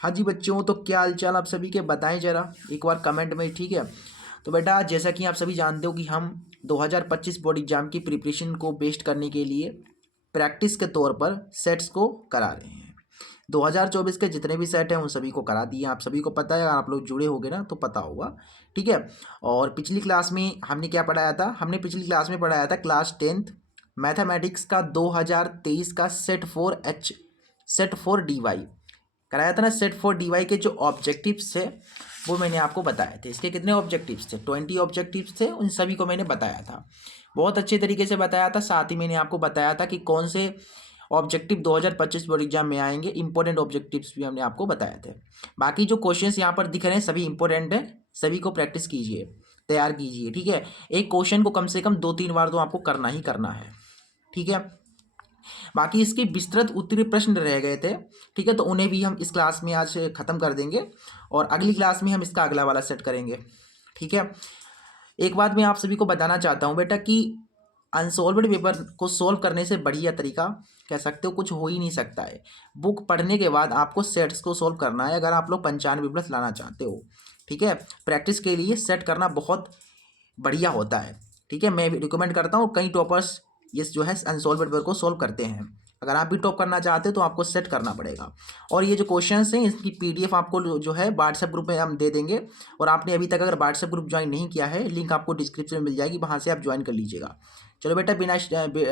हाँ जी बच्चों, तो क्या हालचाल आप सभी के बताएं जरा एक बार कमेंट में, ठीक है। तो बेटा जैसा कि आप सभी जानते हो कि हम 2025 बोर्ड एग्जाम की प्रिपरेशन को बेस्ट करने के लिए प्रैक्टिस के तौर पर सेट्स को करा रहे हैं। 2024 के जितने भी सेट हैं उन सभी को करा दिए, आप सभी को पता है, अगर आप लोग जुड़े होंगे ना तो पता होगा, ठीक है। और पिछली क्लास में हमने क्या पढ़ाया था, हमने पिछली क्लास में पढ़ाया था क्लास 10th मैथमेटिक्स का 2023 का सेट फॉर डी वाई कराया था ना। सेट फॉर डी वाई के जो ऑब्जेक्टिव्स थे वो मैंने आपको बताए थे। इसके कितने ऑब्जेक्टिव्स थे? 20 ऑब्जेक्टिव्स थे, उन सभी को मैंने बताया था, बहुत अच्छे तरीके से बताया था। साथ ही मैंने आपको बताया था कि कौन से ऑब्जेक्टिव 2025 बोर्ड एग्जाम में आएंगे, इंपॉर्टेंट ऑब्जेक्टिव्स भी हमने आपको बताए थे। बाकी जो क्वेश्चंस यहाँ पर दिख रहे हैं सभी इंपॉर्टेंट हैं, सभी को प्रैक्टिस कीजिए, तैयार कीजिए, ठीक है। एक क्वेश्चन को कम से कम 2-3 बार तो आपको करना ही करना है, ठीक है। बाकी इसके विस्तृत उत्तरीय प्रश्न रह गए थे, ठीक है, तो उन्हें भी हम इस क्लास में आज खत्म कर देंगे और अगली क्लास में हम इसका अगला वाला सेट करेंगे, ठीक है। एक बात मैं आप सभी को बताना चाहता हूँ बेटा कि अनसॉल्व्ड पेपर को सॉल्व करने से बढ़िया तरीका कह सकते हो कुछ हो ही नहीं सकता है। बुक पढ़ने के बाद आपको सेट्स को सॉल्व करना है अगर आप लोग 95+ लाना चाहते हो, ठीक है। प्रैक्टिस के लिए सेट करना बहुत बढ़िया होता है, ठीक है। मैं भी रिकमेंड करता हूँ, कई टॉपर्स ये जो है अनसॉल्व्ड पेपर को सॉल्व करते हैं। अगर आप भी टॉप करना चाहते हो तो आपको सेट करना पड़ेगा। और ये जो क्वेश्चंस हैं इसकी पीडीएफ आपको जो है व्हाट्सएप ग्रुप में हम दे देंगे। और आपने अभी तक अगर व्हाट्सएप ग्रुप ज्वाइन नहीं किया है, लिंक आपको डिस्क्रिप्शन में मिल जाएगी, वहाँ से आप ज्वाइन कर लीजिएगा। चलो बेटा बिना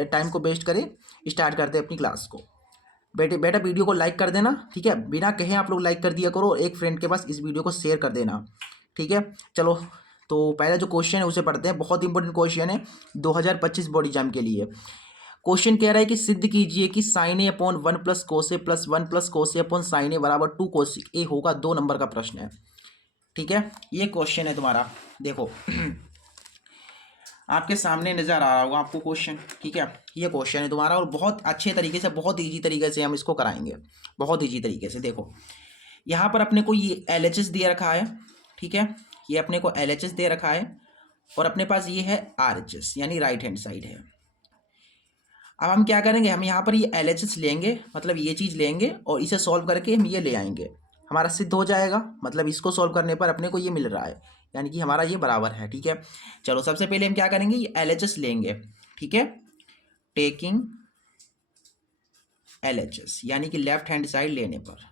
टाइम को वेस्ट करें स्टार्ट करते हैं अपनी क्लास को। बेटा वीडियो को लाइक कर देना, ठीक है, बिना कहे आप लोग लाइक कर दिया करो और एक फ्रेंड के पास इस वीडियो को शेयर कर देना, ठीक है। चलो तो पहला जो क्वेश्चन है उसे पढ़ते हैं, बहुत इंपॉर्टेंट क्वेश्चन है 2025 बोर्ड एग्जाम के लिए। क्वेश्चन कह रहा है कि सिद्ध कीजिए कि साइन ए अपॉन 1 प्लस कोस ए प्लस 1 प्लस कोस ए अपॉन साइन ए बराबर 2 कोस ए होगा। 2 नंबर का प्रश्न है, ठीक है। ये क्वेश्चन है तुम्हारा, देखो आपके सामने नजर आ रहा होगा आपको क्वेश्चन, ठीक है। ये क्वेश्चन है तुम्हारा और बहुत अच्छे तरीके से, बहुत ईजी तरीके से हम इसको कराएंगे, बहुत ईजी तरीके से। देखो यहाँ पर अपने को ये LHS दे रखा है, ठीक है, ये अपने को LHS दे रखा है और अपने पास ये है RHS यानी राइट हैंड साइड है। अब हम क्या करेंगे, हम यहाँ पर ये LHS लेंगे, मतलब ये चीज़ लेंगे और इसे सॉल्व करके हम ये ले आएंगे, हमारा सिद्ध हो जाएगा। मतलब इसको सॉल्व करने पर अपने को ये मिल रहा है, यानी कि हमारा ये बराबर है, ठीक है। चलो सबसे पहले हम क्या करेंगे, ये LHS लेंगे, ठीक है, टेकिंग LHS यानी कि लेफ्ट हैंड साइड लेने पर,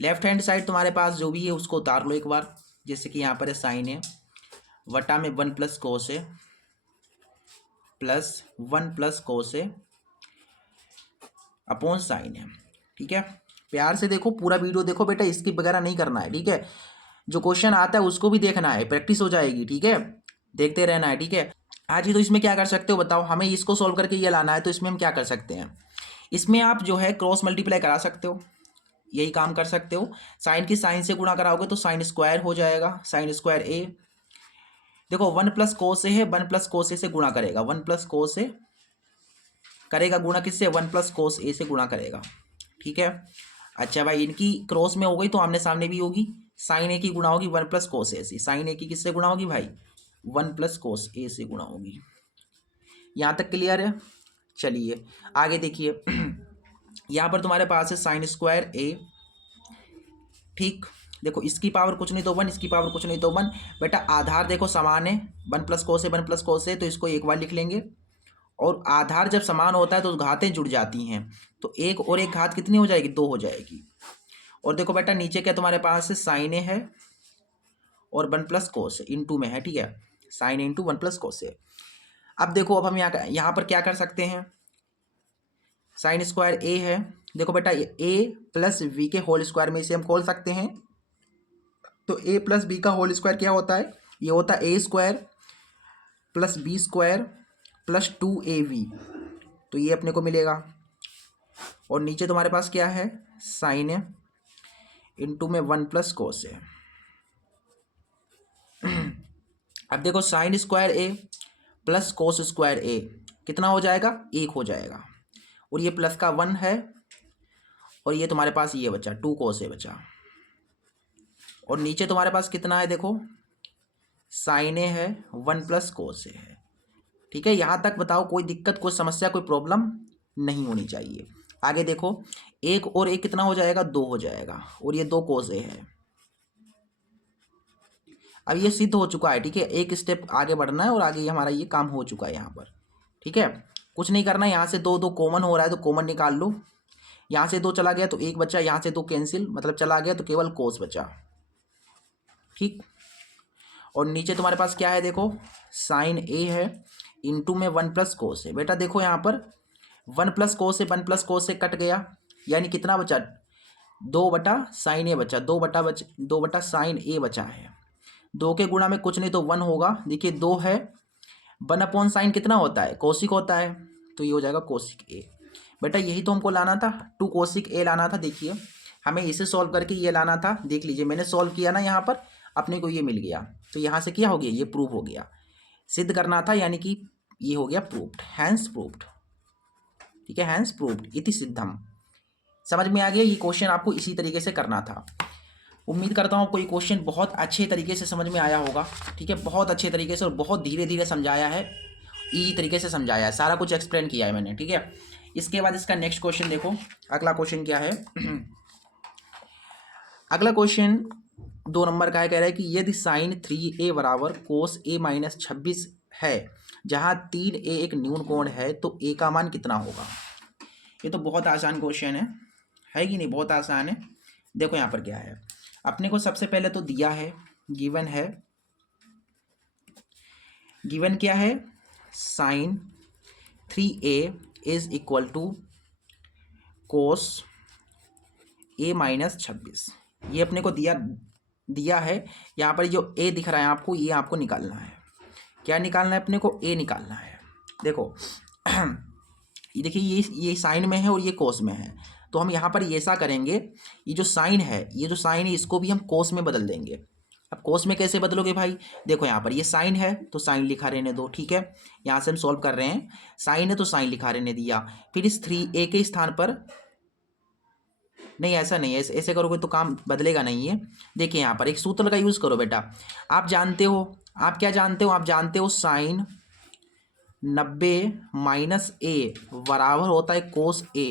लेफ्ट हैंड साइड तुम्हारे पास जो भी है उसको उतार लो एक बार। जैसे कि यहाँ पर है साइन है वटा में 1 प्लस कोस है प्लस 1 प्लस कोस है अपॉन साइन है, ठीक है। प्यार से देखो, पूरा वीडियो देखो बेटा, स्किप वगैरह नहीं करना है, ठीक है। जो क्वेश्चन आता है उसको भी देखना है, प्रैक्टिस हो जाएगी, ठीक है, देखते रहना है, ठीक है। आज ही तो इसमें क्या कर सकते हो बताओ, हमें इसको सॉल्व करके ये लाना है, तो इसमें हम क्या कर सकते हैं, इसमें आप जो है क्रॉस मल्टीप्लाई करा सकते हो, यही काम कर सकते हो। साइन की साइन से गुणा कराओगे तो साइन स्क्वायर हो जाएगा, साइन स्क्वायर ए। देखो 1 प्लस कोस ए है, 1 प्लस कोस ए से गुणा करेगा, 1 प्लस कोस ए करेगा गुणा किससे, 1 प्लस कोस ए से गुणा करेगा, ठीक है। अच्छा भाई, इनकी क्रॉस में हो गई तो आमने सामने भी होगी, साइन ए की गुणा होगी 1 प्लस कोस ए से, साइन ए की किससे गुणा होगी भाई, 1 प्लस कोस ए से गुणा होगी। यहाँ तक क्लियर है? चलिए आगे देखिए यहाँ पर तुम्हारे पास है साइन स्क्वायर ए, ठीक। देखो इसकी पावर कुछ नहीं तो 1, इसकी पावर कुछ नहीं तो 1। बेटा आधार देखो समान है, 1 प्लस कोस ए 1 प्लस कोस ए, तो इसको एक बार लिख लेंगे। और आधार जब समान होता है तो घातें जुड़ जाती हैं, तो एक और एक घात कितनी हो जाएगी, 2 हो जाएगी। और देखो बेटा नीचे क्या तुम्हारे पास है, साइन ए है और 1 प्लस कोस ए इंटू में है, ठीक है, साइन ए इंटू 1 प्लस कोस ए। अब देखो अब हम यहाँ पर क्या कर सकते हैं, साइन स्क्वायर ए है, देखो बेटा ए प्लस वी के होल स्क्वायर में इसे हम खोल सकते हैं। तो ए प्लस बी का होल स्क्वायर क्या होता है, ये होता है a square plus B square plus 2ab, तो ये अपने को मिलेगा। और नीचे तुम्हारे पास क्या है, साइन है इंटू में 1 प्लस कोस है। अब देखो साइन स्क्वायर ए प्लस कोस स्क्वायर ए कितना हो जाएगा, 1 हो जाएगा। और ये प्लस का 1 है और ये तुम्हारे पास ये बचा 2 कोस ए बचा। और नीचे तुम्हारे पास कितना है, देखो साइन ए है 1 प्लस कोस ए है, ठीक है। यहाँ तक बताओ कोई दिक्कत, कोई समस्या, कोई प्रॉब्लम नहीं होनी चाहिए। आगे देखो एक और एक कितना हो जाएगा, 2 हो जाएगा, और ये 2 cos A है। अब ये सिद्ध हो चुका है, ठीक है। एक स्टेप आगे बढ़ना है और आगे हमारा ये काम हो चुका है यहाँ पर, ठीक है। कुछ नहीं करना है, यहाँ से 2 2 कॉमन हो रहा है तो कॉमन निकाल लो। यहाँ से 2 चला गया तो 1 बचा, यहाँ से 2 कैंसिल मतलब चला गया तो केवल cos बचा, ठीक। और नीचे तुम्हारे पास क्या है, देखो साइन A है, इंटू में 1 + cos है। बेटा देखो यहाँ पर 1 + cos है, 1 + cos से कट गया, यानी कितना बचा, 2 बटा साइन A बचा, 2 बटा साइन A बचा है। 2 के गुणा में कुछ नहीं तो 1 होगा, देखिए 2 है, 1/sin कितना होता है, कोसिक होता है, तो ये हो जाएगा कोसिक A। बेटा यही तो हमको लाना था, 2 कोसिक A लाना था। देखिए हमें इसे सॉल्व करके ये लाना था, देख लीजिए मैंने सॉल्व किया ना, यहाँ पर अपने को ये मिल गया, तो यहाँ से क्या हो गया, ये प्रूव हो गया। सिद्ध करना था, यानी कि ये हो गया प्रूव्ड, हैंस प्रूव्ड, ठीक है, हैंस प्रूव्ड इति सिद्धम। समझ में आ गया, ये क्वेश्चन आपको इसी तरीके से करना था। उम्मीद करता हूँ आपको ये क्वेश्चन बहुत अच्छे तरीके से समझ में आया होगा, ठीक है, बहुत अच्छे तरीके से और बहुत धीरे धीरे समझाया है, ईजी तरीके से समझाया है, सारा कुछ एक्सप्लेन किया है मैंने, ठीक है। इसके बाद इसका नेक्स्ट क्वेश्चन देखो, अगला क्वेश्चन क्या है। अगला क्वेश्चन 2 नंबर का है, कह रहा है कि यदि साइन 3A बराबर cos A - 26 है, जहाँ 3A एक न्यून कोण है, तो A का मान कितना होगा। ये तो बहुत आसान क्वेश्चन है कि नहीं, बहुत आसान है। देखो यहाँ पर क्या है, अपने को सबसे पहले तो दिया है, गिवन है, गिवन क्या है, sine 3A is equal to cos A - 26, ये अपने को दिया है। यहाँ पर जो A दिख रहा है आपको, ये आपको निकालना है। क्या निकालना है अपने को, A निकालना है। देखो ये देखिए, ये साइन में है और ये कोस में है, तो हम यहाँ पर ये ऐसा करेंगे, ये जो साइन है, इसको भी हम कोस में बदल देंगे। अब कोस में कैसे बदलोगे भाई, देखो यहाँ पर ये साइन है तो साइन लिखा रहने दो, ठीक है। यहाँ से हम सॉल्व कर रहे हैं, साइन है तो साइन लिखा रहने दिया, फिर इस 3A के स्थान पर, नहीं ऐसा नहीं है, ऐसे करोगे तो काम बदलेगा नहीं है। देखिए यहाँ पर एक सूत्र का यूज़ करो बेटा, आप जानते हो, आप क्या जानते हो, आप जानते हो साइन 90 - A बराबर होता है cos A,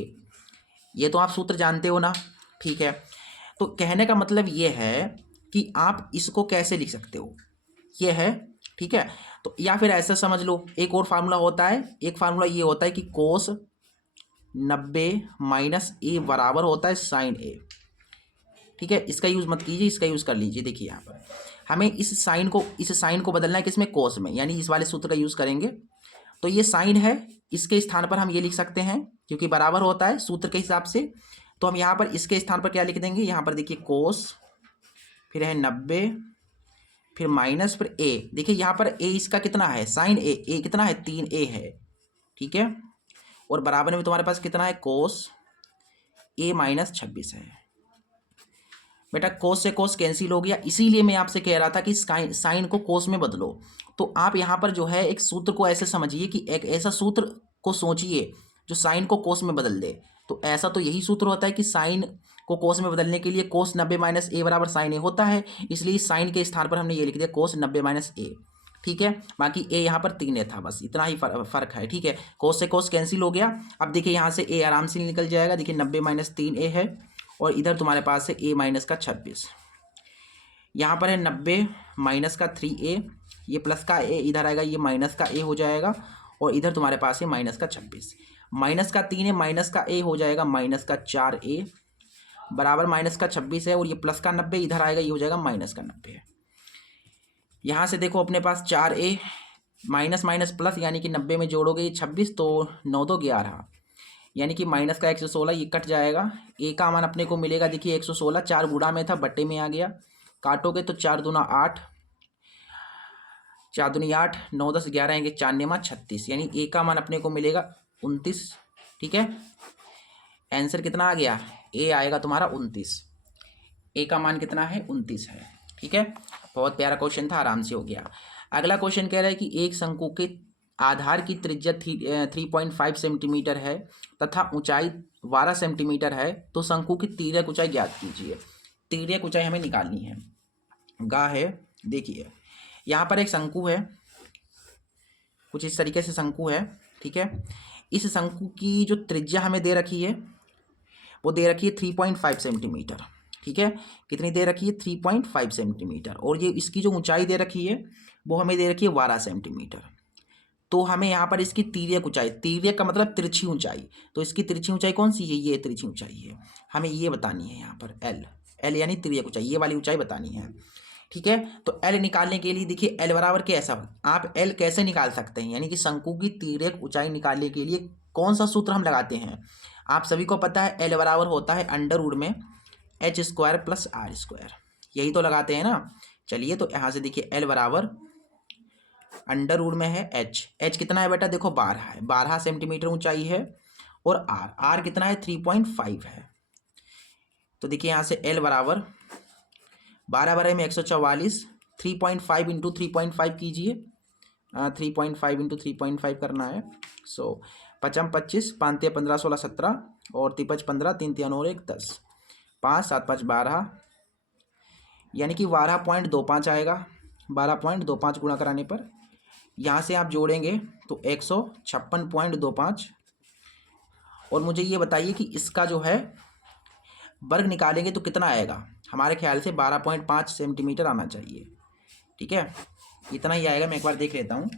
ये तो आप सूत्र जानते हो ना, ठीक है। तो कहने का मतलब ये है कि आप इसको कैसे लिख सकते हो, ये है, ठीक है। तो या फिर ऐसा समझ लो, एक और फार्मूला होता है, एक फार्मूला ये होता है कि cos 90 - A बराबर होता है साइन A, ठीक है। इसका यूज़ मत कीजिए, इसका यूज़ कर लीजिए। देखिए यहाँ पर हमें इस साइन को बदलना है किसमें, कोस में, यानी इस वाले सूत्र का यूज़ करेंगे। तो ये साइन है, इसके स्थान पर हम ये लिख सकते हैं, क्योंकि बराबर होता है सूत्र के हिसाब से। तो हम यहाँ पर इसके स्थान पर क्या लिख देंगे, यहाँ पर देखिए कोस, फिर है 90, फिर माइनस, फिर A। देखिए यहाँ पर A इसका कितना है, साइन A कितना है, 3A है, ठीक है। और बराबर में तुम्हारे पास कितना है, कोस A - 26 है। बेटा कोस से कोस कैंसिल हो गया, इसीलिए मैं आपसे कह रहा था कि साइन को कोस में बदलो। तो आप यहाँ पर जो है एक सूत्र को ऐसे समझिए कि एक ऐसा सूत्र को सोचिए जो साइन को कोस में बदल दे। तो ऐसा तो यही सूत्र होता है कि साइन को कोस में बदलने के लिए cos 90 - A बराबर साइन A होता है, इसलिए साइन के स्थान पर हमने ये लिख दिया cos 90 - A, ठीक है। बाकी A यहाँ पर 3A था, बस इतना ही फर्क है, ठीक है। कोस से कोस कैंसिल हो गया। अब देखिए यहाँ से A आराम से निकल जाएगा, देखिए 90 - 3A है, और इधर तुम्हारे पास है A - का 26, यहाँ पर है 90 - का 3A, ये प्लस का A इधर आएगा, ये माइनस का A हो जाएगा, और इधर तुम्हारे पास है माइनस का 26, माइनस का 3 है, माइनस का A हो जाएगा माइनस का 4A बराबर माइनस का 26 है, और ये प्लस का 90 इधर आएगा, ये हो जाएगा माइनस का 90 है। यहाँ से देखो अपने पास 4A माइनस माइनस प्लस, यानी कि 90 में जोड़ोगे ये 26, तो 9 2 11, यानी कि माइनस का 116, ये कट जाएगा। A का मान अपने को मिलेगा, देखिए 116, 4 गुणा में था, बट्टे में आ गया, काटोगे तो 4 दूना 8, 4 दूनी 8, 9 10 11 आएंगे, 4 नेमा 36, यानी A का मान अपने को मिलेगा 29, ठीक है। आंसर कितना आ गया, A आएगा तुम्हारा 29, A का मान कितना है, 29 है, ठीक है। बहुत प्यारा क्वेश्चन था, आराम से हो गया। अगला क्वेश्चन कह रहा है कि एक शंकु के आधार की त्रिज्या 3.5 सेंटीमीटर है तथा ऊंचाई 12 सेंटीमीटर है, तो शंकु की तिर्यक ऊंचाई ज्ञात कीजिए। तिर्यक ऊंचाई हमें निकालनी है, गा है। देखिए यहाँ पर एक शंकु है, कुछ इस तरीके से शंकु है, ठीक है। इस शंकु की जो त्रिज्या हमें दे रखी है वो दे रखी है 3.5 सेंटीमीटर, ठीक है। कितनी दे रखी है? 3.5 सेंटीमीटर। और ये इसकी जो ऊंचाई दे रखी है वो हमें दे रखी है 12 सेंटीमीटर। तो हमें यहाँ पर इसकी तिर्यक ऊंचाई, तिर्यक का मतलब तिरछी ऊंचाई, तो इसकी तिरछी ऊंचाई कौन सी है? ये तिरछी ऊंचाई है, हमें ये बतानी है यहाँ पर एल। एल यानी तिर्यक ऊंचाई, ये वाली ऊंचाई बतानी है, ठीक है। तो एल निकालने के लिए देखिए एल बराबर कैसा, आप एल कैसे निकाल सकते हैं, यानी कि शंकु की तिर्यक ऊंचाई निकालने के लिए कौन सा सूत्र हम लगाते हैं? आप सभी को पता है एल बराबर होता है अंडर रूट में H square plus R square, यही तो लगाते हैं ना। चलिए तो यहाँ से देखिए एल बराबर अंडर रूट में है एच, एच कितना है बेटा? देखो 12 है, 12 सेंटीमीटर ऊंचाई है। और आर, आर कितना है? 3.5 है। तो देखिए यहाँ से एल बराबर 12 बराबर में 144, 3.5 इंटू 3.5 कीजिए, 3.5 इंटू 3.5 करना है। सो 5 25, 5 15 16 17 और 3 15, 3 3 और 1 10, 5 7 5 12, यानी कि 12.25 आएगा। 12.25 गुणा कराने पर यहाँ से आप जोड़ेंगे तो 156.25। और मुझे ये बताइए कि इसका जो है वर्ग निकालेंगे तो कितना आएगा? हमारे ख्याल से 12.5 सेंटीमीटर आना चाहिए, ठीक है, इतना ही आएगा। मैं एक बार देख लेता हूँ,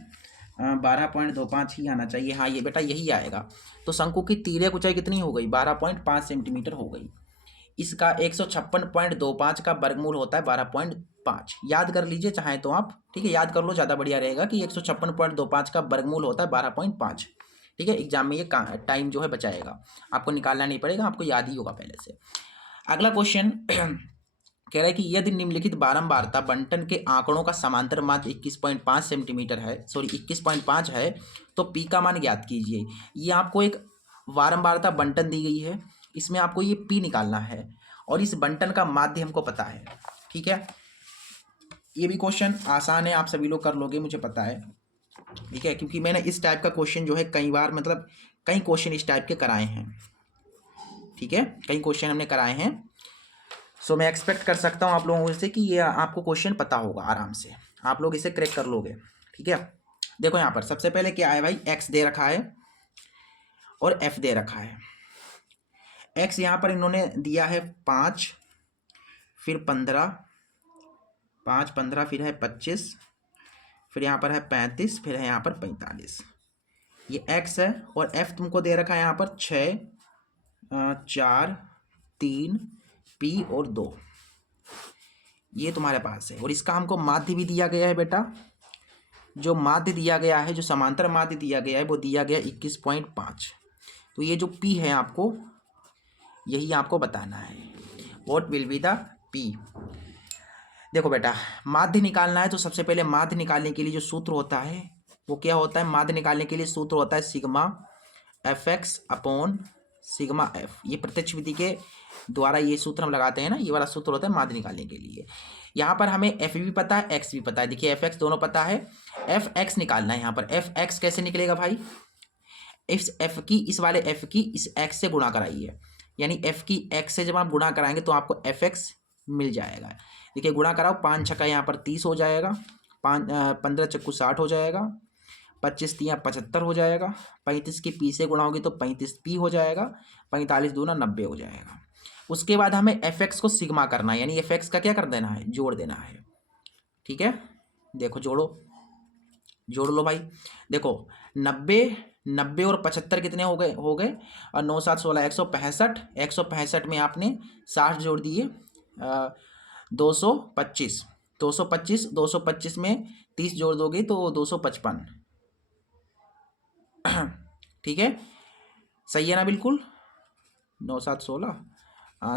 12.25 ही आना चाहिए। हाँ ये बेटा यही आएगा। तो शंकु की तिर्यक ऊंचाई कितनी हो गई? 12.5 सेंटीमीटर हो गई। इसका 156.25 का वर्गमूल होता है 12.5, याद कर लीजिए चाहे तो आप, ठीक है, याद कर लो, ज़्यादा बढ़िया रहेगा कि 156.25 का वर्गमूल होता है 12.5, ठीक है। एग्जाम में ये टाइम जो है बचाएगा, आपको निकालना नहीं पड़ेगा, आपको याद ही होगा पहले से। अगला क्वेश्चन कह रहा है कि यदि निम्नलिखित बारंबारता बंटन के आंकड़ों का समांतर माध्य 21.5 सेंटीमीटर है, सॉरी 21.5 है, तो पी का मान ज्ञात कीजिए। ये आपको एक बारंबारता बंटन दी गई है, इसमें आपको ये पी निकालना है और इस बंटन का माध्य हमको पता है, ठीक है। ये भी क्वेश्चन आसान है, आप सभी लोग कर लोगे मुझे पता है, ठीक है, क्योंकि मैंने इस टाइप का क्वेश्चन जो है कई बार, मतलब कई क्वेश्चन इस टाइप के कराए हैं, ठीक है, कई क्वेश्चन हमने कराए हैं। सो मैं एक्सपेक्ट कर सकता हूँ आप लोगों से कि ये आपको क्वेश्चन पता होगा आराम से, आप लोग इसे क्रैक कर लोगे, ठीक है। देखो यहाँ पर सबसे पहले क्या है भाई, एक्स दे रखा है और एफ दे रखा है। एक्स यहाँ पर इन्होंने दिया है 5, फिर 15, 5 15, फिर है 25, फिर यहाँ पर है 35, फिर है यहाँ पर 45, ये एक्स है। और एफ तुमको दे रखा है यहाँ पर 6, 4, 3, पी और 2, ये तुम्हारे पास है। और इसका हमको माध्य भी दिया गया है बेटा, जो माध्य दिया गया है, जो समांतर माध्य दिया गया है वो दिया गया 21.5। तो ये जो पी है आपको यही आपको बताना है, what will be the P. देखो बेटा माध्य निकालना है तो सबसे पहले माध्य निकालने के लिए जो सूत्र होता है वो क्या होता है? माध्य निकालने के लिए सूत्र होता है sigma F x upon sigma F. ये प्रत्यक्ष विधि के द्वारा ये सूत्र हम लगाते हैं ना, ये वाला सूत्र होता है माध्य निकालने के लिए। यहाँ पर हमें एफ भी पता है, एक्स भी पता है। देखिए एफ एक्स दोनों पता है, एफ एक्स निकालना है। यहाँ पर एफ एक्स कैसे निकलेगा भाई? इस एफ की, इस वाले एफ की इस एक्स से गुणा कराइए, यानी एफ की एक्स से जब आप गुणा कराएंगे तो आपको एफ एक्स मिल जाएगा। देखिए गुणा कराओ, 5 छक्का यहाँ पर 30 हो जाएगा, 15 चक्कू 60 हो जाएगा, 25 तियाँ 75 हो जाएगा, 35 की पी से गुणा होगी तो 35 पी हो जाएगा, 45 दूना 90 हो जाएगा। उसके बाद हमें एफ एक्स को सिग्मा करना है, यानी एफ एक्स का क्या कर देना है? जोड़ देना है, ठीक है। देखो जोड़ लो भाई। देखो 90 और 75 कितने हो गए और 9 7 16 165, 165 में आपने 60 जोड़ दिए, 225, 225 में 30 जोड़ दोगे तो 255, ठीक है, सही है ना? बिल्कुल 9 7 16,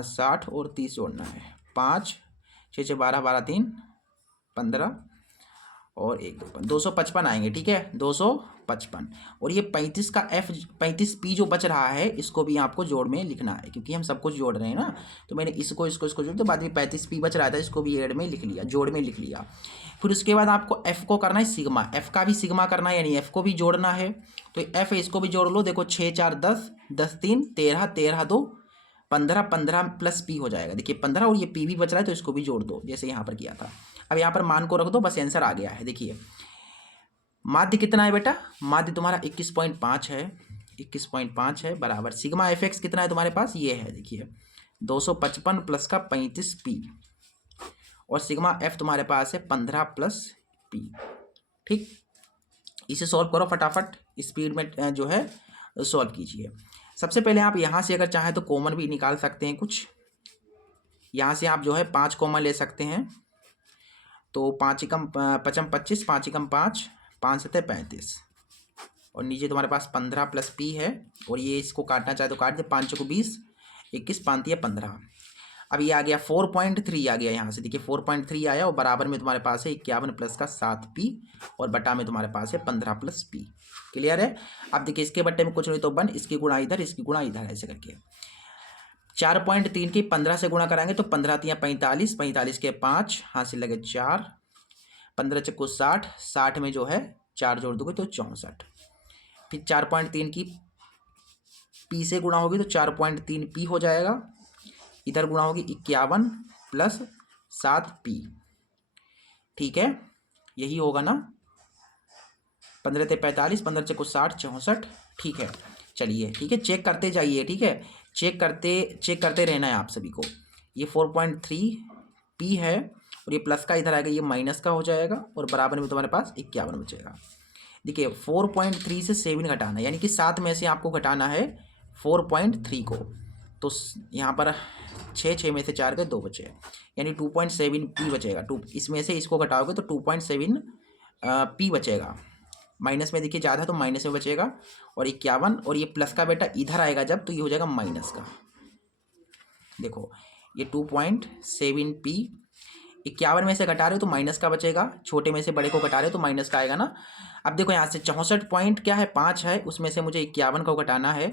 60 और 30 जोड़ना है, 5 6 6 12 12 3 15 और 1 2 255 आएंगे, ठीक है, 255। और ये 35 का एफ 35 पी जो बच रहा है इसको भी आपको जोड़ में लिखना है, क्योंकि हम सब कुछ जोड़ रहे हैं ना। तो मैंने इसको जोड़, तो बाद में 35 पी बच रहा था, इसको भी एड में लिख लिया, जोड़ में लिख लिया। फिर उसके बाद आपको एफ को करना है सिग्मा, एफ का भी सिग्मा करना है, यानी एफ को भी जोड़ना है। तो एफ है, इसको भी जोड़ लो। देखो 6 4 10, 10 3 13, 13 2 15, 15 प्लस पी हो जाएगा। देखिए 15 और ये पी भी बच रहा है तो इसको भी जोड़ दो, जैसे यहाँ पर किया था। अब यहाँ पर मान को रख दो, बस आंसर आ गया है। देखिए माध्य कितना है बेटा? माध्य तुम्हारा 21.5 है। 21.5 है बराबर सिग्मा एफ एक्स कितना है तुम्हारे पास, ये है देखिए 255 प्लस का 35 पी, और सिग्मा एफ तुम्हारे पास है 15 प्लस पी। ठीक, इसे सॉल्व करो फटाफट, स्पीड में जो है सॉल्व कीजिए। सबसे पहले आप यहाँ से अगर चाहें तो कॉमन भी निकाल सकते हैं कुछ, यहाँ से आप जो है 5 कॉमन ले सकते हैं, तो 5 एकम 55 25, 5 एकम 5, 5 7 35, और नीचे तुम्हारे पास 15 प्लस पी है, और ये इसको काटना चाहे तो काट दे, 5 को 20, 21 5 या 15। अब ये आ गया 4.3 आ गया, यहाँ से देखिए 4.3 आया, और बराबर में तुम्हारे पास है 51 प्लस का 7 पी, और बटा में तुम्हारे पास है 15 प्लस पी। क्लियर है। अब देखिए इसके बट्टे में कुछ नहीं तो 1, इसकी गुणा इधर, इसकी गुणा इधर, ऐसे करके 4.3 की 15 से गुणा कराएंगे तो 15 तिया 45, 45 के 5 हाथ से लगे 4, 15 चक्को 60, 60 में जो है 4 जोड़ दोगे तो 64। फिर 4.3 की पी से गुणा होगी तो 4.3 पी हो जाएगा, इधर गुणा होगी 51 प्लस 7 पी। ठीक है, यही होगा ना, 15 ते 45, 15 चक्को 60, 64। ठीक है, चलिए ठीक है, चेक करते जाइए। ठीक है, चेक करते रहना है आप सभी को। ये 4.3 पी है, और ये प्लस का इधर आएगा, ये माइनस का हो जाएगा, और बराबर में तुम्हारे पास 51 बचेगा। देखिए 4.3 से 7 घटाना, यानी कि 7 में से आपको घटाना है 4.3 को, तो यहाँ पर 6 में से 4 के 2 बचे, यानी 2.7 पी बचेगा। इसमें से इसको घटाओगे तो 2.7 पी बचेगा, माइनस में देखिए ज़्यादा तो माइनस में बचेगा, और 51, और ये प्लस का बेटा इधर आएगा जब, तो ये हो जाएगा माइनस का। देखो ये 2.7 पी, 51 में से घटा रहे हो तो माइनस का बचेगा, छोटे में से बड़े को घटा रहे हो तो माइनस का आएगा ना। अब देखो यहाँ से 64 पॉइंट क्या है 5 है, उसमें से मुझे 51 को घटाना है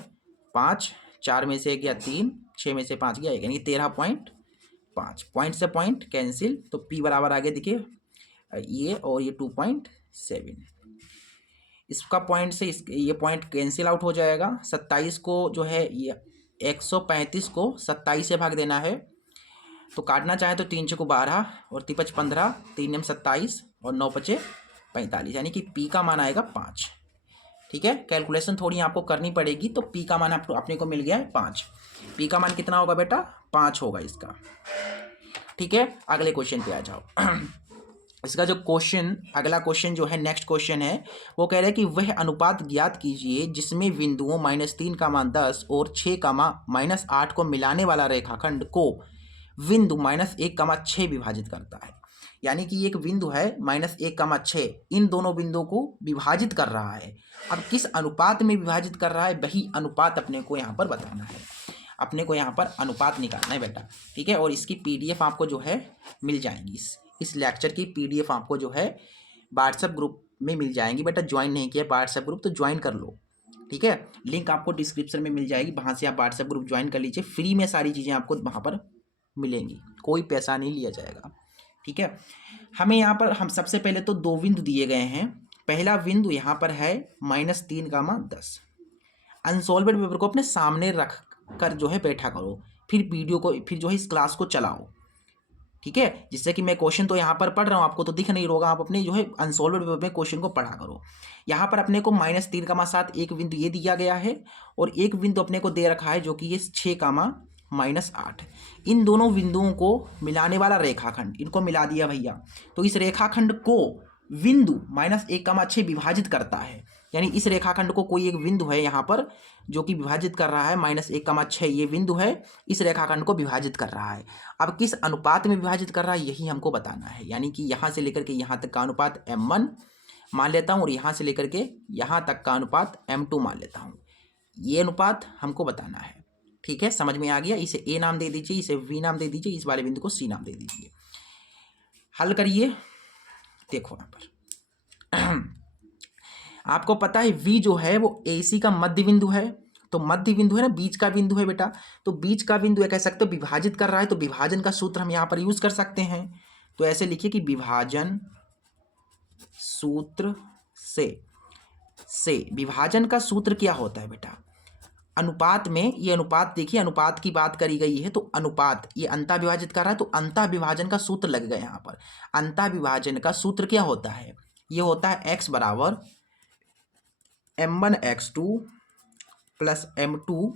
5, 4 में से गया 3, 6 में से 5 गया 1, यानी 13.5। पॉइंट से पॉइंट कैंसिल, तो पी बराबर आ गया देखिए ये, और ये 2.7, इसका पॉइंट से ये पॉइंट कैंसिल आउट हो जाएगा। 27 को जो है ये 135 को 27 से भाग देना है, तो काटना चाहे तो 3 को 12, और 5 15, 3 27, और 9 5 45, यानी कि पी का मान आएगा 5। ठीक है, कैलकुलेशन थोड़ी आपको करनी पड़ेगी, तो पी का मान अपने को मिल गया है 5। पी का मान कितना होगा बेटा, 5 होगा इसका। ठीक है, अगले क्वेश्चन पे आ जाओ। इसका जो क्वेश्चन, अगला क्वेश्चन जो है नेक्स्ट क्वेश्चन है, वो कह रहे हैं कि वह अनुपात ज्ञात कीजिए जिसमें बिंदुओं -3, 10 और 6, -8 को मिलाने वाला रेखाखंड को बिंदु -1, 6 विभाजित करता है। यानी कि एक बिंदु है -1, 6, इन दोनों बिंदुओं को विभाजित कर रहा है। अब किस अनुपात में विभाजित कर रहा है, वही अनुपात अपने को यहाँ पर बताना है, अपने को यहाँ पर अनुपात निकालना है बेटा। ठीक है, और इसकी पीडीएफ आपको जो है मिल जाएंगी, इस लेक्चर की पीडीएफ आपको जो है व्हाट्सएप ग्रुप में मिल जाएंगी बेटा। ज्वाइन नहीं किया व्हाट्सएप ग्रुप तो ज्वाइन कर लो। ठीक है, लिंक आपको डिस्क्रिप्शन में मिल जाएगी, वहाँ से आप व्हाट्सएप ग्रुप ज्वाइन कर लीजिए, फ्री में सारी चीज़ें आपको वहाँ पर मिलेंगी, कोई पैसा नहीं लिया जाएगा। ठीक है, हमें यहाँ पर हम सबसे पहले तो 2 बिंदु दिए गए हैं। पहला बिंदु यहाँ पर है -3, 10। अनसॉल्वेड पेपर को अपने सामने रख कर जो है बैठा करो, फिर वीडियो को, फिर जो है इस क्लास को चलाओ। ठीक है, जिससे कि मैं क्वेश्चन तो यहाँ पर पढ़ रहा हूँ, आपको तो दिख नहीं होगा, आप अपने जो है अनसॉल्वेड पेपर में क्वेश्चन को पढ़ा करो। यहाँ पर अपने को -3, 7 एक बिंदु ये दिया गया है, और एक बिंदु अपने को दे रखा है जो कि ये 6, -8। इन दोनों बिंदुओं को मिलाने वाला रेखाखंड, इनको मिला दिया भैया, तो इस रेखाखंड को बिंदु -1, 6 विभाजित करता है। यानी इस रेखाखंड को कोई एक बिंदु है यहाँ पर जो कि विभाजित कर रहा है, -1, 6 ये बिंदु है, इस रेखाखंड को विभाजित कर रहा है। अब किस अनुपात में विभाजित कर रहा है यही हमको बताना है, यानी कि यहाँ से लेकर के यहाँ तक का अनुपात m1 मान लेता हूँ, और यहाँ से लेकर के यहाँ तक का अनुपात m2 मान लेता हूँ। ये अनुपात हमको बताना है। ठीक है, समझ में आ गया। इसे ए नाम दे दीजिए, इसे वी नाम दे दीजिए, इस वाले बिंदु को सी नाम दे दीजिए। हल करिए। देखो यहाँ पर आपको पता है वी जो है वो एसी का मध्य बिंदु है, तो मध्य बिंदु है ना, बीच का बिंदु है बेटा, तो बीच का बिंदु कह सकते हो विभाजित कर रहा है, तो विभाजन का सूत्र हम यहाँ पर यूज कर सकते हैं। तो ऐसे लिखिए कि विभाजन सूत्र से विभाजन का सूत्र क्या होता है बेटा, अनुपात में, ये अनुपात देखिए, अनुपात की बात करी गई है, तो अनुपात ये अंतः विभाजित कर रहा है, तो अंतः विभाजन का सूत्र लग गया यहाँ पर। अंतः विभाजन का सूत्र क्या होता है, ये होता है x बराबर m1 x2 प्लस M2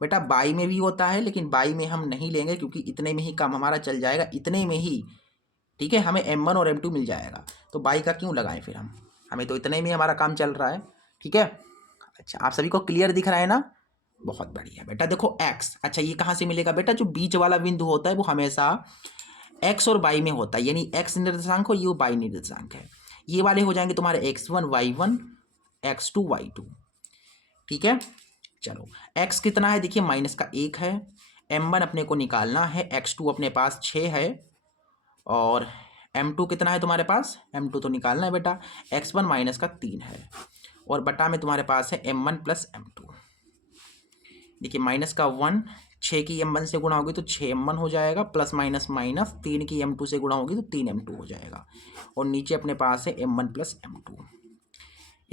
बेटा बाई में भी होता है, लेकिन बाई में हम नहीं लेंगे क्योंकि इतने में ही काम हमारा चल जाएगा, इतने में ही, ठीक है, हमें M1 और M2 मिल जाएगा, तो बाई का क्यों लगाएं फिर हम, हमें तो इतने में हमारा काम चल रहा है, ठीक है। अच्छा, आप सभी को क्लियर दिख रहा है ना, बहुत बढ़िया बेटा। देखो x, अच्छा ये कहाँ से मिलेगा बेटा, जो बीच वाला बिंदु होता है वो हमेशा x और y में होता है, यानी x निर्देशांक और ये y निर्देशांक है, ये वाले हो जाएंगे तुम्हारे x1 y1 x2 y2, ठीक है। चलो x कितना है, देखिए माइनस का 1 है, m1 अपने को निकालना है, x2 अपने पास 6 है, और m2 कितना है तुम्हारे पास, m2 तो निकालना है बेटा, x1 माइनस का 3 है, और बटा में तुम्हारे पास है m1 प्लस m2। देखिए माइनस का 1 6 की m1 से गुणा होगी तो 6m1 हो जाएगा, प्लस माइनस माइनस 3 की m2 से गुणा होगी तो 3m2 हो जाएगा, और नीचे अपने पास है m1 प्लस m2।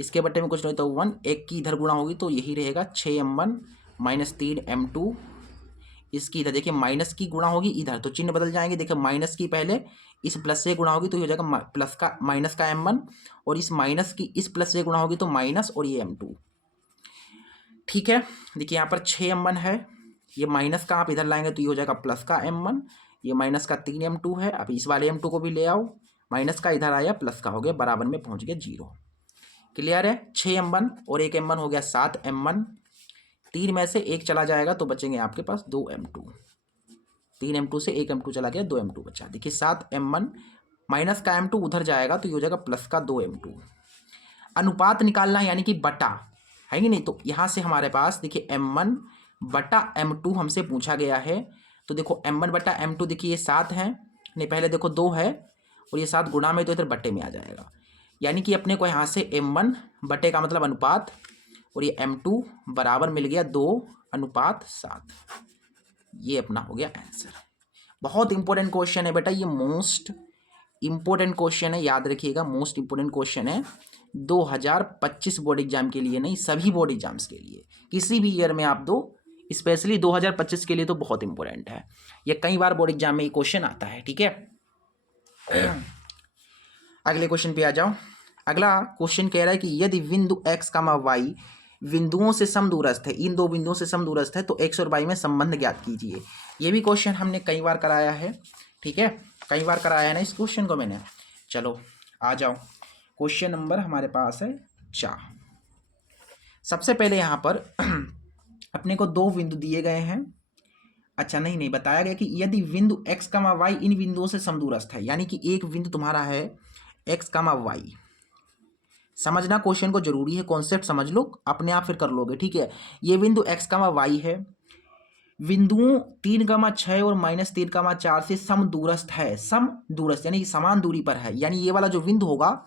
इसके बट्टे में कुछ नहीं तो 1, एक की इधर गुणा होगी तो यही रहेगा 6m1 माइनस 3m2। इसकी इधर देखिए माइनस की गुणा होगी इधर तो चिन्ह बदल जाएंगे, देखिए माइनस की पहले इस प्लस से गुणा होगी तो ये हो जाएगा प्लस का माइनस का m1, और इस माइनस की इस प्लस से गुणा होगी तो माइनस और ये m2, ठीक है। देखिए यहाँ पर 6m1 है, ये माइनस का आप इधर लाएंगे तो ये हो जाएगा प्लस का m1, ये माइनस का 3m2 है, अब इस वाले m2 को भी ले आओ, माइनस का इधर आया प्लस का हो गया, बराबर में पहुंच गया 0। क्लियर है, 6m1 और 1m1 हो गया 7m1, 3 में से 1 चला जाएगा तो बचेंगे आपके पास 2m2, 3m2 से 1m2 चला गया, 2m2 बचा। देखिए 7m1 माइनस का m2 उधर जाएगा तो ये हो जाएगा प्लस का 2m2। अनुपात निकालना है यानी कि बटा है कि नहीं, तो यहाँ से हमारे पास देखिए m1 बटा m2 हमसे पूछा गया है, तो देखो m1 बटा m2 देखिए ये 7 है, नहीं पहले देखो 2 है, और ये 7 गुणा में तो इधर बट्टे में आ जाएगा, यानी कि अपने को यहाँ से m1 बटे का मतलब अनुपात, और ये m2 बराबर मिल गया 2:7, ये अपना हो गया आंसर। बहुत इंपॉर्टेंट क्वेश्चन है बेटा, ये मोस्ट इंपॉर्टेंट क्वेश्चन है, याद रखिएगा, मोस्ट इंपॉर्टेंट क्वेश्चन है 2025 बोर्ड एग्जाम के लिए, नहीं सभी बोर्ड एग्जाम्स के लिए, किसी भी ईयर में आप दो, स्पेशली 2025 के लिए तो बहुत इंपॉर्टेंट है, ये कई बार बोर्ड एग्जाम में ये क्वेश्चन आता है, ठीक है। अगले क्वेश्चन पे आ जाओ। अगला क्वेश्चन कह रहा है कि यदि बिंदु x, y बिंदुओं से समदूरस्थ है, इन दो बिंदुओं से समदूरस्थ है तो x और y में संबंध ज्ञात कीजिए। ये भी क्वेश्चन हमने कई बार कराया है, ठीक है, कई बार कराया है ना इस क्वेश्चन को मैंने। चलो आ जाओ, क्वेश्चन नंबर हमारे पास है 4। सबसे पहले यहाँ पर अपने को 2 बिंदु दिए गए हैं, अच्छा नहीं बताया गया कि यदि बिंदु x, y इन बिंदुओं से समदूरस्थ है, यानी कि एक बिंदु तुम्हारा है x, y, समझना क्वेश्चन को जरूरी है, कॉन्सेप्ट समझ लो, अपने आप फिर कर लोगे, ठीक है। ये बिंदु x, y है, बिंदुओं 3,6 और -3,4 से समदूरस्थ है, समदूरस्थ यानी कि समान दूरी पर है, यानी ये वाला जो बिंदु होगा,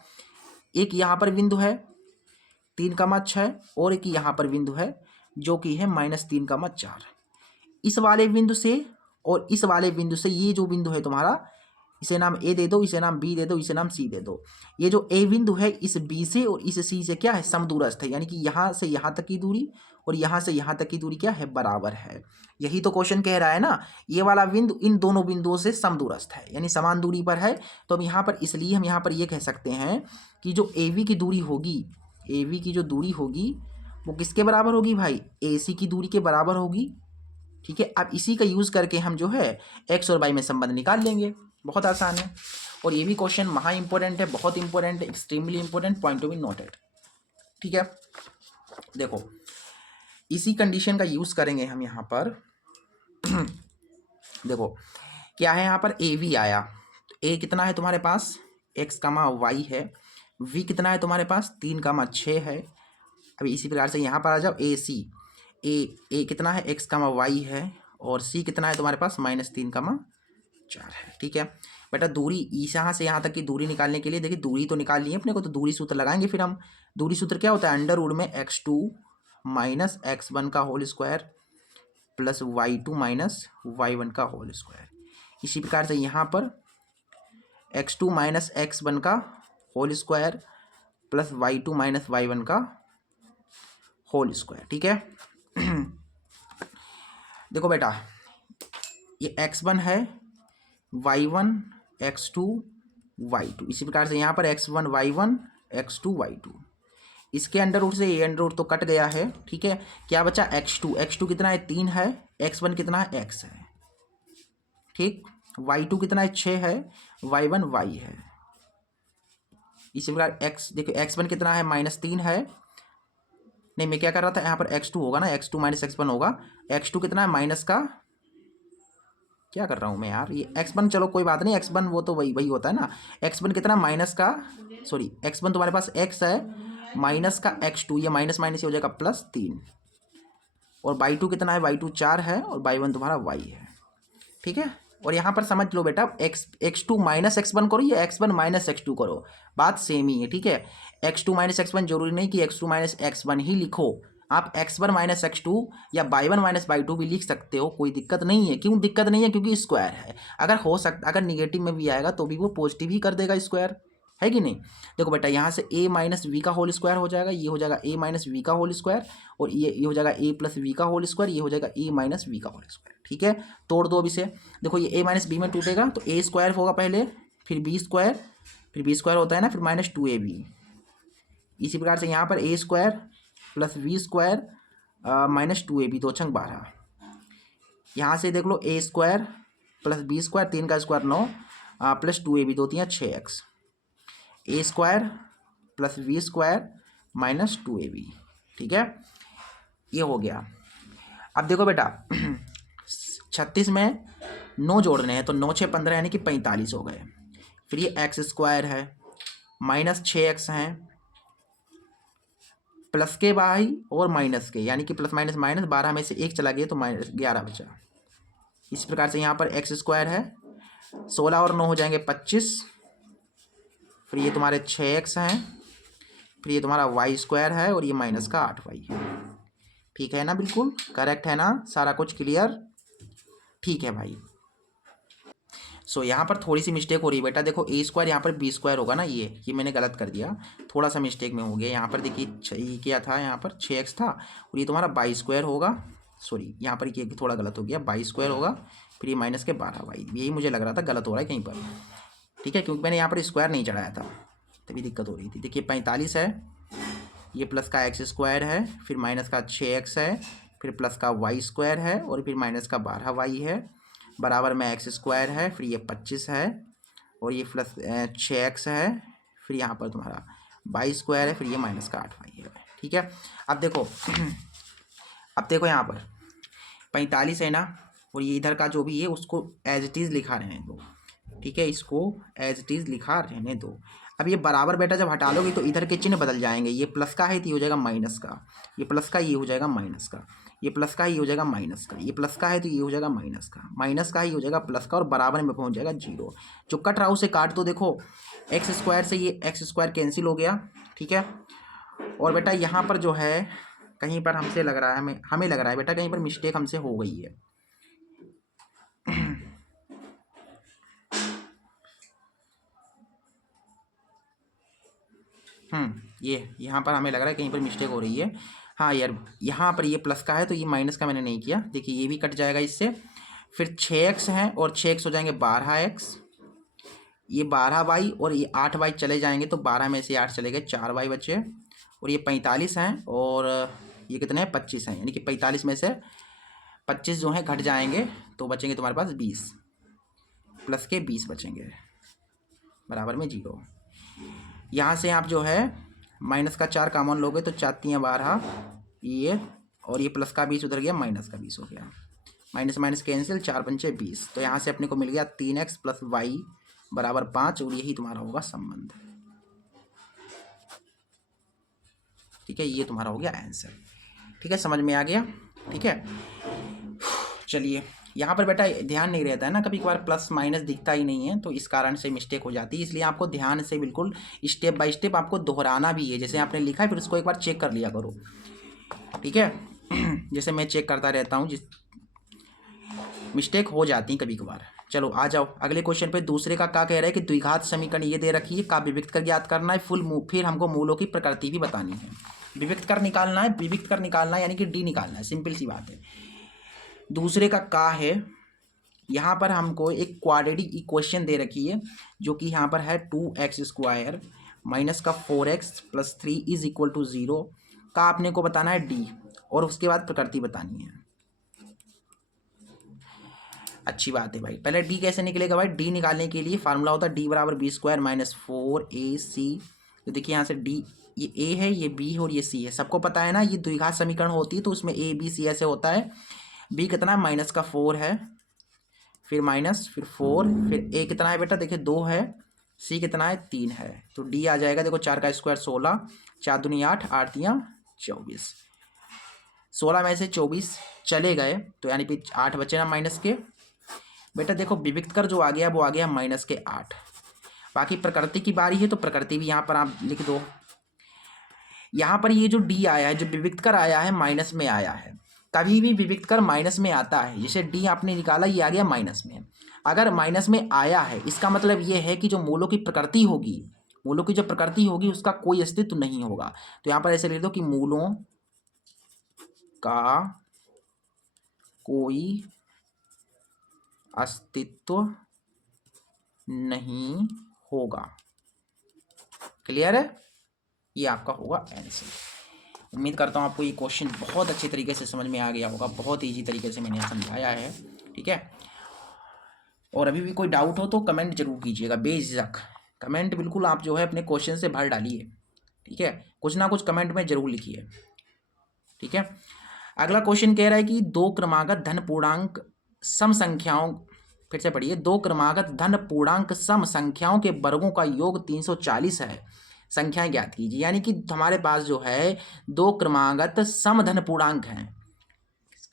एक यहाँ पर बिंदु है 3,6 और एक यहाँ पर बिंदु है जो कि है -3,4, इस वाले बिंदु से और इस वाले बिंदु से ये जो बिंदु है तुम्हारा, इसे नाम A दे दो, इसे नाम B दे दो, इसे नाम C दे दो, ये जो A बिंदु है इस B से और इस C से क्या है, समदूरस्थ है, यानी कि यहाँ से यहाँ तक की दूरी और यहाँ से यहाँ तक की दूरी क्या है, बराबर है। यही तो क्वेश्चन कह रहा है ना, ये वाला बिंदु इन दोनों बिंदुओं से समदूरस्थ है, यानी समान दूरी पर है, तो हम यहाँ पर इसलिए हम यहाँ पर ये कह सकते हैं कि जो AB की दूरी होगी, AB की जो दूरी होगी वो किसके बराबर होगी भाई, AC की दूरी के बराबर होगी, ठीक है। अब इसी का यूज़ करके हम जो है x और y में संबंध निकाल लेंगे, बहुत आसान है, और ये भी क्वेश्चन महा इंपॉर्टेंट है, बहुत इंपॉर्टेंट है, extremely important, point to be noted, ठीक है। देखो इसी कंडीशन का यूज़ करेंगे हम यहाँ पर। देखो क्या है यहाँ पर, ए वी आया, तो ए कितना है तुम्हारे पास, x, y है, v कितना है तुम्हारे पास 3,6 है। अभी इसी प्रकार से यहाँ पर आ जाओ, ए सी, ए कितना है x, y है, और c कितना है तुम्हारे पास -3,4 है, ठीक है बेटा। दूरी यहाँ से यहाँ तक की दूरी निकालने के लिए, देखिए दूरी तो निकाल ली है अपने को, तो दूरी सूत्र लगाएंगे फिर हम। दूरी सूत्र क्या होता है, अंडर रूट में x2 माइनस x1 का whole square plus y2 minus y1 का होल स्क्वायर। इसी प्रकार से यहाँ पर x2 माइनस x1 का whole square plus y2 minus y1 का होल स्क्वायर, ठीक है। देखो बेटा ये x1 है, y1 x2 y2, इसी प्रकार से यहाँ पर x1 y1 x2 y2। इसके अंडर रूट से ए अंडर रूट तो कट गया है, ठीक है। क्या बचा x2 कितना है 3 है, x1 कितना है x है, ठीक। y2 कितना है 6 है, y1 y है। इसी प्रकार x देखो x1 कितना है -3 है, नहीं मैं क्या कर रहा था यहाँ पर x2 होगा ना, x2 माइनस x1 होगा। x2 कितना है माइनस का, क्या कर रहा हूँ मैं यार, ये x1 चलो कोई बात नहीं, x1 वो तो वही वही होता है ना। x1 कितना माइनस का, सॉरी x1 तुम्हारे पास x है माइनस का x2, ये माइनस माइनस हो जाएगा +3। और y2 कितना है, y2 4 है और y1 तुम्हारा y है, ठीक है। और यहाँ पर समझ लो बेटा x2 माइनस x1 करो या x1 माइनस x2 करो, बात सेम ही है, ठीक है। x2 माइनस x1 जरूरी नहीं कि x2 माइनस x1 ही लिखो, आप x1 माइनस x2 या y1 माइनस y2 भी लिख सकते हो, कोई दिक्कत नहीं है। क्यों दिक्कत नहीं है, क्योंकि स्क्वायर है। अगर हो सकता, अगर निगेटिव में भी आएगा तो भी वो पॉजिटिव ही कर देगा स्क्वायर, है कि नहीं। देखो बेटा यहाँ से a माइनस वी का होल स्क्वायर हो जाएगा, ये हो जाएगा a माइनस वी का होल स्क्वायर, और ये हो जाएगा a प्लस वी का होल स्क्वायर, ये हो जाएगा a माइनस वी का होल स्क्वायर, ठीक है। तोड़ दो अब इसे, देखो ये a माइनस बी में टूटेगा तो a स्क्वायर होगा पहले, फिर b स्क्वायर, फिर b स्क्वायर होता है ना, फिर -2ab। इसी प्रकार से यहाँ पर a square plus V square -2ab, 2 छंग 12। यहाँ से देख लो a square plus B square, 3 का square 9 plus 2ab, 2 3 6x, a square plus V square -2ab, ठीक है। ये हो गया। अब देखो बेटा 36 में 9 जोड़ने हैं तो 9 6 15 यानी कि 45 हो गए। फिर ये एक्स स्क्वायर है -6x हैं, प्लस के बाई और माइनस के, यानी कि प्लस माइनस माइनस, 12 में से 1 चला गया तो -11 बचा। इस प्रकार से यहाँ पर एक्स स्क्वायर है, 16 और 9 हो जाएंगे 25, फिर ये तुम्हारे 6x हैं, फिर ये तुम्हारा y स्क्वायर है और ये माइनस का 8y है, ठीक है ना, बिल्कुल करेक्ट है ना, सारा कुछ क्लियर, ठीक है भाई। सो यहाँ पर थोड़ी सी मिस्टेक हो रही है बेटा, देखो a स्क्वायर यहाँ पर b स्क्वायर होगा ना, ये मैंने गलत कर दिया, थोड़ा सा मिस्टेक में हो गया। यहाँ पर देखिए ये क्या था, यहाँ पर 6x था और ये तुम्हारा y स्क्वायर होगा, सॉरी यहाँ पर ये थोड़ा गलत हो गया, y स्क्वायर होगा, फिर ये माइनस के 12y, यही मुझे लग रहा था गलत हो रहा है कहीं पर, ठीक है, क्योंकि मैंने यहाँ पर स्क्वायर नहीं चढ़ाया था तभी दिक्कत हो रही थी। देखिए 45 है, ये प्लस का एक्स स्क्वायर है, फिर माइनस का 6x है, फिर प्लस का y स्क्वायर है और फिर माइनस का 12y है, बराबर में एक्स स्क्वायर है, फिर ये 25 है और ये प्लस 6x है, फिर यहाँ पर तुम्हारा y स्क्वायर है, फिर ये माइनस का 8y है, ठीक है। अब देखो यहाँ पर 45 है ना, और ये इधर का जो भी है उसको एज इट इज़ लिखा रहने दो, ठीक है, इसको एज इट इज़ लिखा रहने दो। अब ये बराबर बेटा जब हटा लोगे तो इधर के चिन्ह बदल जाएंगे, ये प्लस का है तो ये हो जाएगा माइनस का, ये प्लस का ये हो जाएगा माइनस का, ये प्लस का ही हो जाएगा माइनस का, ये प्लस का है तो ये हो जाएगा माइनस का, माइनस का ही हो जाएगा प्लस का, और बराबर में पहुंच जाएगा 0। जो कट रहा उसे काट दो, देखो एक्स स्क्वायर से ये एक्स स्क्वायर कैंसिल हो गया, ठीक है। और बेटा यहाँ पर जो है कहीं पर हमसे लग रहा है, हमें लग रहा है बेटा कहीं पर मिस्टेक हमसे हो गई है। ये यहाँ पर हमें लग रहा है कहीं पर मिस्टेक हो रही है। हाँ यार, यहाँ पर ये प्लस का है तो ये माइनस का मैंने नहीं किया, देखिए ये भी कट जाएगा इससे। फिर 6x है और 6x हो जाएंगे 12x, ये 12y और ये 8y चले जाएंगे तो 12 में से 8 चले गए, 4y बचे, और ये 45 हैं और ये कितने हैं 25 हैं, यानी कि 45 में से 25 जो हैं घट जाएंगे तो बचेंगे तुम्हारे पास 20, प्लस के 20 बचेंगे, बराबर में 0। यहाँ से आप जो है माइनस का 4 कॉमन लोगे तो 4 3 12 ये, और ये प्लस का 20 उधर गया, माइनस का 20 हो गया, माइनस माइनस कैंसिल, 4 पंचे 20, तो यहाँ से अपने को मिल गया 3x प्लस y बराबर 5, और यही तुम्हारा होगा संबंध, ठीक है, ये तुम्हारा हो गया आंसर, ठीक है, समझ में आ गया, ठीक है। चलिए यहाँ पर बेटा ध्यान नहीं रहता है ना, कभी कभार प्लस माइनस दिखता ही नहीं है तो इस कारण से मिस्टेक हो जाती है, इसलिए आपको ध्यान से बिल्कुल स्टेप बाय स्टेप आपको दोहराना भी है, जैसे आपने लिखा है फिर उसको एक बार चेक कर लिया करो, ठीक है। जैसे मैं चेक करता रहता हूँ, जिस मिस्टेक हो जाती है कभी कभार। चलो आ जाओ अगले क्वेश्चन पे। दूसरे का क्या कह रहा है कि द्विघात समीकरण ये दे रखी है, का विविक्त कर ज्ञात करना है, फिर हमको मूलों की प्रकृति भी बतानी है, विविक्त कर निकालना है, विविक्त कर निकालना है यानी कि डी निकालना है, सिंपल सी बात है। दूसरे का है, यहाँ पर हमको एक क्वाड्रेटिक इक्वेशन दे रखी है जो कि यहाँ पर है 2x स्क्वायर माइनस का 4x+3 इज इक्वल टू 0 का आपने को बताना है डी, और उसके बाद प्रकृति बतानी है। अच्छी बात है भाई। पहले डी कैसे निकलेगा भाई? डी निकालने के लिए फार्मूला होता है डी बराबर b² - 4ac। तो देखिए यहाँ से डी, ये ए है, ये बी है और ये सी है, सबको पता है ना, ये द्विघात समीकरण होती है तो उसमें ए बी सी ऐसे होता है। बी कितना है? -4 है, फिर माइनस, फिर 4, फिर ए कितना है बेटा? देखिए 2 है, सी कितना है? 3 है। तो डी आ जाएगा, देखो 4 का स्क्वायर 16, 4 दूनी 8, 8 तियाँ 24, 16 में से 24 चले गए तो यानी कि 8 बचे ना माइनस के। बेटा देखो विविक्त कर जो आ गया वो आ गया -8। बाकी प्रकृति की बारी है तो प्रकृति भी यहाँ पर आप लिख दो। यहाँ पर ये जो डी आया है, जो विविक्त कर आया है, माइनस में आया है। कभी भी विविक्त कर माइनस में आता है, जैसे डी आपने निकाला ये आ गया माइनस में। अगर माइनस में आया है इसका मतलब ये है कि जो मूलों की प्रकृति होगी, मूलों की जो प्रकृति होगी उसका कोई अस्तित्व नहीं होगा। तो यहाँ पर ऐसे लिख दो कि मूलों का कोई अस्तित्व नहीं होगा। क्लियर है? ये आपका होगा आंसर। उम्मीद करता हूँ आपको ये क्वेश्चन बहुत अच्छे तरीके से समझ में आ गया होगा। बहुत ईजी तरीके से मैंने समझाया है, ठीक है। और अभी भी कोई डाउट हो तो कमेंट जरूर कीजिएगा, बेझिझक कमेंट बिल्कुल आप जो है अपने क्वेश्चन से भर डालिए, ठीक है। कुछ ना कुछ कमेंट में जरूर लिखिए, ठीक है। अगला क्वेश्चन कह रहा है कि दो क्रमागत धन पूर्णांक सम संख्याओं, फिर से पढ़िए, दो क्रमागत धन पूर्णांक सम संख्याओं के वर्गों का योग 340 है, संख्याएं ज्ञात कीजिए। यानी कि हमारे पास जो है दो क्रमागत सम धन पूर्णांक हैं।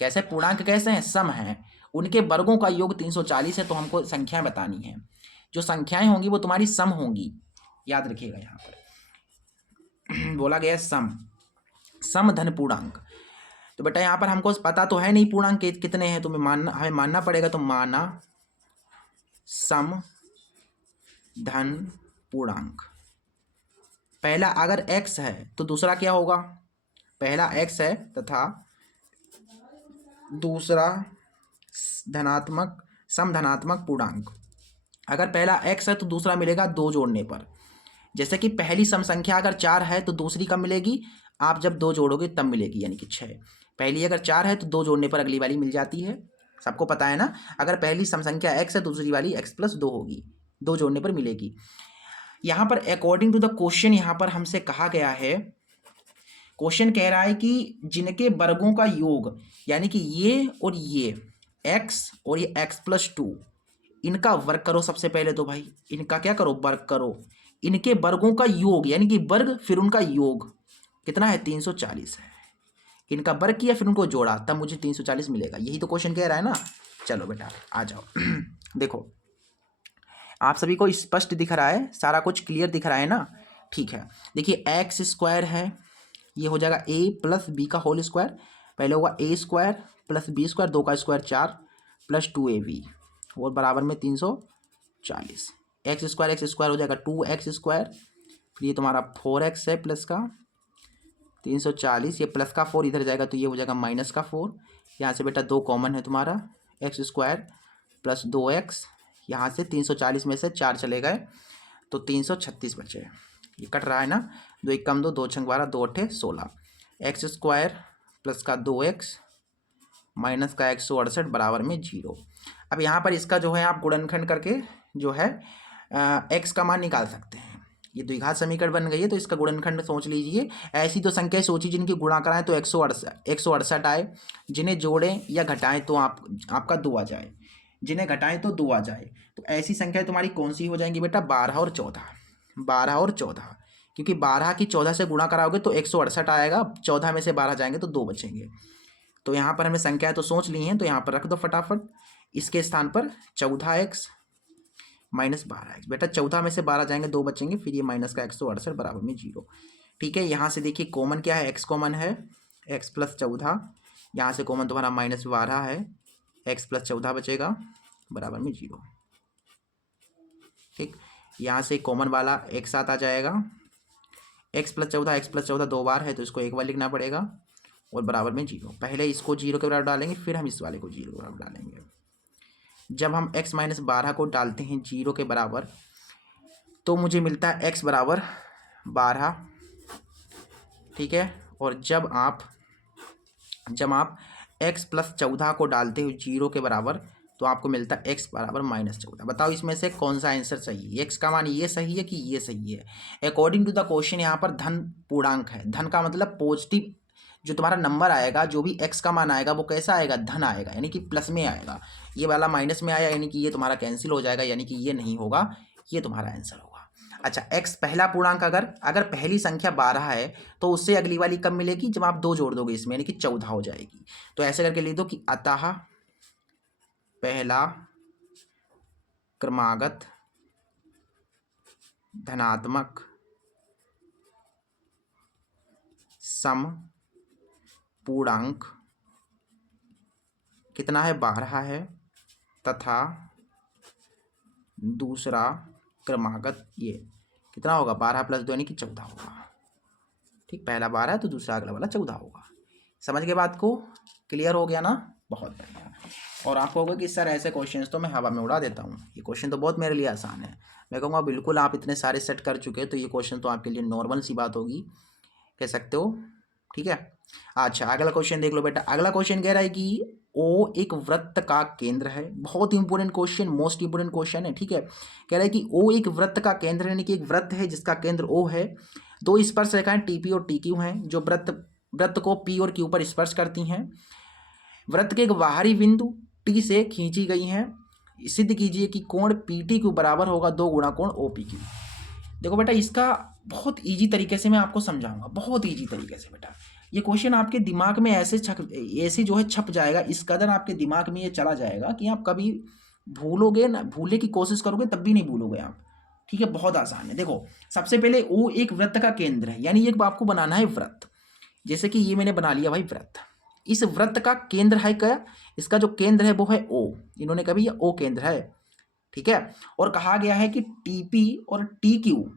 कैसे पूर्णांक? कैसे हैं? सम हैं, उनके वर्गों का योग 340 है। तो हमको संख्याएं बतानी है, जो संख्याएं होंगी वो तुम्हारी सम होंगी, याद रखिएगा। यहाँ पर बोला गया सम, सम धन पूर्णांक। तो बेटा यहाँ पर हमको पता तो है नहीं पूर्णांक कितने हैं, तो हमें मानना पड़ेगा। तो माना सम धन पूर्णांक। पहला अगर x है तो दूसरा क्या होगा? पहला x है तथा दूसरा धनात्मक, सम धनात्मक पूर्णांक। अगर पहला x है तो दूसरा मिलेगा 2 जोड़ने पर। जैसे कि पहली सम संख्या अगर 4 है तो दूसरी कब मिलेगी? आप जब 2 जोड़ोगे तब मिलेगी, यानी कि 6। पहली अगर 4 है तो 2 जोड़ने पर अगली वाली मिल जाती है, सबको पता है ना। अगर पहली सम संख्या x है दूसरी वाली x+2 होगी, 2 जोड़ने पर मिलेगी। यहाँ पर अकॉर्डिंग टू द क्वेश्चन यहाँ पर हमसे कहा गया है, क्वेश्चन कह रहा है कि जिनके वर्गों का योग, यानी कि ये और ये x और ये x+2, इनका वर्ग करो। सबसे पहले तो भाई इनका क्या करो? वर्ग करो। इनके वर्गों का योग, यानी कि वर्ग फिर उनका योग कितना है? 340 है। इनका वर्ग किया फिर उनको जोड़ा तब मुझे 340 मिलेगा। यही तो क्वेश्चन कह रहा है ना। चलो बेटा आ जाओ देखो आप सभी को स्पष्ट दिख रहा है, सारा कुछ क्लियर दिख रहा है ना? ठीक है। देखिए x² है, ये हो जाएगा a + b का होल स्क्वायर। पहले होगा a² + b², 2 का स्क्वायर 4 + 2ab और बराबर में 340। x² हो जाएगा 2x², फिर ये तुम्हारा 4x है प्लस का 340, ये प्लस का 4 इधर जाएगा तो ये हो जाएगा माइनस का 4। यहाँ से बेटा 2 कॉमन है तुम्हारा, x² + 2x, यहाँ से 340 में से 4 चले गए तो 336 बचे। ये कट रहा है ना, 2 1 कम 2, 2 6 12, 2 8 16। x² प्लस का 2x माइनस का 168 बराबर में 0। अब यहाँ पर इसका जो है आप गुणनखंड करके जो है x का मान निकाल सकते हैं। ये द्विघात समीकरण बन गई है तो इसका गुणनखंड सोच लीजिए। ऐसी तो संख्या सोची जिनकी गुणा कराएं तो 168 आए, जिन्हें जोड़ें या घटाएं तो आपका 2 आ जाए, जिन्हें घटाएं तो 2 आ जाए। तो ऐसी संख्या तुम्हारी कौन सी हो जाएंगी बेटा? 12 और 14। 12 और 14, क्योंकि 12 की 14 से गुणा कराओगे तो 168 आएगा, 14 में से 12 जाएंगे तो 2 बचेंगे। तो यहाँ पर हमें संख्या तो सोच ली हैं, तो यहाँ पर रख दो फटाफट। इसके स्थान पर 14x - 12x। बेटा 14 में से 12 जाएंगे 2 बचेंगे, फिर ये माइनस का 168 बराबर में 0। ठीक है। यहाँ से देखिए कॉमन क्या है? x कॉमन है, x + 14। यहाँ से कॉमन तुम्हारा -12 है, x + 14 बचेगा बराबर में 0। ठीक। यहाँ से कॉमन वाला एक साथ आ जाएगा, x + 14 2 बार है तो इसको एक बार लिखना पड़ेगा और बराबर में 0। पहले इसको 0 के बराबर डालेंगे, फिर हम इस वाले को 0 के बराबर डालेंगे। जब हम x - 12 को डालते हैं 0 के बराबर तो मुझे मिलता है x बराबर 12, ठीक है। और जब आप x प्लस 14 को डालते हो 0 के बराबर तो आपको मिलता है x बराबर -14। बताओ इसमें से कौन सा आंसर सही है? x का मान ये सही है कि ये सही है? अकॉर्डिंग टू द क्वेश्चन यहाँ पर धन पूर्णांक है। धन का मतलब पॉजिटिव, जो तुम्हारा नंबर आएगा, जो भी x का मान आएगा वो कैसा आएगा? धन आएगा, यानी कि प्लस में आएगा। ये वाला माइनस में आया, यानी कि ये तुम्हारा कैंसिल हो जाएगा, यानी कि ये नहीं होगा, ये तुम्हारा आंसर होगा। अच्छा, x पहला पूर्णांक अगर पहली संख्या 12 है तो उससे अगली वाली कब मिलेगी? जब आप 2 जोड़ दोगे इसमें, यानी कि 14 हो जाएगी। तो ऐसे करके लिख दो कि अतः पहला क्रमागत धनात्मक सम पूर्णांक कितना है? 12 है, तथा दूसरा क्रमागत ये कितना होगा? 12 + 2 यानी कि 14 होगा। ठीक, पहला 12 है तो दूसरा अगला वाला 14 होगा। समझ गए बात को? क्लियर हो गया ना? बहुत बढ़िया। और आपको होगा कि सर ऐसे क्वेश्चंस तो मैं हवा में उड़ा देता हूँ, ये क्वेश्चन तो बहुत मेरे लिए आसान है। मैं कहूँगा बिल्कुल, आप इतने सारे सेट कर चुके हैं तो ये क्वेश्चन तो आपके लिए नॉर्मल सी बात होगी, कह सकते हो। ठीक है, अच्छा अगला क्वेश्चन देख लो बेटा। अगला क्वेश्चन कह रहा है कि ओ एक वृत्त का केंद्र है। बहुत important question, most important question है। ठीक है, कह रहा है कि ओ एक वृत्त का केंद्र है, यानी कि एक वृत्त है जिसका केंद्र ओ है। 2 स्पर्श रेखाएं टीपी और टीक्यू हैं जो वृत्त को पी और क्यू पर स्पर्श करती हैं। वृत्त के एक बाहरी बिंदु टी से खींची गई हैं। सिद्ध कीजिए कि कोण पी टी क्यू बराबर होगा 2 गुणा कोण ओ पी क्यू। देखो बेटा, इसका बहुत ईजी तरीके से मैं आपको समझाऊंगा, बहुत ईजी तरीके से बेटा। ये क्वेश्चन आपके दिमाग में ऐसे जो है छप जाएगा, इस कदर आपके दिमाग में ये चला जाएगा कि आप कभी भूलोगे ना, भूलने की कोशिश करोगे तब भी नहीं भूलोगे आप। ठीक है, बहुत आसान है। देखो, सबसे पहले ओ एक वृत्त का केंद्र है, यानी एक आपको बनाना है वृत्त। जैसे कि ये मैंने बना लिया भाई वृत्त। इस वृत्त का केंद्र है क्या? इसका जो केंद्र है वो है ओ। इन्होंने कभी ये ओ केंद्र है, ठीक है। और कहा गया है कि टीपी और टी क्यू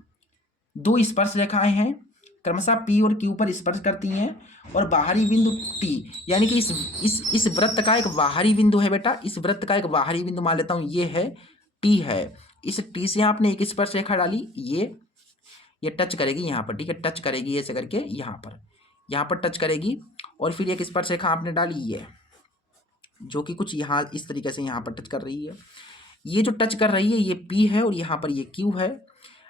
2 स्पर्श रेखाएं हैं, क्रमशः पी और क्यू पर स्पर्श करती हैं। और बाहरी बिंदु टी, यानी कि इस वृत्त का एक बाहरी बिंदु है बेटा। इस वृत्त का एक बाहरी बिंदु मान लेता हूं ये है, टी है। इस टी से आपने एक स्पर्श रेखा डाली, ये टच करेगी यहाँ पर। ठीक है, टच करेगी ऐसे करके यहाँ पर टच करेगी। और फिर एक स्पर्श रेखा आपने डाली ये, जो कि कुछ यहाँ इस तरीके से यहाँ पर टच कर रही है। ये जो टच कर रही है ये पी है और यहाँ पर ये क्यू है।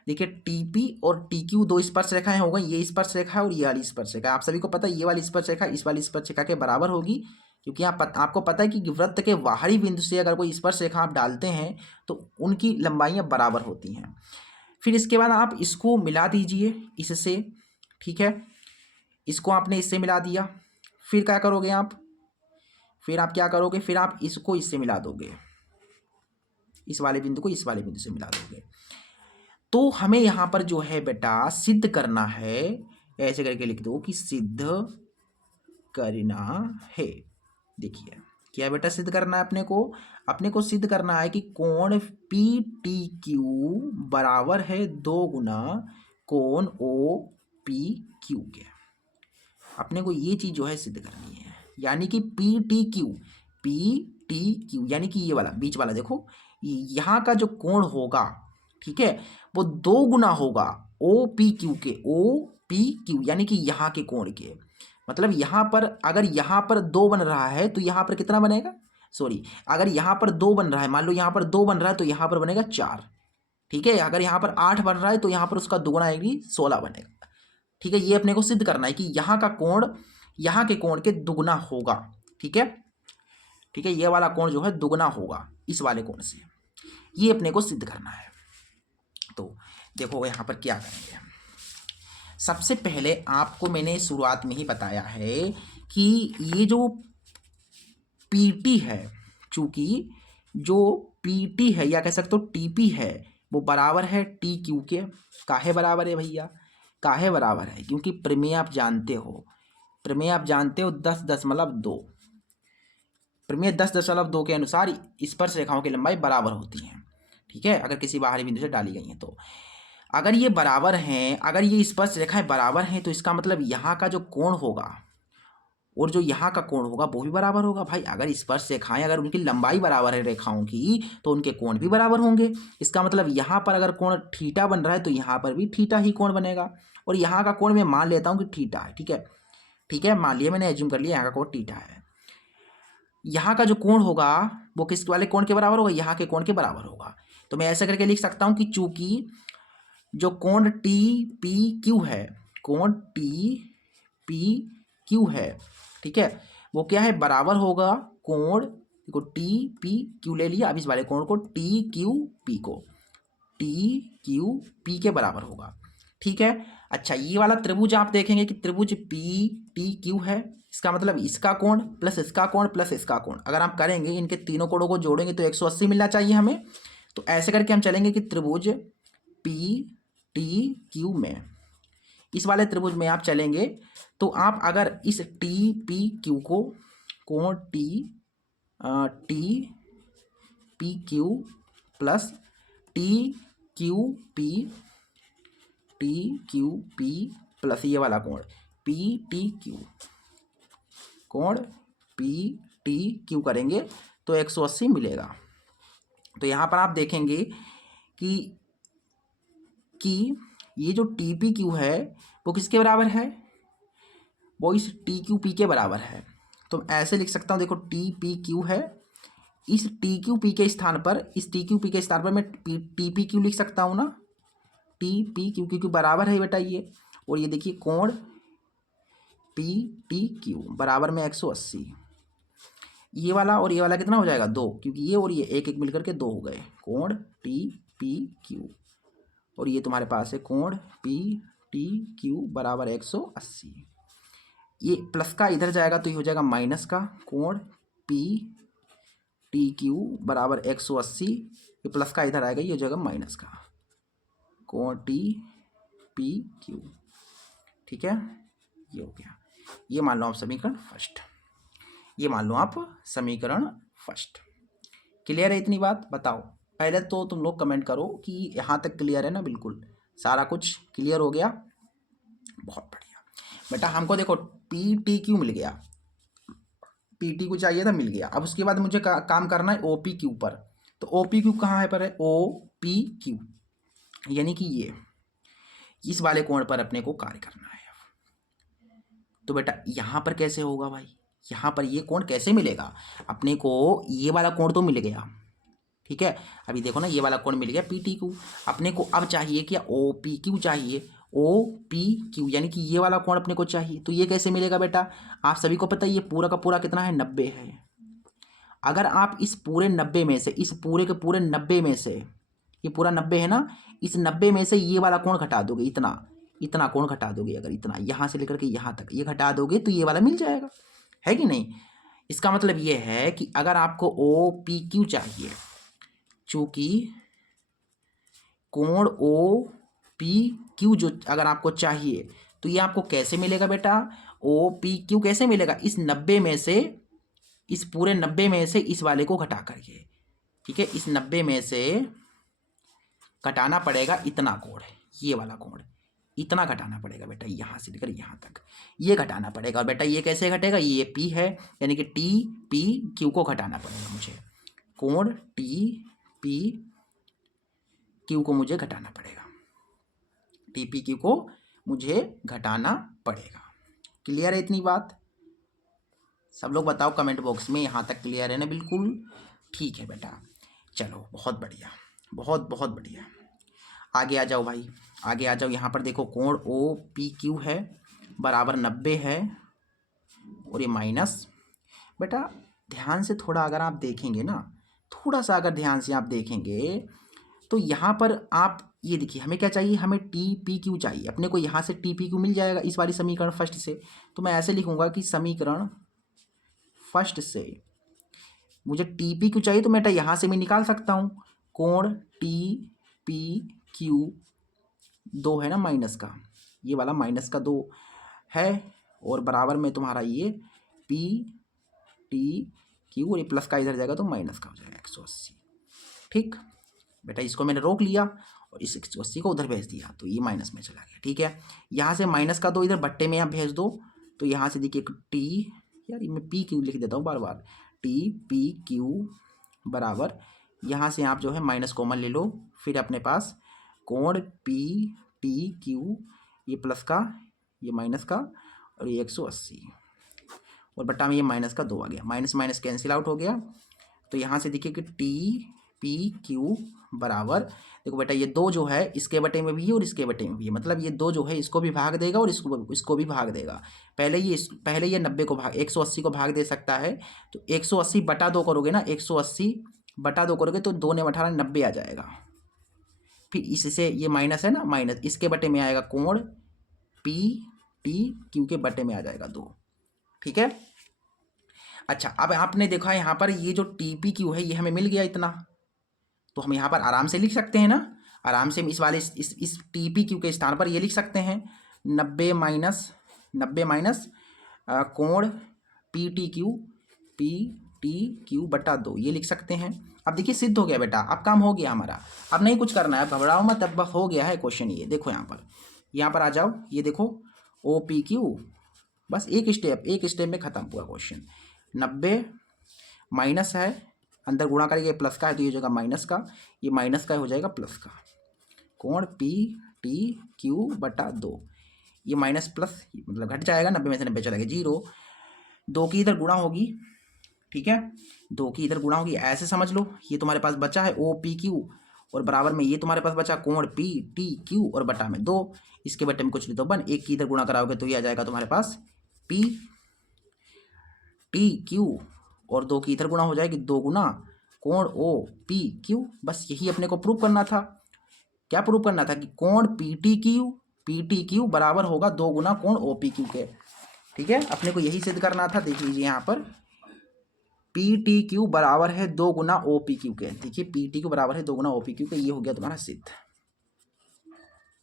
देखिए, टीपी और टीक्यू 2 स्पर्श रेखाएं हो गई। ये स्पर्श रेखा है और ये वाली स्पर्श रेखा। आप सभी को पता है ये वाली स्पर्श रेखा इस वाली स्पर्श रेखा के बराबर होगी, क्योंकि आपको पता है कि वृत्त के बाहरी बिंदु से अगर कोई स्पर्श रेखा आप डालते हैं तो उनकी लंबाइयाँ बराबर होती हैं। फिर इसके बाद आप इसको मिला दीजिए इससे। ठीक है, इसको आपने इससे मिला दिया। फिर क्या करोगे आप? फिर आप क्या करोगे? फिर आप इसको इससे मिला दोगे, इस वाले बिंदु को इस वाले बिंदु से मिला दोगे। तो हमें यहाँ पर जो है बेटा सिद्ध करना है, ऐसे करके लिख दो कि सिद्ध करना है। देखिए क्या बेटा सिद्ध करना है अपने को सिद्ध करना है कि कोण पी टी क्यू बराबर है 2 गुना कोण ओ पी क्यू के। अपने को ये चीज जो है सिद्ध करनी है, यानी कि पी टी क्यू यानी कि ये वाला बीच वाला, देखो यहाँ का जो कोण होगा, ठीक है, वो 2 गुना होगा ओ पी क्यू के। ओ पी क्यू यानी कि यहाँ के कोण के। मतलब यहाँ पर अगर यहाँ पर 2 बन रहा है तो यहाँ पर कितना बनेगा? सॉरी, अगर यहाँ पर 2 बन रहा है, मान लो यहाँ पर 2 बन रहा है तो यहाँ पर बनेगा 4। ठीक है, अगर यहाँ पर 8 बन रहा है तो यहाँ पर उसका दुगुना यानी 16 बनेगा। ठीक है, ये अपने को सिद्ध करना है कि यहाँ का कोण यहाँ के कोण के दुगुना होगा। ठीक है, ठीक है, ये वाला कोण जो है दुगुना होगा इस वाले कोण से, ये अपने को सिद्ध करना है। तो देखो यहाँ पर क्या करेंगे हम। सबसे पहले आपको मैंने शुरुआत में ही बताया है कि ये जो पीटी है, चूंकि जो पीटी है या कह सकते हो टीपी है, वो बराबर है टी क्यू के। काहे बराबर है भैया? काहे बराबर है? क्योंकि प्रमेय आप जानते हो 10.2। प्रमेय 10.2 के अनुसार स्पर्श रेखाओं की लंबाई बराबर होती है। ठीक है, अगर किसी बाहरी बिंदु से डाली गई हैं तो अगर ये बराबर हैं, अगर ये स्पर्श रेखाएं बराबर हैं तो इसका मतलब यहाँ का जो कोण होगा और जो यहाँ का कोण होगा वो भी बराबर होगा। भाई अगर स्पर्श रेखाएं अगर उनकी लंबाई बराबर है रेखाओं की तो उनके कोण भी बराबर होंगे। इसका मतलब यहाँ पर अगर कोण थीटा बन रहा है तो यहाँ पर भी थीटा ही कोण बनेगा। और यहाँ का कोण मैं मान लेता हूँ कि थीटा है। ठीक है, ठीक है, मान लिया मैंने, एज्यूम कर लिया यहाँ का कोण थीटा है। यहाँ का जो कोण होगा वो किस वाले कोण के बराबर होगा, यहाँ के कोण के बराबर होगा। तो मैं ऐसा करके लिख सकता हूँ कि चूंकि जो कोण टी पी क्यू है, कोण टी पी क्यू है, ठीक है, वो क्या है, बराबर होगा कोण, देखो टी पी क्यू ले लिया, अब इस वाले कोण को टी क्यू पी को टी क्यू पी के बराबर होगा। ठीक है, अच्छा ये वाला त्रिभुज आप देखेंगे कि त्रिभुज पी टी क्यू है, इसका मतलब इसका कोण प्लस इसका कोण प्लस इसका कोण, अगर आप करेंगे इनके तीनों कोणों को जोड़ेंगे तो 180 मिलना चाहिए हमें। तो ऐसे करके हम चलेंगे कि त्रिभुज पी टी क्यू में, इस वाले त्रिभुज में आप चलेंगे तो आप अगर इस टी पी क्यू को कोण T P Q plus T Q P plus ये वाला कोण पी टी क्यू, कोण पी टी क्यू करेंगे तो 180 मिलेगा। तो यहाँ पर आप देखेंगे कि ये जो टी पी क्यू है वो किसके बराबर है, वो इस टी क्यू पी के बराबर है। तो मैं ऐसे लिख सकता हूँ, देखो टी पी क्यू है, इस टी क्यू पी के स्थान पर, इस टी क्यू पी के स्थान पर मैं टी पी क्यू लिख सकता हूँ ना, टी पी क्यू, क्योंकि बराबर है बेटा ये, और ये देखिए कोण पी टी क्यू बराबर में 180, ये वाला और ये वाला कितना हो जाएगा 2, क्योंकि ये और ये एक एक मिलकर के 2 हो गए, कोण टी पी क्यू, और ये तुम्हारे पास है कोण पी टी क्यू बराबर 180। ये प्लस का इधर जाएगा तो ये हो जाएगा माइनस का, कोण पी टी क्यू बराबर 180, ये प्लस का इधर आएगा, ये हो जाएगा माइनस का, कोण टी पी क्यू। ठीक है, ये हो गया, ये मान लो आप समीकरण फर्स्ट, ये मान लो आप समीकरण फर्स्ट। क्लियर है इतनी बात, बताओ पहले तो तुम लोग कमेंट करो कि यहाँ तक क्लियर है ना, बिल्कुल सारा कुछ क्लियर हो गया, बहुत बढ़िया बेटा। हमको देखो पी टी क्यू मिल गया, पी टी को चाहिए था, मिल गया। अब उसके बाद मुझे काम करना है ओ पी क्यू पर। तो ओ पी क्यू कहाँ है पर है, ओ पी क्यू, यानी कि ये इस वाले कोण पर अपने को कार्य करना है। तो बेटा यहाँ पर कैसे होगा भाई, यहाँ पर ये कोण कैसे मिलेगा अपने को, ये वाला कोण तो मिल गया, ठीक है, अभी देखो ना ये वाला कोण मिल गया पी टी क्यू, अपने को अब चाहिए क्या, ओ पी क्यू चाहिए, ओ पी क्यू, यानी कि ये वाला कोण अपने को चाहिए। तो ये कैसे मिलेगा बेटा, आप सभी को पता है ये पूरा का पूरा कितना है, 90 है। अगर आप इस पूरे 90 में से, इस पूरे के पूरे 90 में से, ये पूरा 90 है ना, इस 90 में से ये वाला कोण घटा दोगे, इतना कोण घटा दोगे, अगर इतना यहाँ से लेकर के यहाँ तक ये घटा दोगे तो ये वाला मिल जाएगा, है कि नहीं। इसका मतलब ये है कि अगर आपको ओ पी क्यू चाहिए, चूंकि कोण ओ पी क्यू जो अगर आपको चाहिए तो ये आपको कैसे मिलेगा बेटा, ओ पी क्यू कैसे मिलेगा, इस 90 में से, इस पूरे 90 में से इस वाले को घटा करके, ठीक है, इस 90 में से घटाना पड़ेगा इतना कोण, ये वाला कोण इतना घटाना पड़ेगा बेटा, यहाँ से लेकर यहाँ तक ये घटाना पड़ेगा। और बेटा ये कैसे घटेगा, ये पी है, यानी कि टी पी क्यू को घटाना पड़ेगा मुझे, कोण टी पी क्यू को मुझे घटाना पड़ेगा, टी पी क्यू को मुझे घटाना पड़ेगा। क्लियर है इतनी बात, सब लोग बताओ कमेंट बॉक्स में, यहाँ तक क्लियर है ना, बिल्कुल ठीक है बेटा। चलो बहुत बढ़िया, बहुत बहुत बढ़िया, आगे आ जाओ भाई, आगे आ जाओ। यहाँ पर देखो कोण ओ पी क्यू है बराबर 90 है, और ये माइनस, बेटा ध्यान से थोड़ा अगर आप देखेंगे ना, थोड़ा सा अगर ध्यान से आप देखेंगे तो यहाँ पर आप ये देखिए, हमें क्या चाहिए, हमें टी पी क्यू चाहिए, अपने को यहाँ से टी पी क्यू मिल जाएगा इस वाली समीकरण फर्स्ट से। तो मैं ऐसे लिखूंगा कि समीकरण फर्स्ट से मुझे टी पी क्यू चाहिए, तो बेटा यहाँ से मैं निकाल सकता हूँ, कोण टी पी क्यू 2 है ना माइनस का, ये वाला माइनस का 2 है, और बराबर में तुम्हारा ये पी टी क्यू, और ये प्लस का इधर जाएगा तो माइनस का हो जाएगा 180। ठीक बेटा, इसको मैंने रोक लिया और इस 180 को उधर भेज दिया, तो ये माइनस में चला गया। ठीक है, यहाँ से माइनस का 2 इधर बट्टे में आप भेज दो, तो यहाँ से देखिए टी, यार मैं पी क्यू लिख देता हूँ बार बार, टी पी क्यू बराबर, यहाँ से आप जो है माइनस कॉमन ले लो, फिर अपने पास कोण पी टी क्यू, ये प्लस का, ये माइनस का, और ये 180, और बटा में ये माइनस का 2 आ गया। माइनस माइनस कैंसिल आउट हो गया। तो यहाँ से देखिए कि टी पी क्यू बराबर, देखो बेटा ये 2 जो है इसके बटे में भी है और इसके बटे में भी है, मतलब ये 2 जो है इसको भी भाग देगा और इसको भी भाग देगा। पहले ये 90 को भाग 180 को भाग दे सकता है। तो 180 बटा 2 करोगे ना, 180 बटा 2 करोगे तो 2 ने 18 90 आ जाएगा। फिर इससे ये माइनस है ना, माइनस इसके बटे में आएगा कोण पी टी क्यू के बटे में आ जाएगा 2। ठीक है। अच्छा, अब आपने देखा यहाँ पर ये जो टी पी क्यू है ये हमें मिल गया इतना, तो हम यहाँ पर आराम से लिख सकते हैं ना, आराम से इस वाले इस टी पी क्यू के स्थान पर ये लिख सकते हैं 90 माइनस कोण पी टी क्यू बटा 2, ये लिख सकते हैं। अब देखिए सिद्ध हो गया बेटा, अब काम हो गया हमारा, अब नहीं कुछ करना है, घबराओ मत, अब हो गया है क्वेश्चन। ये देखो यहाँ पर आ जाओ, ये देखो ओ पी क्यू, बस एक स्टेप में खत्म हुआ क्वेश्चन। 90 माइनस है, अंदर गुणा करेंगे प्लस का है तो ये हो जाएगा माइनस का, ये माइनस का हो जाएगा प्लस का, कोण पी टी क्यू बटा 2, ये माइनस प्लस मतलब घट जाएगा, 90 में से 90 चला गया 0, 2 की इधर गुणा होगी। ठीक है, 2 की इधर गुणा होगी, ऐसे समझ लो। ये तुम्हारे पास बचा है ओ पी क्यू और बराबर में ये तुम्हारे पास बचा कोण पी टी क्यू और बटा में 2, इसके बटे में कुछ नहीं तो 1, 1 की इधर गुणा कराओगे तो ये आ जाएगा तुम्हारे पास पी टी क्यू और 2 की इधर गुणा हो जाएगी, 2 गुना कोण ओ पी क्यू। बस यही अपने को प्रूव करना था। क्या प्रूव करना था कि कोण पी टी क्यू बराबर होगा 2 गुना कोण ओ पी क्यू के। ठीक है, अपने को यही सिद्ध करना था। देख लीजिए यहाँ पर पी टी क्यू बराबर है 2 गुना ओ पी क्यू के। देखिए पी टी क्यू बराबर है 2 गुना ओ पी क्यू के, ये हो गया तुम्हारा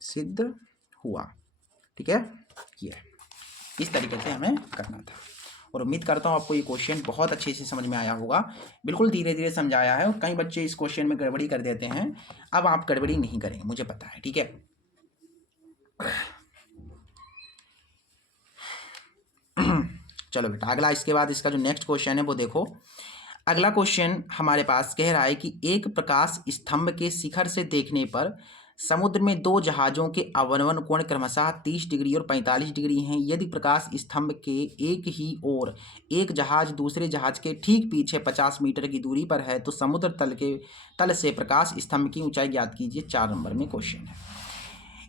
सिद्ध हुआ। ठीक है, ये इस तरीके से हमें करना था और उम्मीद करता हूँ आपको ये क्वेश्चन बहुत अच्छे से समझ में आया होगा। बिल्कुल धीरे धीरे समझाया है, और कई बच्चे इस क्वेश्चन में गड़बड़ी कर देते हैं। अब आप गड़बड़ी नहीं करेंगे, मुझे पता है। ठीक है, चलो बेटा अगला, इसके बाद इसका जो नेक्स्ट क्वेश्चन है वो देखो। अगला क्वेश्चन हमारे पास कह रहा है कि एक प्रकाश स्तंभ के शिखर से देखने पर समुद्र में 2 जहाज़ों के अवनमन कोण क्रमशः 30 डिग्री और 45 डिग्री हैं। यदि प्रकाश स्तंभ के एक ही ओर एक जहाज दूसरे जहाज के ठीक पीछे 50 मीटर की दूरी पर है तो समुद्र तल से प्रकाश स्तंभ की ऊंचाई ज्ञात कीजिए। 4 नंबर में क्वेश्चन है।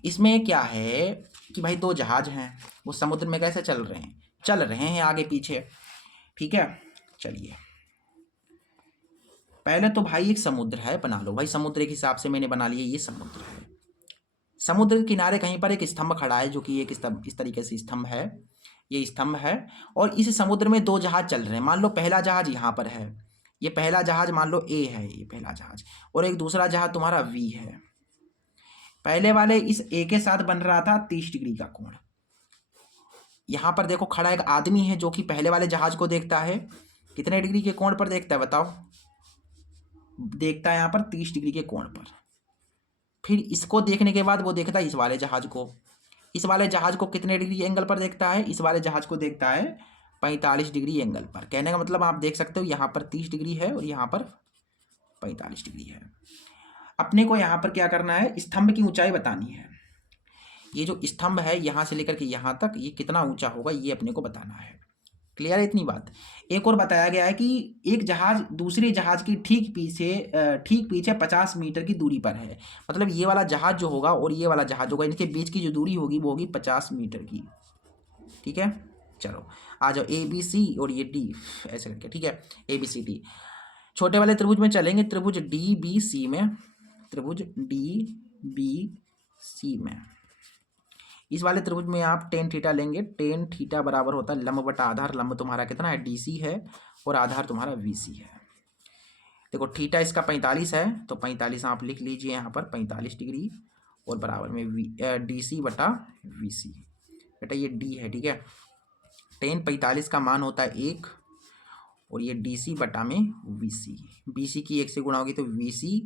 इसमें क्या है कि भाई 2 जहाज हैं, वो समुद्र में कैसे चल रहे हैं आगे पीछे। ठीक है, चलिए पहले तो भाई एक समुद्र है, बना लो भाई समुद्र के हिसाब से मैंने बना लिया, ये समुद्र है। समुद्र के किनारे कहीं पर एक स्तंभ खड़ा है, जो कि एक स्तंभ इस तरीके से स्तंभ है, ये स्तंभ है। और इस समुद्र में 2 जहाज चल रहे हैं। मान लो पहला जहाज यहाँ पर है, ये पहला जहाज मान लो ए है, ये पहला जहाज, और एक दूसरा जहाज तुम्हारा वी है। पहले वाले इस ए के साथ बन रहा था 30 डिग्री का कोण। यहाँ पर देखो खड़ा एक आदमी है जो कि पहले वाले जहाज को देखता है, कितने डिग्री के कोण पर देखता है बताओ? देखता है यहाँ पर 30 डिग्री के कोण पर। फिर इसको देखने के बाद वो देखता है इस वाले जहाज को, इस वाले जहाज को कितने डिग्री एंगल पर देखता है? इस वाले जहाज को देखता है 45 डिग्री एंगल पर। कहने का मतलब आप देख सकते हो यहाँ पर 30 डिग्री है और यहाँ पर 45 डिग्री है। अपने को यहाँ पर क्या करना है, स्तंभ की ऊंचाई बतानी है। ये जो स्तंभ है यहाँ से लेकर के यहाँ तक ये कितना ऊंचा होगा ये अपने को बताना है। क्लियर है इतनी बात? एक और बताया गया है कि एक जहाज दूसरे जहाज की ठीक पीछे 50 मीटर की दूरी पर है। मतलब ये वाला जहाज जो होगा और ये वाला जहाज होगा, इनके बीच की जो दूरी होगी वो होगी 50 मीटर की। ठीक है, चलो आ जाओ ए बी सी और ये डी ऐसे करके। ठीक है, ए बी सी डी। छोटे वाले त्रिभुज में चलेंगे, त्रिभुज डी बी सी में, त्रिभुज डी बी सी में इस वाले त्रिभुज में आप टेन थीटा लेंगे। टेन थीटा बराबर होता है लंब बटा आधार। लंब तुम्हारा कितना है? डीसी है और आधार तुम्हारा वीसी है। देखो थीटा इसका 45 है तो 45 आप लिख लीजिए यहाँ पर 45 डिग्री और बराबर में डीसी बटा वीसी। बेटा ये डी है, ठीक है। टेन 45 का मान होता है 1 और ये डीसी बटा में वीसी। बीसी की 1 से गुणा होगी तो वीसी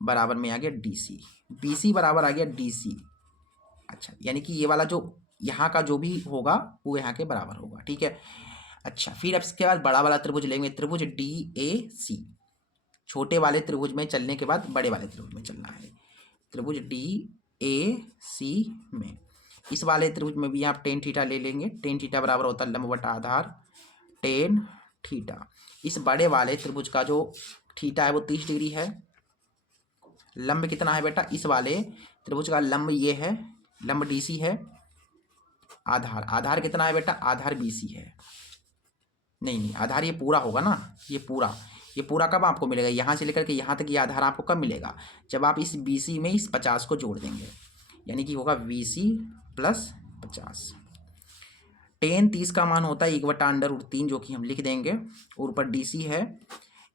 बराबर में आ गया डीसी। बीसी बराबर आ गया डीसी। अच्छा, यानी कि ये वाला जो यहाँ का जो भी होगा वो यहाँ के बराबर होगा। ठीक है, अच्छा फिर अब इसके बाद बड़ा वाला त्रिभुज लेंगे, त्रिभुज डी ए सी। छोटे वाले त्रिभुज में चलने के बाद बड़े वाले त्रिभुज में चलना है। त्रिभुज डी ए सी में इस वाले त्रिभुज में भी आप टेन थीटा ले लेंगे। टेन थीटा बराबर होता है लंब बटा आधार टेन थीटा। इस बड़े वाले त्रिभुज का जो थीटा है वो 30 डिग्री है। लंब कितना है बेटा, इस वाले त्रिभुज का लंब ये है, लंब डीसी है। आधार, आधार कितना है बेटा, आधार बीसी है। नहीं, आधार ये पूरा होगा ना, ये पूरा कब आपको मिलेगा, यहाँ से लेकर के यहाँ तक ये आधार आपको कब मिलेगा, जब आप इस बीसी में इस 50 को जोड़ देंगे, यानी कि होगा बीसी प्लस 50। टेन 30 का मान होता है 1/√3, जो कि हम लिख देंगे, और ऊपर डीसी है।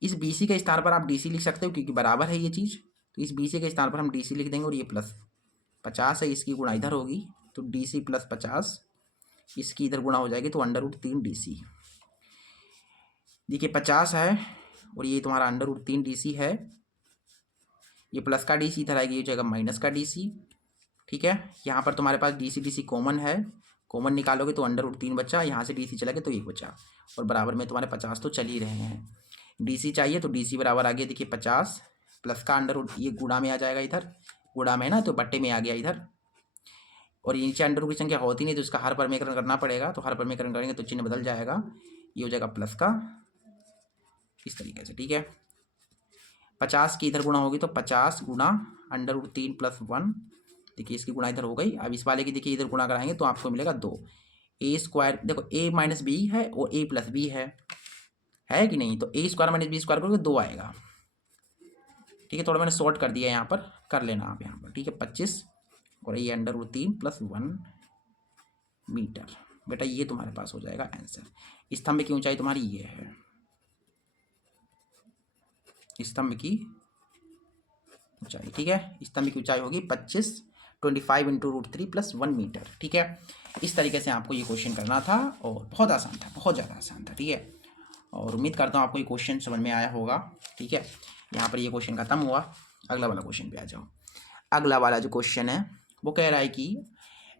इस बीसी के स्थान पर आप डीसी लिख सकते हो क्योंकि बराबर है ये चीज़, तो इस बीसी के स्थान पर हम डीसी लिख देंगे, और ये प्लस 50 है, इसकी गुणा इधर होगी तो डीसी प्लस 50, इसकी इधर गुणा हो जाएगी तो √3 डीसी। देखिए 50 है और ये तुम्हारा √3 डीसी है, ये प्लस का डीसी इधर आएगी, ये जगह माइनस का डीसी। ठीक है, यहाँ पर तुम्हारे पास डीसी डीसी कॉमन है, कॉमन निकालोगे तो √3 बचा, यहाँ से डीसी चला गया तो 1 बचा, और बराबर में तुम्हारे 50 तो चल ही रहे हैं। डीसी चाहिए तो डीसी बराबर आ गया, देखिए 50 प्लस का ये गुणा में आ जाएगा, इधर गुणा में है ना तो बट्टे में आ गया इधर, और नीचे अंडर की संख्या होती नहीं तो इसका हर परमेकरण करना पड़ेगा, तो हर परमेकरण करेंगे तो चिन्ह बदल जाएगा, ये हो जाएगा प्लस का, इस तरीके से। ठीक है, 50 की इधर गुणा होगी तो 50 गुणा √3 + 1, देखिए इसकी गुणा इधर हो गई। अब इस वाले की देखिए इधर गुणा कराएंगे तो आपको मिलेगा 2 a², देखो a - b है और a + b है कि नहीं, तो a² - b² करोगे 2 आएगा। ठीक है, थोड़ा मैंने शॉर्ट कर दिया यहाँ पर, कर लेना आप यहाँ पर। ठीक है, 25 और ये √3 + 1 मीटर, बेटा ये तुम्हारे पास हो जाएगा आंसर। स्तंभ की ऊंचाई तुम्हारी ये है, स्तंभ की ऊंचाई। ठीक है, स्तंभ की ऊंचाई होगी 25 × √3 + 1 मीटर। ठीक है, इस तरीके से आपको ये क्वेश्चन करना था, और बहुत आसान था, बहुत ज़्यादा आसान था। ठीक है, और उम्मीद करता हूँ आपको ये क्वेश्चन समझ में आया होगा। ठीक है, यहाँ पर ये क्वेश्चन खत्म हुआ, अगला वाला क्वेश्चन पे आ जाओ। अगला वाला जो क्वेश्चन है वो कह रहा है कि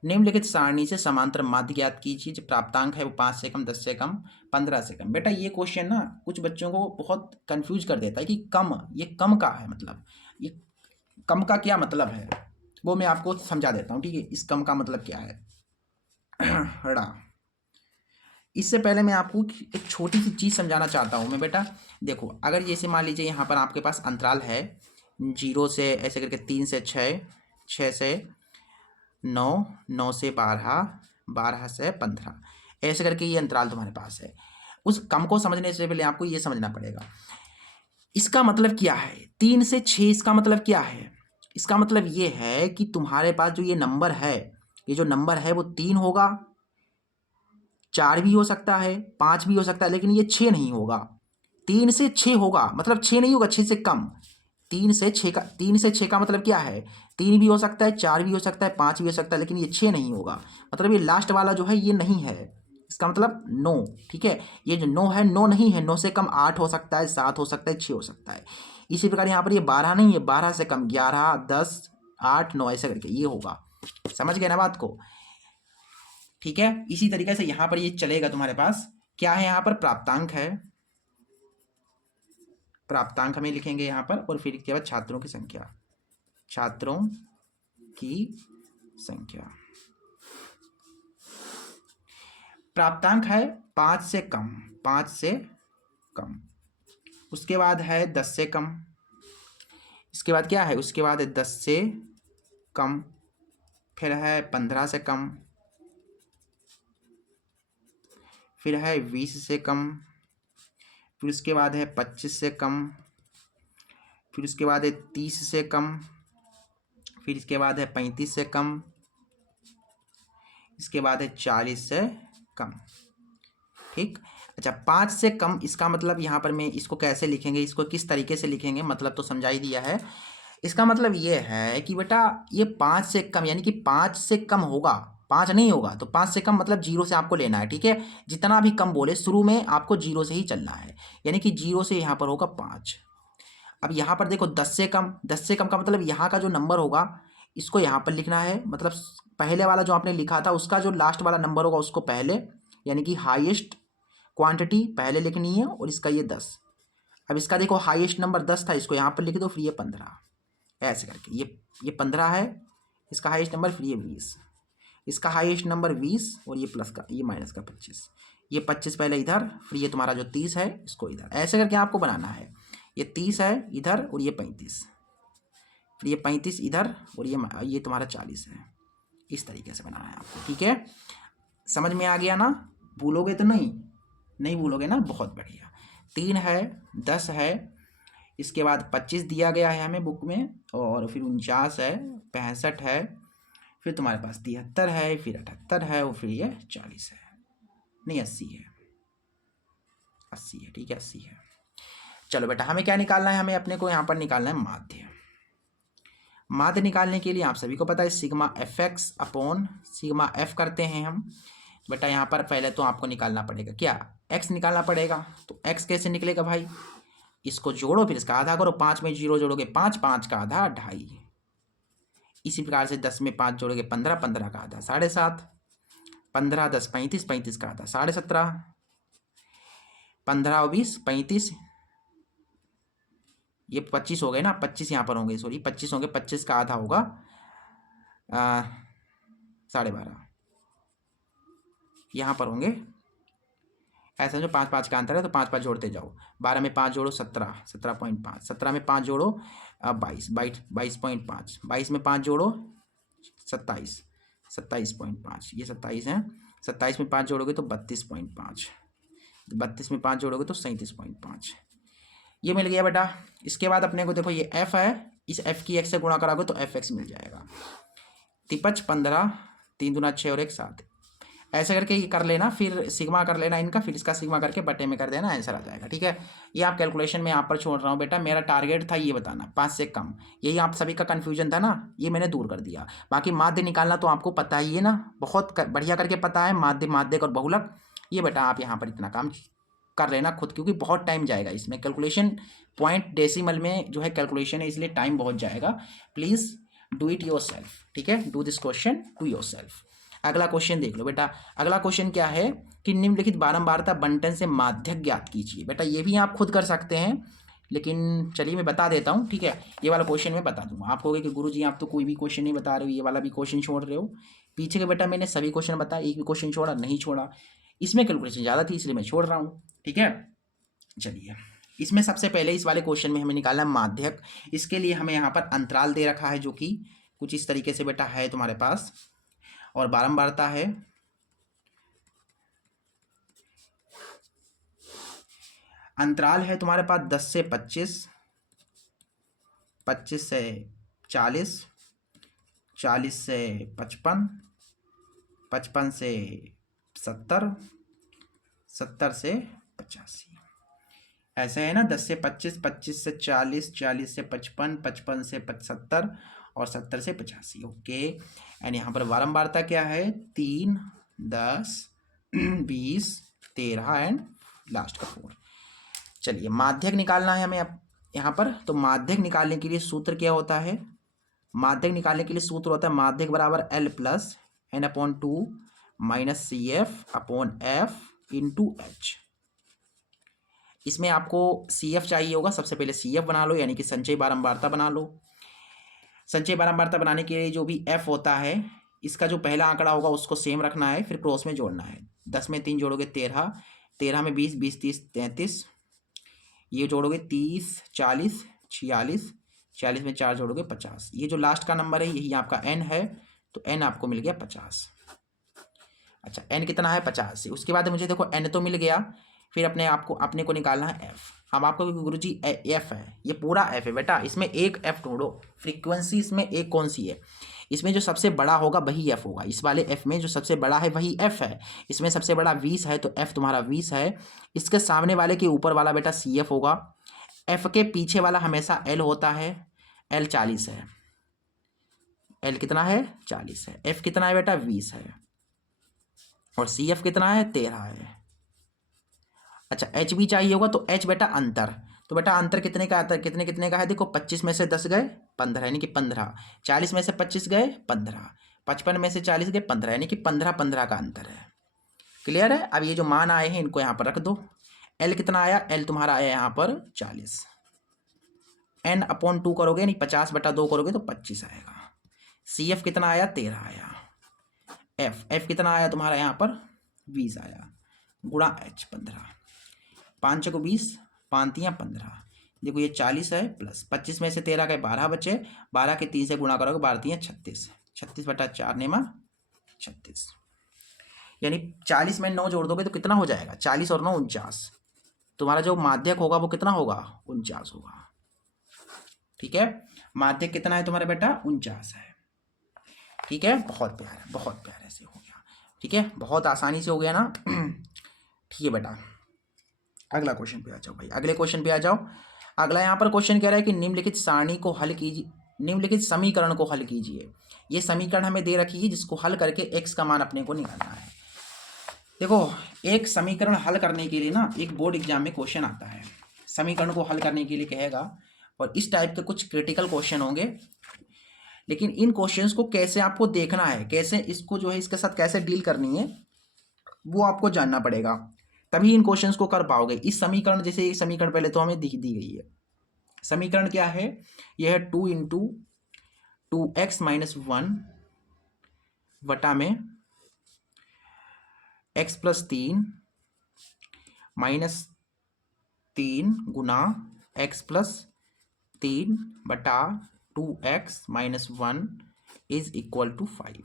निम्नलिखित सारणी से समांतर माध्य ज्ञात कीजिए, जो प्राप्तांक है वो 5 से कम, 10 से कम, 15 से कम। बेटा ये क्वेश्चन ना कुछ बच्चों को बहुत कंफ्यूज कर देता है कि कम, ये कम का है मतलब, ये कम का क्या मतलब है, वो मैं आपको समझा देता हूँ। ठीक है, इस कम का मतलब क्या है। ड़ा, इससे पहले मैं आपको एक छोटी सी चीज़ समझाना चाहता हूँ मैं। बेटा देखो, अगर जैसे मान लीजिए यहाँ पर आपके पास अंतराल है 0 से ऐसे करके 3 से 6, 6 से 9, 9 से 12, 12 से 15, ऐसे करके ये अंतराल तुम्हारे पास है। उस कम को समझने से पहले आपको ये समझना पड़ेगा इसका मतलब क्या है। 3 से 6 इसका मतलब क्या है, इसका मतलब ये है कि तुम्हारे पास जो ये नंबर है, ये जो नंबर है वो 3 होगा, 4 भी हो सकता है, 5 भी हो सकता है, लेकिन ये 6 नहीं होगा। 3 से 6 होगा मतलब 6 नहीं होगा, 6 से कम। 3 से 6 का मतलब क्या है, 3 भी हो सकता है, 4 भी हो सकता है, 5 भी हो सकता है, लेकिन ये 6 नहीं होगा। मतलब ये लास्ट वाला जो है ये नहीं है, इसका मतलब 9। ठीक है, ये जो 9 है, 9 नहीं है, 9 से कम 8 हो सकता है, 7 हो सकता है, 6 हो सकता है। इसी प्रकार यहाँ पर ये 12 नहीं है, 12 से कम 11, 10, 8, 9 ऐसे करके ये होगा। समझ गए ना बात को। ठीक है, इसी तरीके से यहाँ पर ये चलेगा। तुम्हारे पास क्या है, यहाँ पर प्राप्तांक है, प्राप्तांक हमें लिखेंगे यहाँ पर, और फिर इसके बाद छात्रों की संख्या, छात्रों की संख्या। प्राप्तांक है 5 से कम, 5 से कम, उसके बाद है 10 से कम, इसके बाद क्या है, उसके बाद है 10 से कम, फिर है 15 से कम, फिर है 20 से कम, फिर उसके बाद है 25 से कम, फिर उसके बाद है 30 से कम, फिर इसके बाद है 35 से कम, इसके बाद है 40 से कम। ठीक, अच्छा 5 से कम, इसका मतलब यहाँ पर मैं इसको कैसे लिखेंगे, इसको किस तरीके से लिखेंगे, मतलब तो समझा ही दिया है। इसका मतलब ये है कि बेटा ये 5 से कम, यानी कि 5 से कम होगा, 5 नहीं होगा, तो 5 से कम मतलब 0 से आपको लेना है। ठीक है, जितना भी कम बोले शुरू में आपको 0 से ही चलना है, यानी कि 0 से यहाँ पर होगा 5। अब यहाँ पर देखो 10 से कम, 10 से कम का मतलब यहाँ का जो नंबर होगा इसको यहाँ पर लिखना है, मतलब पहले वाला जो आपने लिखा था उसका जो लास्ट वाला नंबर होगा उसको पहले, यानी कि हाईएस्ट क्वांटिटी पहले लिखनी है, और इसका ये 10। अब इसका देखो हाईएस्ट नंबर 10 था, इसको यहाँ पर लिख दो, फिर ये 15, ऐसे करके ये 15 है इसका हाईएस्ट नंबर, फिर ये 20। इसका हाईएस्ट नंबर 20 और ये प्लस का ये माइनस का 25, ये 25 पहले इधर, फिर ये तुम्हारा जो 30 है इसको इधर, ऐसे करके आपको बनाना है। ये 30 है इधर और ये 35, फिर ये 35 इधर और ये तुम्हारा 40 है। इस तरीके से बनाना है आपको, ठीक है। समझ में आ गया ना? भूलोगे तो नहीं भूलोगे ना, बहुत बढ़िया। 3 है, 10 है, इसके बाद 25 दिया गया है हमें बुक में, और फिर 49 है, 65 है, फिर तुम्हारे पास 73 है, फिर 78 है, और फिर ये 40 है, नहीं 80 है, 80 है, ठीक है 80 है। चलो बेटा, हमें क्या निकालना है? हमें अपने को यहाँ पर निकालना है माध्य। माध्य निकालने के लिए आप सभी को पता है sigma F x upon sigma F करते हैं हम। बेटा यहाँ पर पहले तो आपको निकालना पड़ेगा क्या? एक्स निकालना पड़ेगा। तो एक्स कैसे निकलेगा भाई? इसको जोड़ो, फिर इसका आधा करो। 5 में 0 जोड़ोगे 5, 5 का आधा 2.5। इसी प्रकार से 10 में 5 जोड़ोगे 15, 15 का आधा 7.5, 15 10 35, 35 का आधा 17.5, 15 और 20 35, ये 25 हो गए ना, 25 यहाँ पर होंगे, सॉरी 25 होंगे, 25 का आधा होगा 12.5, यहाँ पर होंगे। ऐसा जो 5 5 का अंतर है तो 5 5 जोड़ते जाओ। 12 में 5 जोड़ो 17, 17.5, 17 में 5 जोड़ो 22, 22.5, 22 में 5 जोड़ो 27, 27.5, ये 27 है। 27 में 5 जोड़ोगे तो 32.5, 32 में 5 जोड़ोगे तो 37.5, ये मिल गया बेटा। इसके बाद अपने को देखो ये एफ है, इस एफ की एक्स से गुणा कराओगे तो एफ एक्स मिल जाएगा। 53 15, 3 दूना 6 और 1 7, ऐसे करके ये कर लेना, फिर सिग्मा कर लेना इनका, फिर इसका सिग्मा करके बटे में कर देना, आंसर आ जाएगा, ठीक है। ये आप कैलकुलेशन में यहाँ पर छोड़ रहा हूँ बेटा, मेरा टारगेट था ये बताना 5 से कम, यही आप सभी का कन्फ्यूजन था ना, ये मैंने दूर कर दिया। बाकी माध्य निकालना तो आपको पता ही है ना, बहुत बढ़िया करके पता है, माध्य माध्यक और बहुलक। ये बेटा आप यहाँ पर इतना काम कर लेना खुद, क्योंकि बहुत टाइम जाएगा इसमें। कैलकुलेशन पॉइंट डेसिमल में जो है कैलकुलेशन है, इसलिए टाइम बहुत जाएगा। Please do it yourself, ठीक है, do this question to yourself. अगला क्वेश्चन देख लो बेटा। अगला क्वेश्चन क्या है कि निम्नलिखित बारंबारता बंटन से माध्यक ज्ञात कीजिए। बेटा ये भी आप खुद कर सकते हैं, लेकिन चलिए मैं बता देता हूँ, ठीक है। ये वाला क्वेश्चन मैं बता दूंगा। आप कहोगे कि गुरुजी आप तो कोई भी क्वेश्चन नहीं बता रहे हो, ये वाला भी क्वेश्चन छोड़ रहे हो। पीछे के बेटा मैंने सभी क्वेश्चन बताया, एक भी क्वेश्चन छोड़ा नहीं छोड़ा, इसमें कैलकुलेशन ज़्यादा थी इसलिए मैं छोड़ रहा हूँ, ठीक है। चलिए, इसमें सबसे पहले इस वाले क्वेश्चन में हमें निकालना है माध्यक। इसके लिए हमें यहाँ पर अंतराल दे रखा है, जो कि कुछ इस तरीके से बेटा है तुम्हारे पास, और बारंबारता है अंतराल है तुम्हारे पास 10 से 25, 25 से 40, 40 से 55, 55 से 70, 70 से 85, ऐसे है ना। 10 से 25, 25 से 40, 40 से 55, 55 से 70 और 70 से 85, ओके। एंड यहाँ पर बारंबारता क्या है? 3, 10, 20, 13 एंड लास्ट का 4। चलिए, माध्यक निकालना है हमें अब यहाँ पर। तो माध्यक निकालने के लिए सूत्र क्या होता है? माध्यक निकालने के लिए सूत्र होता है माध्यक बराबर L plus N/2 minus CF upon F into H। इसमें आपको CF चाहिए होगा, सबसे पहले CF बना लो, यानी कि संचयी बारंबारता बना लो। संचयी बारंबारता बनाने के लिए जो भी F होता है, इसका जो पहला आंकड़ा होगा उसको सेम रखना है, फिर क्रॉस में जोड़ना है। 10 में 3 जोड़ोगे 13, 13 में 20, 20 30 33, ये जोड़ोगे 30 40 46, 46 में 4 जोड़ोगे 50। ये जो लास्ट का नंबर है यही आपका n है, तो n आपको मिल गया 50। अच्छा, n कितना है? 50 से। उसके बाद मुझे देखो n तो मिल गया, फिर अपने को निकालना है f। अब आपको गुरुजी f है, ये पूरा f है बेटा, इसमें एक f ढूंढो। फ्रीक्वेंसी इसमें एक कौन सी है? इसमें जो सबसे बड़ा होगा वही f होगा। इस वाले f में जो सबसे बड़ा है वही f है। इसमें सबसे बड़ा 20 है, तो f तुम्हारा 20 है। इसके सामने वाले के ऊपर वाला बेटा CF होगा। f के पीछे वाला हमेशा L होता है, L 40 है। L कितना है? 40 है। f कितना है बेटा? 20 है। और CF कितना है? 13 है। अच्छा, H भी चाहिए होगा, तो H बेटा अंतर। तो बेटा अंतर कितने का आता है? कितने कितने का है? देखो 25 में से 10 गए 15, यानी कि 15। 40 में से 25 गए 15, 55 में से 40 गए 15, यानी कि 15 15 का अंतर है। क्लियर है? अब ये जो मान आए हैं इनको यहाँ पर रख दो। L कितना आया? L तुम्हारा आया यहाँ पर 40। N/2 करोगे, यानी 50/2 करोगे तो 25 आएगा। CF कितना आया? 13 आया। एफ कितना आया तुम्हारा यहाँ पर 20 आया, गुणा h 15, 5 6 20, 5 3 15, देखो ये 40 है, प्लस 25 में से 13 के 12 बचे, 12 के 3 से गुणा करोगे 12 3 36, 36/4 नेमा 36, यानी 40 में 9 जोड़ दोगे तो कितना हो जाएगा, 40 और 9 49, तुम्हारा जो माध्यक होगा वो कितना होगा 49 होगा। ठीक है, माध्यक कितना है तुम्हारा बेटा 49 है। ठीक है, बहुत प्यारे से हो गया। ठीक है, बहुत आसानी से हो गया ना। ठीक है बेटा, अगला क्वेश्चन पे आ जाओ भाई, अगले क्वेश्चन पे आ जाओ। अगला यहाँ पर क्वेश्चन कह रहा है कि निम्नलिखित सारणी को हल कीजिए, निम्नलिखित समीकरण को हल कीजिए। ये समीकरण हमें दे रखी है जिसको हल करके x का मान अपने को निकालना है। देखो, एक समीकरण हल करने के लिए ना एक बोर्ड एग्जाम में क्वेश्चन आता है, समीकरण को हल करने के लिए कहेगा, और इस टाइप के कुछ क्रिटिकल क्वेश्चन होंगे, लेकिन इन क्वेश्चंस को कैसे आपको देखना है, कैसे इसको जो है इसके साथ कैसे डील करनी है वो आपको जानना पड़ेगा, तभी इन क्वेश्चंस को कर पाओगे। इस समीकरण, जैसे एक समीकरण पहले तो हमें दी गई है, समीकरण क्या है, यह है 2 × 2x - 1 बटा में x + 3 - 3 गुना x + 3 बटा 2x - 1 = 5।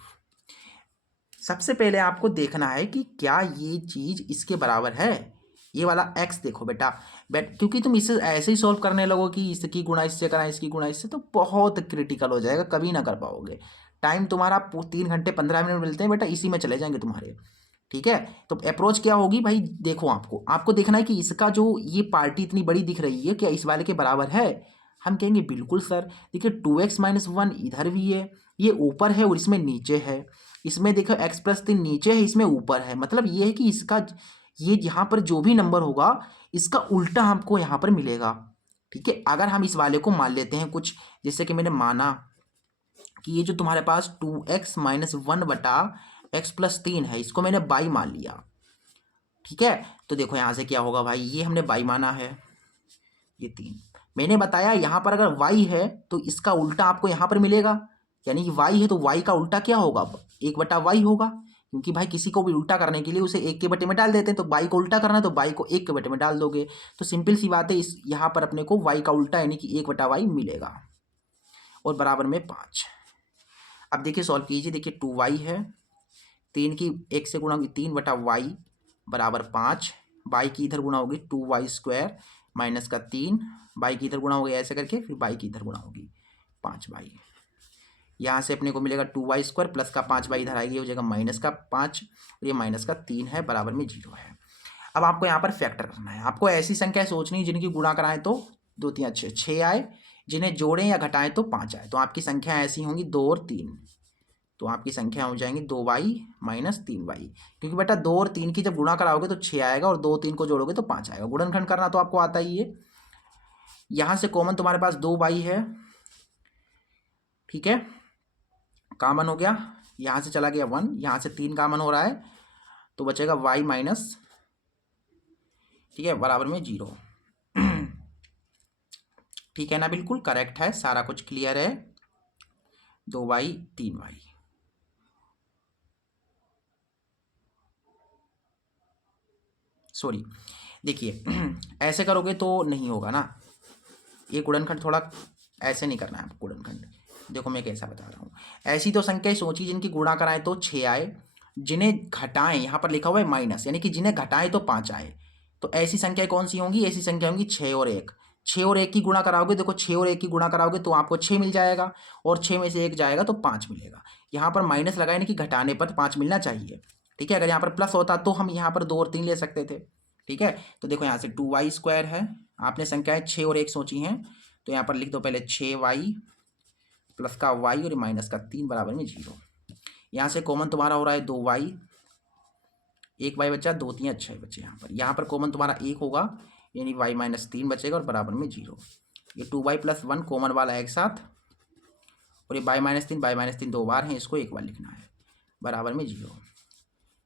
सबसे पहले आपको देखना है कि क्या ये चीज इसके बराबर है, ये वाला x देखो बेटा, क्योंकि तुम इसे ऐसे ही सॉल्व करने लगो कि इसकी गुणा इससे करा, इसकी गुणा इससे, तो बहुत क्रिटिकल हो जाएगा, कभी ना कर पाओगे। टाइम तुम्हारा 3 घंटे 15 मिनट मिलते हैं बेटा, इसी में चले जाएंगे तुम्हारे। ठीक है, तो अप्रोच क्या होगी भाई, देखो आपको देखना है कि इसका जो ये पार्टी इतनी बड़ी दिख रही है, क्या इस वाले के बराबर है। हम कहेंगे बिल्कुल सर, देखिए 2x - 1 इधर भी है, ये ऊपर है और इसमें नीचे है, इसमें देखो x + 3 नीचे है, इसमें ऊपर है, मतलब ये है कि इसका ये यहाँ पर जो भी नंबर होगा इसका उल्टा हमको यहाँ पर मिलेगा। ठीक है, अगर हम इस वाले को मान लेते हैं कुछ, जैसे कि मैंने माना कि ये जो तुम्हारे पास 2x - 1 बटा x + 3 है, इसको मैंने बाई मान लिया। ठीक है, तो देखो यहाँ से क्या होगा भाई, ये हमने बाई माना है, ये 3, मैंने बताया यहाँ पर अगर y है तो इसका उल्टा आपको यहाँ पर मिलेगा, यानी कि y है तो y का उल्टा क्या होगा, 1/y होगा, क्योंकि भाई किसी को भी उल्टा करने के लिए उसे 1 के बटे में डाल देते हैं, तो y को उल्टा करना है तो y को 1 के बटे में डाल दोगे, तो सिंपल सी बात है, इस यहाँ पर अपने को y का उल्टा यानी कि 1/y मिलेगा, और बराबर में 5। अब देखिए सॉल्व कीजिए, देखिए 2y है, 3 की 1 से गुणा होगी 3/y बराबर 5, y की इधर गुणा होगी 2y² माइनस का 3, y की इधर गुणा हो गया ऐसे करके, फिर y की इधर गुणा होगी 5y, यहाँ से अपने को मिलेगा 2y² प्लस का 5y इधर आएगी, हो जाएगा माइनस का 5, और ये माइनस का 3 है, बराबर में 0 है। अब आपको यहाँ पर फैक्टर करना है, आपको ऐसी संख्या सोचनी है जिनकी गुणा कराएं तो 2 3 अच्छे 6 आए, जिन्हें जोड़ें या घटाएं तो 5 आए, तो आपकी संख्या ऐसी होंगी 2 और 3, तो आपकी संख्या हो जाएंगी 2y - 3y, क्योंकि बेटा 2 और 3 की जब गुणा कराओगे तो 6 आएगा, और 2 3 को जोड़ोगे तो 5 आएगा। गुणनखंड करना तो आपको आता ही है। यहाँ से कॉमन तुम्हारे पास 2y है, ठीक है, कॉमन हो गया, यहाँ से चला गया 1, यहाँ से 3 कॉमन हो रहा है, तो बचेगा y माइनस, ठीक है, बराबर में 0। ठीक है ना, बिल्कुल करेक्ट है, सारा कुछ क्लियर है, 2y 3y। सॉरी, देखिए ऐसे करोगे तो नहीं होगा ना, ये गुणनखंड थोड़ा ऐसे नहीं करना है आपको गुणनखंड। देखो मैं कैसा बता रहा हूँ, ऐसी तो संख्याएं सोची जिनकी गुणा कराएं तो 6 आए, जिन्हें घटाएं, यहाँ पर लिखा हुआ है माइनस, यानी कि जिन्हें घटाएं तो 5 आए, तो ऐसी संख्याएं कौन सी होंगी, ऐसी संख्या होंगी 6 और 1। 6 और 1 की गुणा कराओगे, देखो 6 और 1 की गुणा कराओगे तो आपको 6 मिल जाएगा, और 6 में से 1 जाएगा तो 5 मिलेगा। यहाँ पर माइनस लगाए, यानी कि घटाने पर 5 मिलना चाहिए। ठीक है, अगर यहाँ पर प्लस होता तो हम यहाँ पर 2 और 3 ले सकते थे। ठीक है, तो देखो यहाँ से 2y² है, आपने संख्याएं 6 और 1 सोची हैं, तो यहाँ पर लिख दो पहले 6y प्लस का y और माइनस का 3 बराबर में 0। यहाँ से कॉमन तुम्हारा हो रहा है 2y, 1y बचा, 2 3 अच्छे बचे, यहाँ पर कॉमन तुम्हारा 1 होगा, यानी y - 3 बचेगा, और बराबर में 0। ये 2y + 1 कॉमन वाला एक साथ, और ये y - 3 दो बार हैं, इसको एक बार लिखना है, बराबर में 0।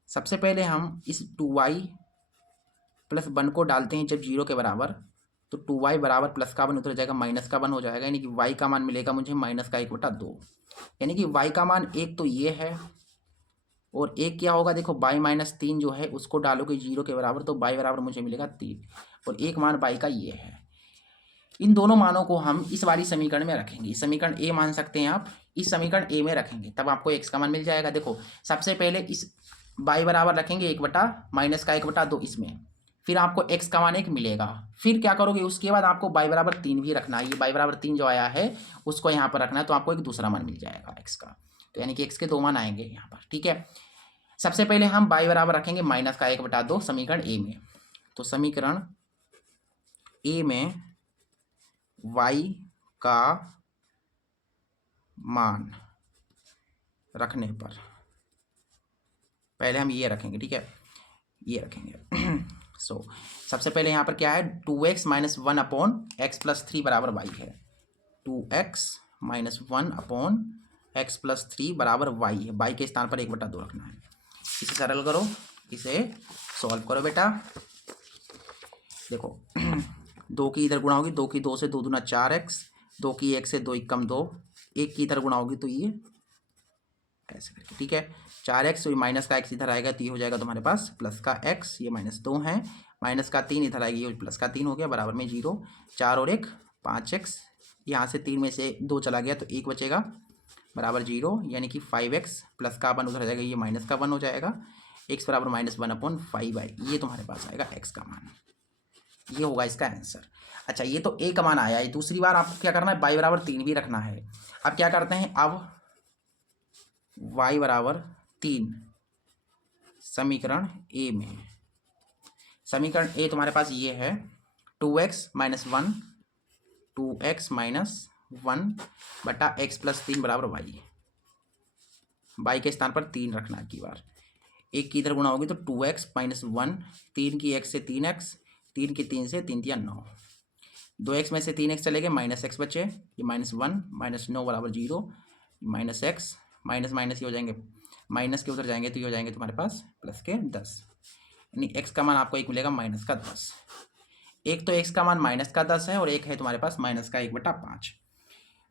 सबसे पहले हम इस 2y + 1 को डालते हैं जब 0 के बराबर, तो 2y बराबर प्लस का 1 उतर जाएगा, माइनस का 1 हो जाएगा, यानी कि y का मान मिलेगा मुझे -1/2, यानी कि y का मान 1 तो ये है, और एक क्या होगा देखो y-3 जो है उसको डालोगे 0 के बराबर तो y बराबर मुझे मिलेगा 3 और एक मान y का ये है। इन दोनों मानों को हम इस वाली समीकरण में रखेंगे। इस समीकरण ए मान सकते हैं आप, इस समीकरण ए में रखेंगे तब आपको x का मान मिल जाएगा। देखो सबसे पहले इस y बराबर रखेंगे 1/-(-1/2) इसमें, फिर आपको x का मान 1 मिलेगा। फिर क्या करोगे उसके बाद आपको y बराबर 3 भी रखना है। ये y बराबर 3 जो आया है उसको यहाँ पर रखना है तो आपको एक दूसरा मान मिल जाएगा x का। तो यानी कि x के 2 मान आएंगे यहाँ पर, ठीक है। सबसे पहले हम y बराबर रखेंगे -(-1/2) समीकरण ए में। तो समीकरण ए में y का मान रखने पर पहले हम ये रखेंगे, ठीक है, ये रखेंगे। सबसे पहले यहाँ पर क्या है 2x - 1/x + 3 बराबर y है। 2x - 1/x + 3 बराबर y है। y के स्थान पर 1/2 रखना है। इसे सरल करो, इसे सॉल्व करो बेटा। देखो 2 की इधर गुणा होगी, 2 की 2 से 2 दूना 4x, 2 की 1 से 2 कम 2, 1 की इधर गुणा होगी तो ये ऐसे करके, ठीक है। 4x और माइनस का x इधर आएगा तो ये हो जाएगा तुम्हारे पास प्लस का x, ये -2 है, माइनस का 3 इधर आएगी, ये प्लस का 3 हो गया, बराबर में 0। 4 और 1 5x, यहाँ से 3 में से 2 चला गया तो 1 बचेगा, बराबर 0, यानी कि 5x प्लस का 1 उधर आ जाएगा, ये माइनस का 1 हो जाएगा। x बराबर -1/5 ये तुम्हारे पास आएगा x का मान। ये होगा इसका आंसर। अच्छा ये तो a का मान आया है। दूसरी बार आपको क्या करना है y बराबर 3 भी रखना है। अब क्या करते हैं, अब y बराबर 3 समीकरण ए में, समीकरण ए तुम्हारे पास ये है 2x - 1 2x - 1/x + 3 बराबर y के स्थान पर 3 रखना है की बार। 1 की इधर गुणा होगी तो 2x - 1, 3 की x से 3x, 3 की 3 से 3 × 9, 2x में से 3x चले गए, -x बचे, ये -1 -9 बराबर 0, -x माइनस ये हो जाएंगे, माइनस के उधर जाएंगे तो ये हो जाएंगे तुम्हारे पास प्लस के 10, यानी x का मान आपको एक मिलेगा -10। एक तो x का मान -10 है और एक है तुम्हारे पास -1/5,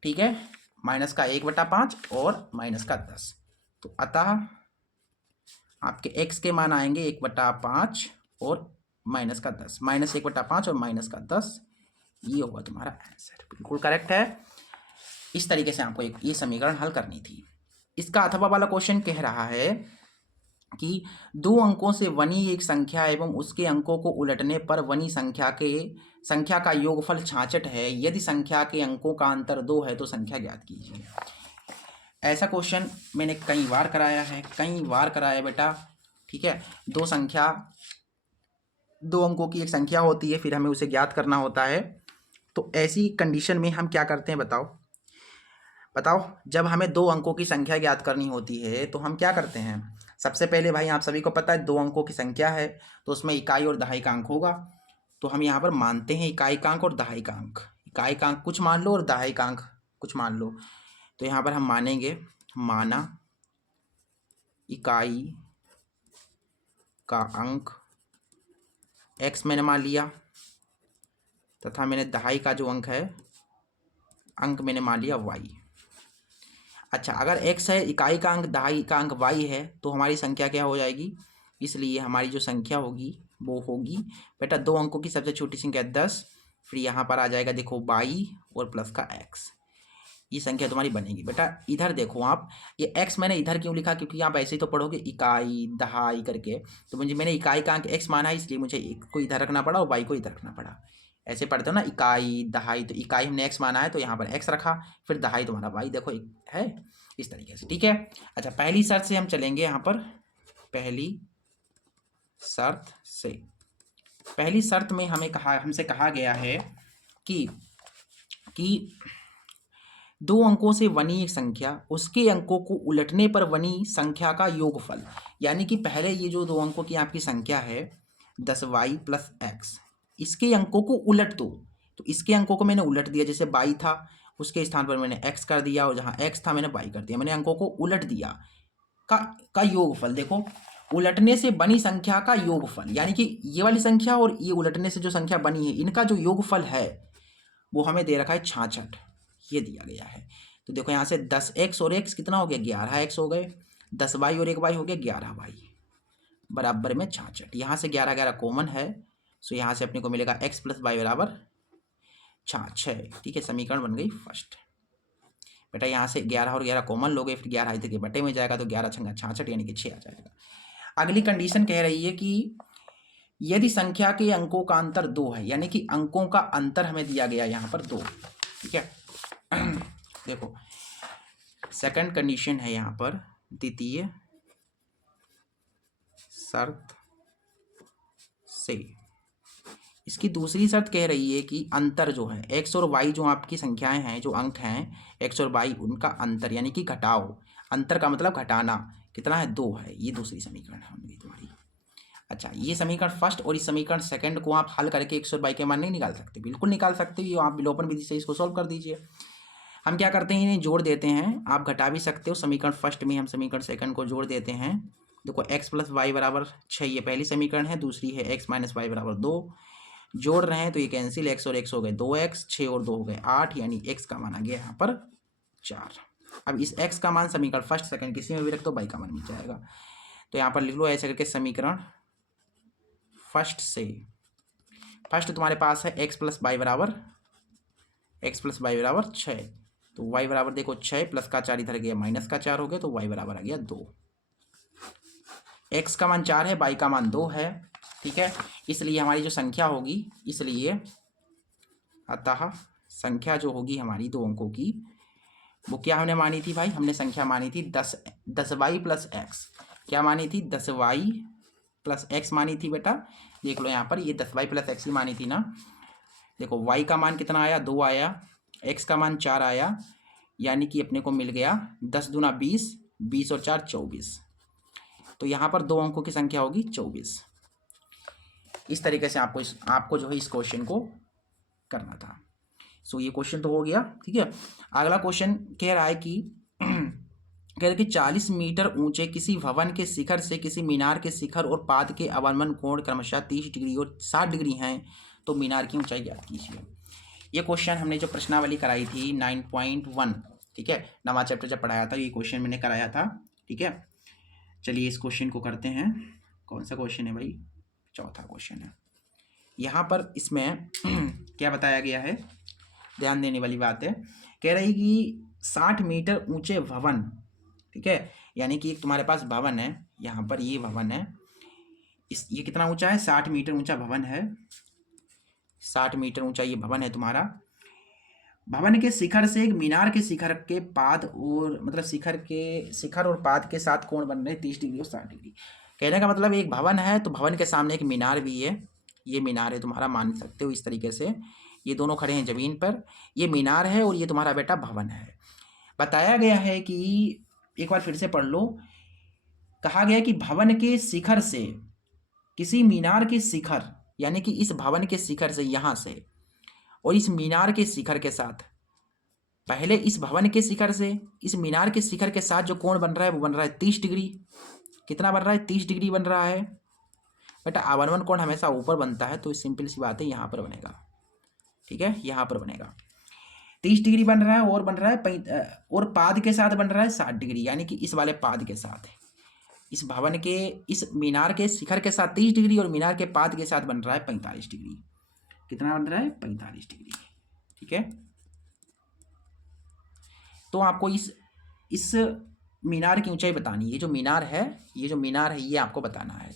ठीक है, -1/5 और -10। तो अतः आपके x के मान आएंगे 1/5 और -10, -1/5 और -10, ये होगा तुम्हारा आंसर। बिल्कुल करेक्ट है। इस तरीके से आपको ये समीकरण हल करनी थी। इसका अथवा वाला क्वेश्चन कह रहा है कि 2 अंकों से बनी एक संख्या एवं उसके अंकों को उलटने पर बनी संख्या का योगफल 66 है। यदि संख्या के अंकों का अंतर 2 है तो संख्या ज्ञात कीजिए। ऐसा क्वेश्चन मैंने कई बार कराया बेटा, ठीक है। 2 अंकों की एक संख्या होती है, फिर हमें उसे ज्ञात करना होता है। तो ऐसी कंडीशन में हम क्या करते हैं बताओ, जब हमें 2 अंकों की संख्या ज्ञात करनी होती है तो हम क्या करते हैं। सबसे पहले भाई आप सभी को पता है 2 अंकों की संख्या है तो उसमें इकाई और दहाई का अंक होगा। तो हम यहाँ पर मानते हैं इकाई का अंक और दहाई का अंक। इकाई का अंक कुछ मान लो और दहाई का अंक कुछ मान लो। तो यहाँ पर हम मानेंगे, माना इकाई का अंक x मैंने मान लिया तथा मैंने दहाई का जो अंक है अंक मैंने मान लिया y। अच्छा अगर x है, इकाई का अंक, दहाई का अंक y है तो हमारी संख्या क्या हो जाएगी, इसलिए हमारी जो संख्या होगी वो होगी बेटा 2 अंकों की सबसे छोटी संख्या 10, फिर यहाँ पर आ जाएगा देखो y और प्लस का x। ये संख्या तुम्हारी बनेगी। बेटा इधर देखो आप, ये x मैंने इधर क्यों लिखा, क्योंकि आप ऐसे ही तो पढ़ोगे इकाई दहाई करके, तो मैंने इकाई का अंक x माना है इसलिए मुझे एक को इधर रखना पड़ा और y को इधर रखना पड़ा। ऐसे पढ़ते हो ना इकाई दहाई, तो इकाई हमने x माना है तो यहाँ पर x रखा, फिर दहाई तुम्हारा y देखो है इस तरीके से, ठीक है। अच्छा पहली शर्त से हम चलेंगे यहाँ पर। पहली शर्त में हमसे कहा गया है कि 2 अंकों से बनी एक संख्या, उसके अंकों को उलटने पर बनी संख्या का योगफल, यानी कि पहले ये जो 2 अंकों की आपकी संख्या है 10y + x, इसके अंकों को उलट दो। तो इसके अंकों को मैंने उलट दिया, जैसे y था उसके स्थान पर मैंने x कर दिया और जहाँ x था मैंने y कर दिया, मैंने अंकों को उलट दिया का योगफल। देखो उलटने से बनी संख्या का योगफल, यानी कि ये वाली संख्या और ये उलटने से जो संख्या बनी है इनका जो योगफल है वो हमें दे रखा है 66, ये दिया गया है। तो देखो यहाँ से 10x और x कितना हो गया, 11x हो गए। 10y और 1y हो गया 11y बराबर में 66। यहाँ से 11 11 कॉमन है, सो यहाँ से अपने को मिलेगा x प्लस वाई बराबर 66। ठीक है, समीकरण बन गई फर्स्ट। बेटा यहाँ से 11 और 11 कॉमन लोगे, फिर 11 इधर के बटे में जाएगा तो 11 छंगा 66 यानी कि 6 आ जाएगा। अगली कंडीशन कह रही है कि यदि संख्या के अंकों का अंतर 2 है, यानी कि अंकों का अंतर हमें दिया गया यहाँ पर 2। ठीक है, देखो सेकंड कंडीशन है यहाँ पर, द्वितीय शर्त से इसकी दूसरी शर्त कह रही है कि अंतर जो है x और y जो आपकी संख्याएं हैं, जो अंक हैं x और y, उनका अंतर यानी कि घटाओ। अंतर का मतलब घटाना, कितना है 2 है। ये दूसरी समीकरण है तुम्हारी। अच्छा, ये समीकरण फर्स्ट और इस समीकरण सेकंड को आप हल करके x और y के मान नहीं निकाल सकते, बिल्कुल निकाल सकते हो। आप विलोपन विधि से इसको सोल्व कर दीजिए। हम क्या करते हैं, इन्हें जोड़ देते हैं। आप घटा भी सकते हो, समीकरण फर्स्ट में हम समीकरण सेकंड को जोड़ देते हैं। देखो x प्लस वाई बराबर 6, ये पहली समीकरण है। दूसरी है x माइनस वाई बराबर 2। जोड़ रहे हैं तो ये कैंसिल, x और x हो गए 2x, 6 और 2 हो गए 8, यानी x का मान आ गया यहाँ पर 4। अब इस x का मान समीकरण फर्स्ट सेकंड किसी में भी रख दो, y का मान मिल जाएगा। तो यहाँ पर लिख लो ऐसे करके समीकरण फर्स्ट से। फर्स्ट तुम्हारे पास है x प्लस वाई बराबर 6, तो y बराबर देखो 6 प्लस का 4 इधर गया माइनस का 4 हो गया, तो y बराबर आ गया 2। x का मान 4 है, y का मान 2 है। ठीक है, इसलिए हमारी जो संख्या होगी, इसलिए अतः संख्या जो होगी हमारी 2 अंकों की, वो क्या हमने मानी थी भाई, हमने संख्या मानी थी 10y प्लस एक्स। क्या मानी थी, 10y प्लस एक्स मानी थी बेटा। देख लो यहाँ पर, ये 10y प्लस एक्स ही मानी थी ना। देखो y का मान कितना आया, 2 आया, x का मान 4 आया, यानी कि अपने को मिल गया 10 दूना 20, 20 और 4 24। तो यहाँ पर 2 अंकों की संख्या होगी 24। इस तरीके से आपको जो है इस क्वेश्चन को करना था। सो ये क्वेश्चन तो हो गया। ठीक है, अगला क्वेश्चन कह रहा है कि 40 मीटर ऊंचे किसी भवन के शिखर से किसी मीनार के शिखर और पाद के अवनमन कोण क्रमशः 30 डिग्री और 60 डिग्री हैं, तो मीनार की ऊंचाई ज्ञात कीजिए। ये क्वेश्चन हमने जो प्रश्नावली कराई थी 9.1, ठीक है, नवा चैप्टर जब पढ़ाया था, ये क्वेश्चन मैंने कराया था। ठीक है, चलिए इस क्वेश्चन को करते हैं। कौन सा क्वेश्चन है भाई, चौथा क्वेश्चन है। यहाँ पर इसमें क्या बताया गया है, ध्यान देने वाली बात है। कह रही कि 60 मीटर ऊंचे भवन, ठीक है, यानी कि एक तुम्हारे पास भवन है, यहाँ पर ये भवन है, ये कितना ऊंचा है, 60 मीटर ऊंचा भवन है। 60 मीटर ऊंचा ये भवन है तुम्हारा। भवन के शिखर से एक मीनार के शिखर के पाद और मतलब शिखर और पाद के साथ कोण बन रहे 30 डिग्री और 60 डिग्री। कहने का मतलब एक भवन है, तो भवन के सामने एक मीनार भी है। ये मीनार है तुम्हारा, मान सकते हो इस तरीके से। ये दोनों खड़े हैं जमीन पर, ये मीनार है और ये तुम्हारा बेटा भवन है। बताया गया है कि, एक बार फिर से पढ़ लो, कहा गया कि भवन के शिखर से किसी मीनार के शिखर, यानी कि इस भवन के शिखर से यहाँ से और इस मीनार के शिखर के साथ, पहले इस भवन के शिखर से इस मीनार के शिखर के साथ जो कोण बन रहा है वो बन रहा है 30 डिग्री। कितना बन रहा है, 30 डिग्री बन रहा है बेटा। अवनमन कोण हमेशा ऊपर बनता है, तो सिंपल सी बात है, यहाँ पर बनेगा। ठीक है, यहाँ पर बनेगा 30 डिग्री बन रहा है, और बन रहा है और पाद के साथ बन रहा है 60 डिग्री, यानी कि इस वाले पाद के साथ, इस भवन के इस मीनार के शिखर के साथ 30 डिग्री और मीनार के पाद के साथ बन रहा है 45 डिग्री। कितना बन रहा है, 45 डिग्री। ठीक है, तो आपको इस मीनार की ऊंचाई बतानी है। ये जो मीनार है ये आपको बताना है।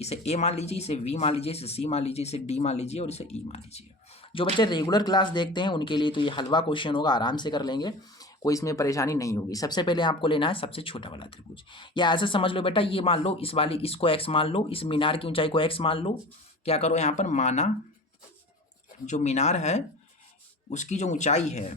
इसे ए मान लीजिए, इसे बी मान लीजिए, इसे सी मान लीजिए, इसे डी मान लीजिए और इसे ई मान लीजिए। जो बच्चे रेगुलर क्लास देखते हैं उनके लिए तो ये हलवा क्वेश्चन होगा, आराम से कर लेंगे, कोई इसमें परेशानी नहीं होगी। सबसे पहले आपको लेना है सबसे छोटा वाला त्रिभुज, या ऐसे समझ लो बेटा, ये मान लो इसको x मान लो, इस मीनार की ऊंचाई को x मान लो। क्या करो यहाँ पर, माना जो मीनार है उसकी जो ऊंचाई है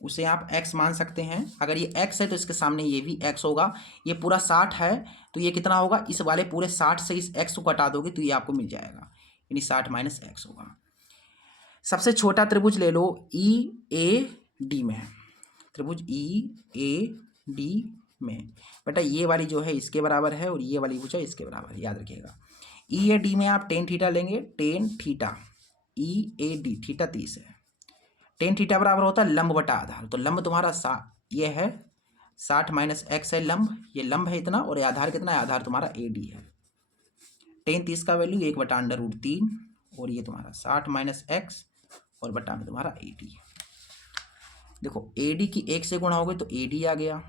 उसे आप x मान सकते हैं। अगर ये x है तो इसके सामने ये भी x होगा। ये पूरा 60 है तो ये कितना होगा, इस वाले पूरे 60 से इस x को घटा दोगे तो ये आपको मिल जाएगा, यानी 60 माइनस x होगा। सबसे छोटा त्रिभुज ले लो EAD में, त्रिभुज EAD में बेटा ये वाली जो है इसके बराबर है और ये वाली भुजा इसके बराबर है, याद रखिएगा। EAD में आप टेन थीटा लेंगे, टेन थीटा, EAD थीटा 30 है। टेन थीटा बराबर होता है लंब बटा आधार, तो लंब तुम्हारा ये है 60 माइनस एक्स है लंब, ये लंब है इतना, और ये आधार कितना है, आधार तुम्हारा AD है। टेन 30 का वैल्यू 1/√3, और ये तुम्हारा 60 माइनस एक्स और बटा में तुम्हारा AD। देखो AD की 1 से गुणा हो गई तो AD आ गया,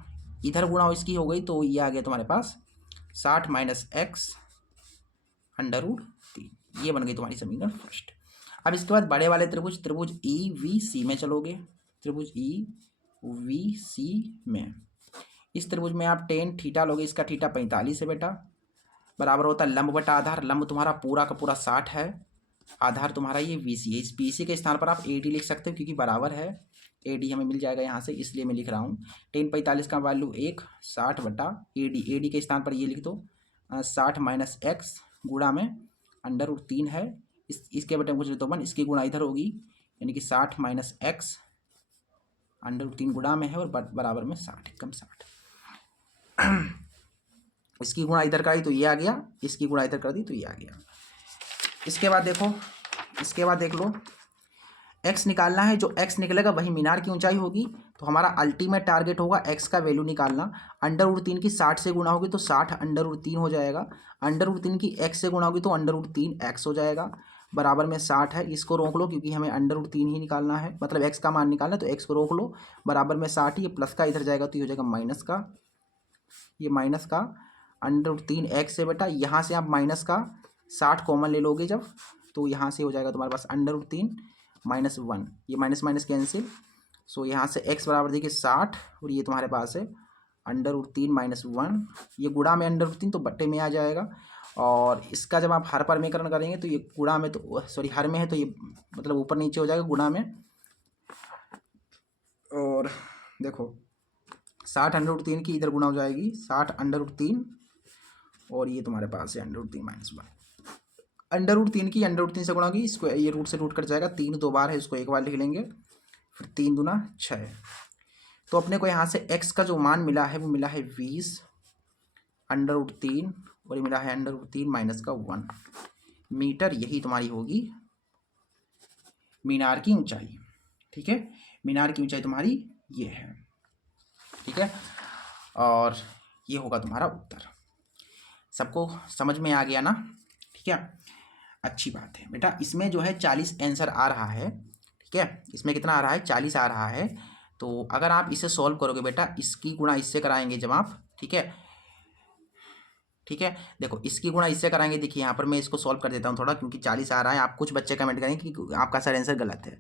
इधर गुणा हो इसकी हो गई तो ये आ गया तुम्हारे पास 60 माइनस एक्स √3। ये बन गई तुम्हारी समीकरण फर्स्ट। अब इसके बाद बड़े वाले त्रिभुज, त्रिभुज EVC में चलोगे। त्रिभुज EVC में, इस त्रिभुज में आप टेन थीटा लोगे, इसका थीटा 45 है बेटा, बराबर होता है लंब बटा आधार। लंब तुम्हारा पूरा का पूरा 60 है, आधार तुम्हारा ये VC है। इस BC के स्थान पर आप AD लिख सकते हो क्योंकि बराबर है, AD हमें मिल जाएगा यहाँ से, इसलिए मैं लिख रहा हूँ। टेन 45 का वैल्यू 1, 60 बटा AD के स्थान पर ये लिख दो 60 माइनस एक्स गुणा में √3 है, इसके बटे मुझे तो 1, इसकी गुणा इधर होगी, यानी कि 60 माइनस एक्स √3 गुणा में है और बराबर में 60, कम 60। इसकी गुणा इधर करी तो ये आ गया, इसकी गुणा इधर कर दी तो ये आ गया। इसके बाद देखो, इसके बाद देख लो, x निकालना है। जो x निकलेगा वही मीनार की ऊंचाई होगी। तो हमारा अल्टीमेट टारगेट होगा x का वैल्यू निकालना। √3 की 60 से गुणा होगी तो 60 √3 हो जाएगा। √3 की x से गुणा होगी तो √3x हो जाएगा, बराबर में 60 है। इसको रोक लो क्योंकि हमें √3 ही निकालना है, मतलब x का मान निकालना है, तो x को रोक लो, बराबर में 60। ये प्लस का इधर जाएगा तो ये हो जाएगा माइनस का, ये माइनस का √3x है बेटा। यहाँ से आप माइनस का 60 कॉमन ले लोगे जब, तो यहाँ से हो जाएगा तुम्हारे पास √3 माइनस 1, ये माइनस माइनस कैंसिल। सो यहाँ से x बराबर देखिए 60, और ये तुम्हारे पास है √3 माइनस 1, ये गुणा में √3 तो बट्टे में आ जाएगा। और इसका जब आप हर पर समीकरण करेंगे तो ये गुणा में, तो सॉरी हर में है तो ये मतलब ऊपर नीचे हो जाएगा गुणा में। और देखो 60 √3 की इधर गुणा हो जाएगी 60 √3, और ये तुम्हारे पास है √3 माइनस 1। √3 की √3 से गुणा होगी, इसको ये रूट से रूट कट जाएगा, 3 2 बार है, इसको एक बार लिख लेंगे, फिर 3 दूना 6। तो अपने को यहाँ से x का जो मान मिला है वो मिला है 20 √3, और ये मिला है √3 माइनस का 1 मीटर। यही तुम्हारी होगी मीनार की ऊंचाई। ठीक है, मीनार की ऊंचाई तुम्हारी ये है। ठीक है, और ये होगा तुम्हारा उत्तर। सबको समझ में आ गया ना? ठीक है, अच्छी बात है बेटा। इसमें जो है 40 आंसर आ रहा है। ठीक है, इसमें कितना आ रहा है, 40 आ रहा है। तो अगर आप इसे सॉल्व करोगे बेटा, इसकी गुणा इससे कराएंगे जब आप, ठीक है, ठीक है, देखो इसकी गुणा इससे कराएंगे। देखिए यहाँ पर मैं इसको सॉल्व कर देता हूँ थोड़ा, क्योंकि 40 आ रहा है। आप कुछ बच्चे कमेंट करेंगे कि आपका सर आंसर गलत है।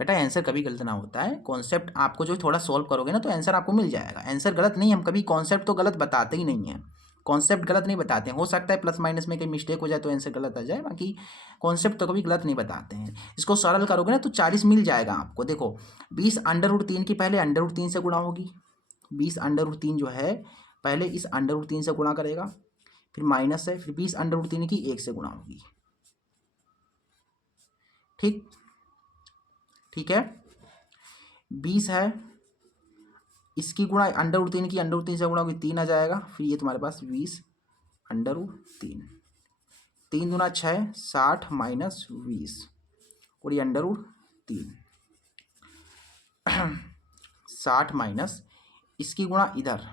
बेटा आंसर कभी गलत ना होता है, कॉन्सेप्ट आपको जो थोड़ा सॉल्व करोगे ना तो आंसर आपको मिल जाएगा। आंसर गलत नहीं, हम कभी कॉन्सेप्ट तो गलत बताते ही नहीं है, कॉन्सेप्ट गलत नहीं बताते हैं। हो सकता है प्लस माइनस में कहीं मिस्टेक हो जाए तो आंसर गलत आ जाए, बाकी कॉन्सेप्ट तो कभी गलत नहीं बताते हैं। इसको सरल करोगे ना तो 40 मिल जाएगा आपको। देखो 20 √3 की पहले √3 से गुणा होगी, 20 √3 जो है पहले इस √3 से गुणा करेगा, फिर माइनस है, फिर 20 √3 की 1 से गुणा होगी। ठीक, ठीक है, 20 है, इसकी गुणा √3 की √3 से गुणा होगी, 3 आ जाएगा, फिर ये तुम्हारे पास 20 √3, 3 दूना 6, 60 माइनस 20, और ये √3 60 माइनस इसकी गुणा इधर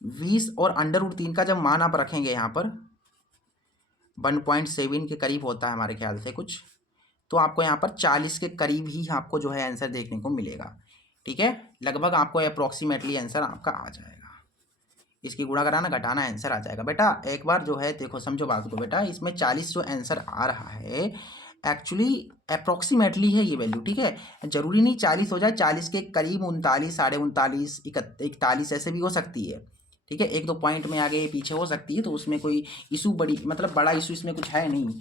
20, और √3 का जब मान आप रखेंगे यहाँ पर 1.7 के करीब होता है हमारे ख्याल से कुछ, तो आपको यहाँ पर 40 के करीब ही आपको जो है आंसर देखने को मिलेगा। ठीक है, लगभग आपको अप्रोक्सीमेटली आंसर आपका आ जाएगा। इसकी गुणा कराना घटाना आंसर आ जाएगा। बेटा एक बार जो है देखो, समझो बात को बेटा, इसमें 40 जो आंसर आ रहा है एक्चुअली अप्रोक्सीमेटली है ये वैल्यू। ठीक है, जरूरी नहीं 40 हो जाए, 40 के करीब 39, 39.5, 41 ऐसे भी हो सकती है। ठीक है, 1-2 पॉइंट में आगे पीछे हो सकती है, तो उसमें कोई इशू मतलब बड़ा इशू इसमें कुछ है नहीं।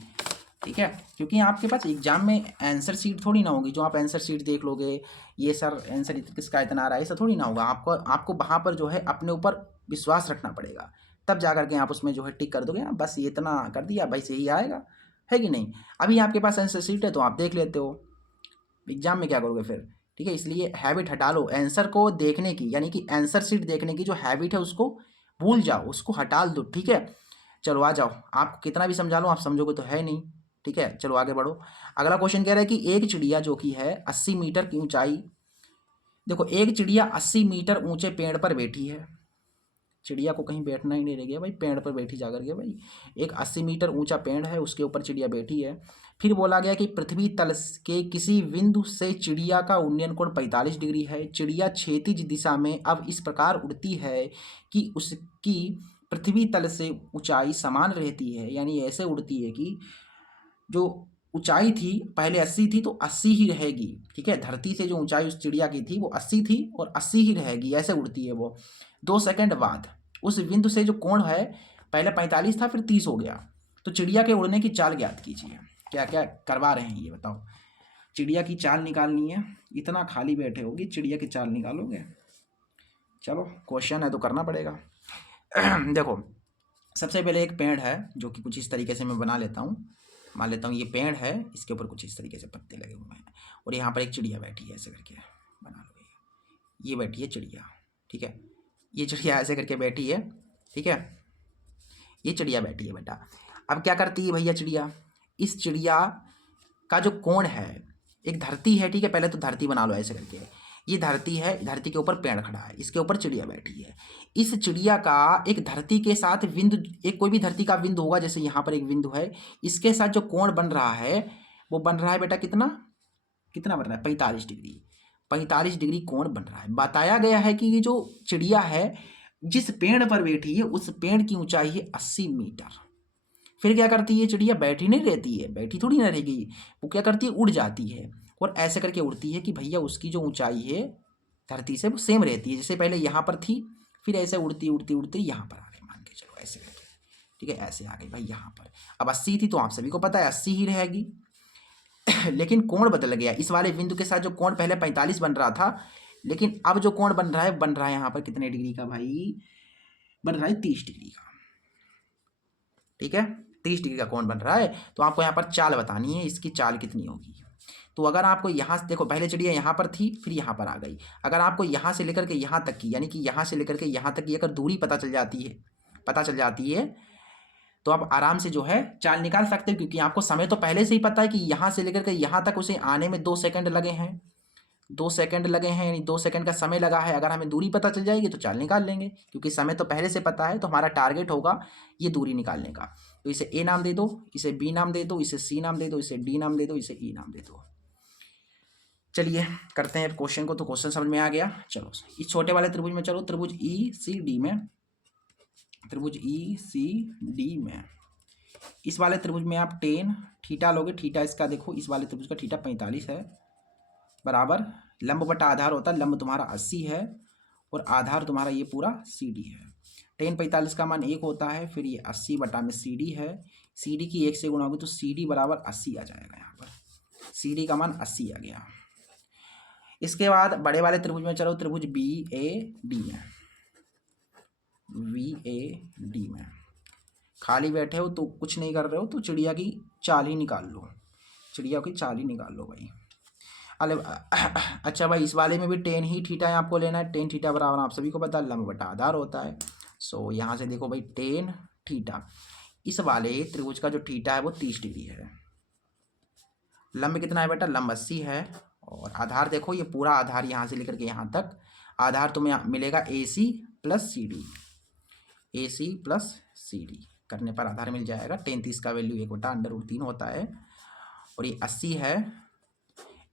ठीक है, क्योंकि आपके पास एग्जाम में आंसर शीट थोड़ी ना होगी जो आप आंसर शीट देख लोगे, ये सर आंसर किसका इतना आ रहा है, ऐसा थोड़ी ना होगा। आपको वहाँ पर जो है अपने ऊपर विश्वास रखना पड़ेगा, तब जा करके आप उसमें जो है टिक कर दोगे, बस ये इतना कर दिया भाई सही आएगा, है कि नहीं। अभी आपके पास आंसर शीट है तो आप देख लेते हो, एग्जाम में क्या करोगे फिर। ठीक है, इसलिए हैबिट हटा लो आंसर को देखने की, यानी कि आंसर शीट देखने की जो हैबिट है उसको भूल जाओ, उसको हटा दो। ठीक है, चलो आ जाओ, आपको कितना भी समझा लो आप समझोगे तो है नहीं। ठीक है, चलो आगे बढ़ो। अगला क्वेश्चन कह रहा है कि एक चिड़िया जो कि है 80 मीटर की ऊंचाई देखो एक चिड़िया 80 मीटर ऊंचे पेड़ पर बैठी है, चिड़िया को कहीं बैठना ही नहीं रह गया भाई, पेड़ पर बैठी जाकर के भाई, एक 80 मीटर ऊंचा पेड़ है उसके ऊपर चिड़िया बैठी है। फिर बोला गया कि पृथ्वी तल के किसी बिंदु से चिड़िया का उन्नयन कोण 45 डिग्री है। चिड़िया क्षैतिज दिशा में अब इस प्रकार उड़ती है कि उसकी पृथ्वी तल से ऊंचाई समान रहती है, यानी ऐसे उड़ती है कि जो ऊंचाई थी पहले 80 थी तो 80 ही रहेगी, ठीक है। धरती से जो ऊंचाई उस चिड़िया की थी वो 80 थी और 80 ही रहेगी, ऐसे उड़ती है वो। 2 सेकंड बाद उस बिंदु से जो कोण है पहले 45 था फिर 30 हो गया। तो चिड़िया के उड़ने की चाल ज्ञात कीजिए। क्या क्या करवा रहे हैं ये बताओ। चिड़िया की चाल निकालनी है, इतना खाली बैठे होगी, चिड़िया की चाल निकालोगे? चलो क्वेश्चन है तो करना पड़ेगा। देखो सबसे पहले एक पेड़ है जो कि कुछ इस तरीके से मैं बना लेता हूँ, मान लेता हूँ ये पेड़ है, इसके ऊपर कुछ इस तरीके से पत्ते लगे हुए हैं और यहाँ पर एक चिड़िया बैठी है, ऐसे करके बना लो। ये बैठी है चिड़िया, ठीक है, ये चिड़िया ऐसे करके बैठी है, ठीक है, ये चिड़िया बैठी है बेटा। अब क्या करती है भैया चिड़िया, इस चिड़िया का जो कोण है, एक धरती है, ठीक है, पहले तो धरती बना लो ऐसे करके, ये धरती है, धरती के ऊपर पेड़ खड़ा है, इसके ऊपर चिड़िया बैठी है। इस चिड़िया का एक धरती के साथ बिंदु, एक कोई भी धरती का बिंदु होगा, जैसे यहाँ पर एक बिंदु है, इसके साथ जो कोण बन रहा है वो बन रहा है बेटा कितना, कितना बन रहा है, 45 डिग्री। 45 डिग्री कोण बन रहा है। बताया गया है कि ये जो चिड़िया है जिस पेड़ पर बैठी है उस पेड़ की ऊंचाई है 80 मीटर। फिर क्या करती है चिड़िया, बैठी नहीं रहती है, बैठी थोड़ी ना रहेगी, वो क्या करती है, उड़ जाती है और ऐसे करके उड़ती है कि भैया उसकी जो ऊंचाई है धरती से वो सेम रहती है। जैसे पहले यहाँ पर थी, फिर ऐसे उड़ती उड़ती उड़ती यहाँ पर आ गई, मान के चलो ऐसे करके, ठीक है, ऐसे आ गई भाई यहाँ पर। अब 80 थी तो आप सभी को पता है 80 ही रहेगी। लेकिन कोण बदल गया, इस वाले बिंदु के साथ जो कोण पहले 45 बन रहा था, लेकिन अब जो कोण बन रहा है यहाँ पर कितने डिग्री का भाई, बन रहा है 30 डिग्री का, ठीक है, 30 डिग्री का कोण बन रहा है। तो आपको यहाँ पर चाल बतानी है, इसकी चाल कितनी होगी। तो अगर आपको यहाँ से देखो, पहले चिड़िया यहाँ पर थी फिर यहाँ पर आ गई, अगर आपको यहाँ से लेकर के यहाँ तक की, यानी कि यहाँ से लेकर के यहाँ तक की अगर दूरी पता चल जाती है तो आप आराम से जो है चाल निकाल सकते हो, क्योंकि आपको समय तो पहले से ही पता है कि यहाँ से लेकर के यहाँ तक उसे आने में 2 सेकंड लगे हैं, 2 सेकंड लगे हैं, यानी 2 सेकंड का समय लगा है। अगर हमें दूरी पता चल जाएगी तो चाल निकाल लेंगे, क्योंकि समय तो पहले से पता है, तो हमारा टारगेट होगा ये दूरी निकालने का। तो इसे ए नाम दे दो, इसे बी नाम दे दो, इसे सी नाम दे दो, इसे डी नाम दे दो, इसे ई नाम दे दो। चलिए करते हैं क्वेश्चन को। तो क्वेश्चन समझ में आ गया। चलो इस छोटे वाले त्रिभुज में चलो, त्रिभुज ई सी डी में, त्रिभुज ई सी डी में इस वाले त्रिभुज में आप टेन थीटा लोगे, थीटा इसका देखो, इस वाले त्रिभुज का थीटा 45 है, बराबर लंब बटा आधार होता है, लंब तुम्हारा 80 है और आधार तुम्हारा ये पूरा सी डी है। टेन 45 का मान 1 होता है, फिर ये 80 बटा में सी डी है, सी डी की 1 से गुणा होगी तो सी डी बराबर 80 आ जाएगा, यहाँ पर सी डी का मान 80 आ गया। इसके बाद बड़े वाले त्रिभुज में चलो, त्रिभुज बी ए डी में, वी ए डी में खाली बैठे हो तो कुछ नहीं कर रहे हो तो चिड़िया की चाल ही निकाल लो, चिड़िया की चाल ही निकाल लो भाई। अरे अच्छा भाई इस वाले में भी टेन ही थीटा है आपको लेना है, टेन थीटा बराबर आप सभी को पता है लंब बटा आधार होता है। सो यहाँ से देखो भाई टेन थीटा, इस वाले त्रिभुज का जो थीटा है वो 30 डिग्री है, लंब कितना है बेटा, लंब 80 है और आधार देखो ये पूरा आधार यहाँ से लेकर के यहाँ तक आधार तुम्हें मिलेगा ए सी प्लस सी डी, ए सी प्लस सी डी करने पर आधार मिल जाएगा। टेन 30 का वैल्यू 1/√3 होता है और ये 80 है,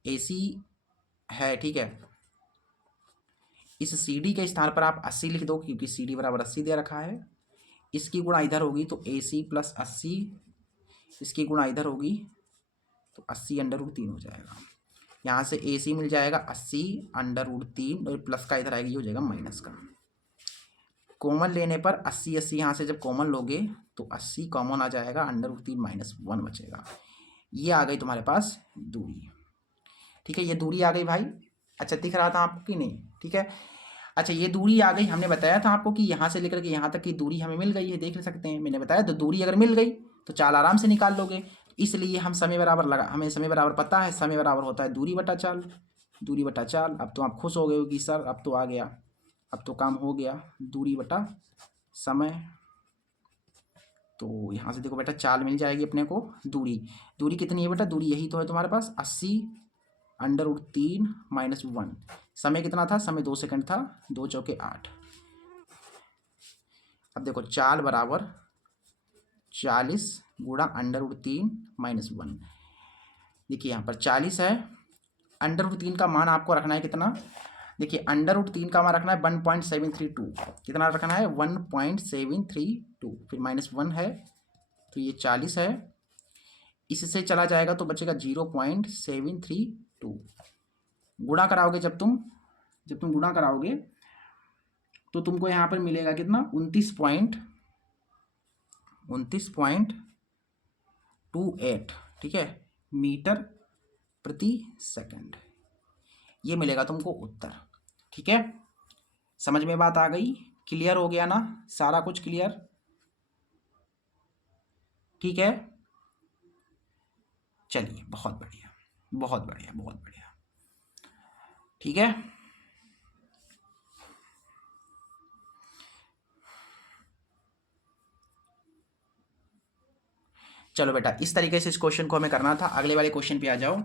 ए सी है, ठीक है, इस सी डी के स्थान पर आप 80 लिख दो क्योंकि सी डी बराबर 80 दे रखा है। इसकी गुणा इधर होगी तो ए सी प्लस 80, इसकी गुणा इधर होगी तो 80/√3 हो जाएगा। यहाँ से ए सी मिल जाएगा 80/√3 और प्लस का इधर आएगा, ये हो जाएगा माइनस का। कॉमन लेने पर 80 यहाँ से जब कॉमन लोगे तो 80 कॉमन आ जाएगा, √3 -1 बचेगा। ये आ गई तुम्हारे पास दूरी, ठीक है, ये दूरी आ गई भाई। अच्छा दिख रहा था आपको कि नहीं, ठीक है। अच्छा ये दूरी आ गई, हमने बताया था आपको कि यहाँ से लेकर के यहाँ तक की दूरी हमें मिल गई है, देख सकते हैं, मैंने बताया। तो दूरी अगर मिल गई तो चाल आराम से निकाल लोगे, इसलिए हम समय बराबर लगा, हमें समय बराबर पता है, समय बराबर होता है दूरी बटा चाल, दूरी बटा चाल। अब तो आप खुश हो गए हो कि सर अब तो आ गया, अब तो काम हो गया, दूरी बटा समय। तो यहाँ से देखो बेटा चाल मिल जाएगी अपने को, दूरी, दूरी कितनी है बेटा, दूरी यही तो है तुम्हारे पास 80/√3 -1, समय कितना था, समय 2 सेकंड था, 2 चौके 8। अब देखो चाल बराबर 40 गुणा √3 - 1। देखिए यहाँ पर 40 है, √3 का मान आपको रखना है कितना, देखिए √3 का मान रखना है 1.732, कितना रखना है 1.732, फिर -1 है तो ये 40 है, इससे चला जाएगा तो बचेगा 0.732। गुणा कराओगे जब तुम गुणा कराओगे तो तुमको यहाँ पर मिलेगा कितना 29.28, ठीक है, मीटर प्रति सेकंड, ये मिलेगा तुमको उत्तर। ठीक है, समझ में बात आ गई, क्लियर हो गया ना, सारा कुछ क्लियर। ठीक है, चलिए बहुत बढ़िया बहुत बढ़िया बहुत बढ़िया। ठीक है, चलो बेटा इस तरीके से इस क्वेश्चन को हमें करना था। अगले वाले क्वेश्चन पे आ जाओ।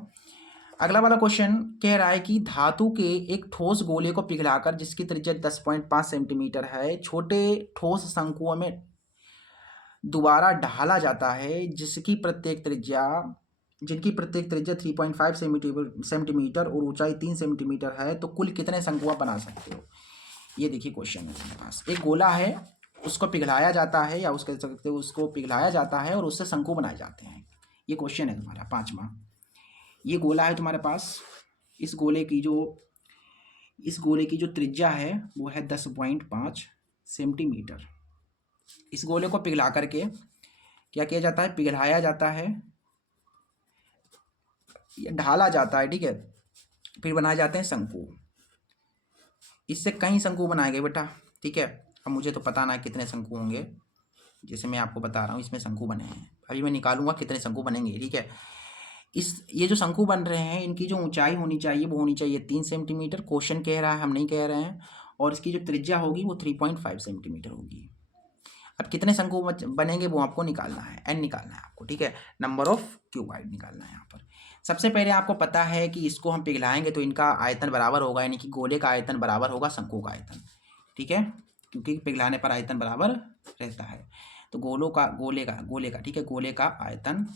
अगला वाला क्वेश्चन कह रहा है कि धातु के एक ठोस गोले को पिघलाकर जिसकी त्रिज्या 10.5 सेंटीमीटर है, छोटे ठोस शंकुओं में दोबारा ढाला जाता है जिनकी प्रत्येक त्रिज्या 3.5 सेंटीमीटर और ऊंचाई 3 सेंटीमीटर है, तो कुल कितने शंकुआ बना सकते हो। ये देखिए क्वेश्चन है तुम्हारे पास, एक गोला है, उसको पिघलाया जाता है या उसको पिघलाया जाता है और उससे शंकु बनाए जाते हैं। ये क्वेश्चन है तुम्हारा 5वां। ये गोला है तुम्हारे पास, इस गोले की जो त्रिज्या है वो है 10.5 सेंटीमीटर। इस गोले को पिघला करके क्या किया जाता है, पिघलाया जाता है, ढाला जाता है, ठीक है, फिर बनाए जाते हैं शंकु। इससे कई शंकु बनाए गए बेटा। ठीक है, अब मुझे तो पता ना कितने शंकु होंगे, जैसे मैं आपको बता रहा हूँ इसमें शंकु बने हैं, अभी मैं निकालूंगा कितने शंकु बनेंगे। ठीक है, ये जो शंकु बन रहे हैं इनकी जो ऊंचाई होनी चाहिए वो होनी चाहिए 3 सेंटीमीटर, क्वेश्चन कह रहा है, हम नहीं कह रहे हैं, और इसकी जो त्रिज्या होगी वो 3.5 सेंटीमीटर होगी। अब कितने शंकु बनेंगे वो आपको निकालना है, n निकालना है आपको। ठीक है, नंबर ऑफ क्यूबाइड निकालना है यहाँ पर। सबसे पहले आपको पता है कि इसको हम पिघलाएंगे तो इनका आयतन बराबर होगा, यानी कि गोले का आयतन बराबर होगा शंकु का आयतन। ठीक है, क्योंकि पिघलाने पर आयतन बराबर रहता है, तो गोले का ठीक है, गोले का आयतन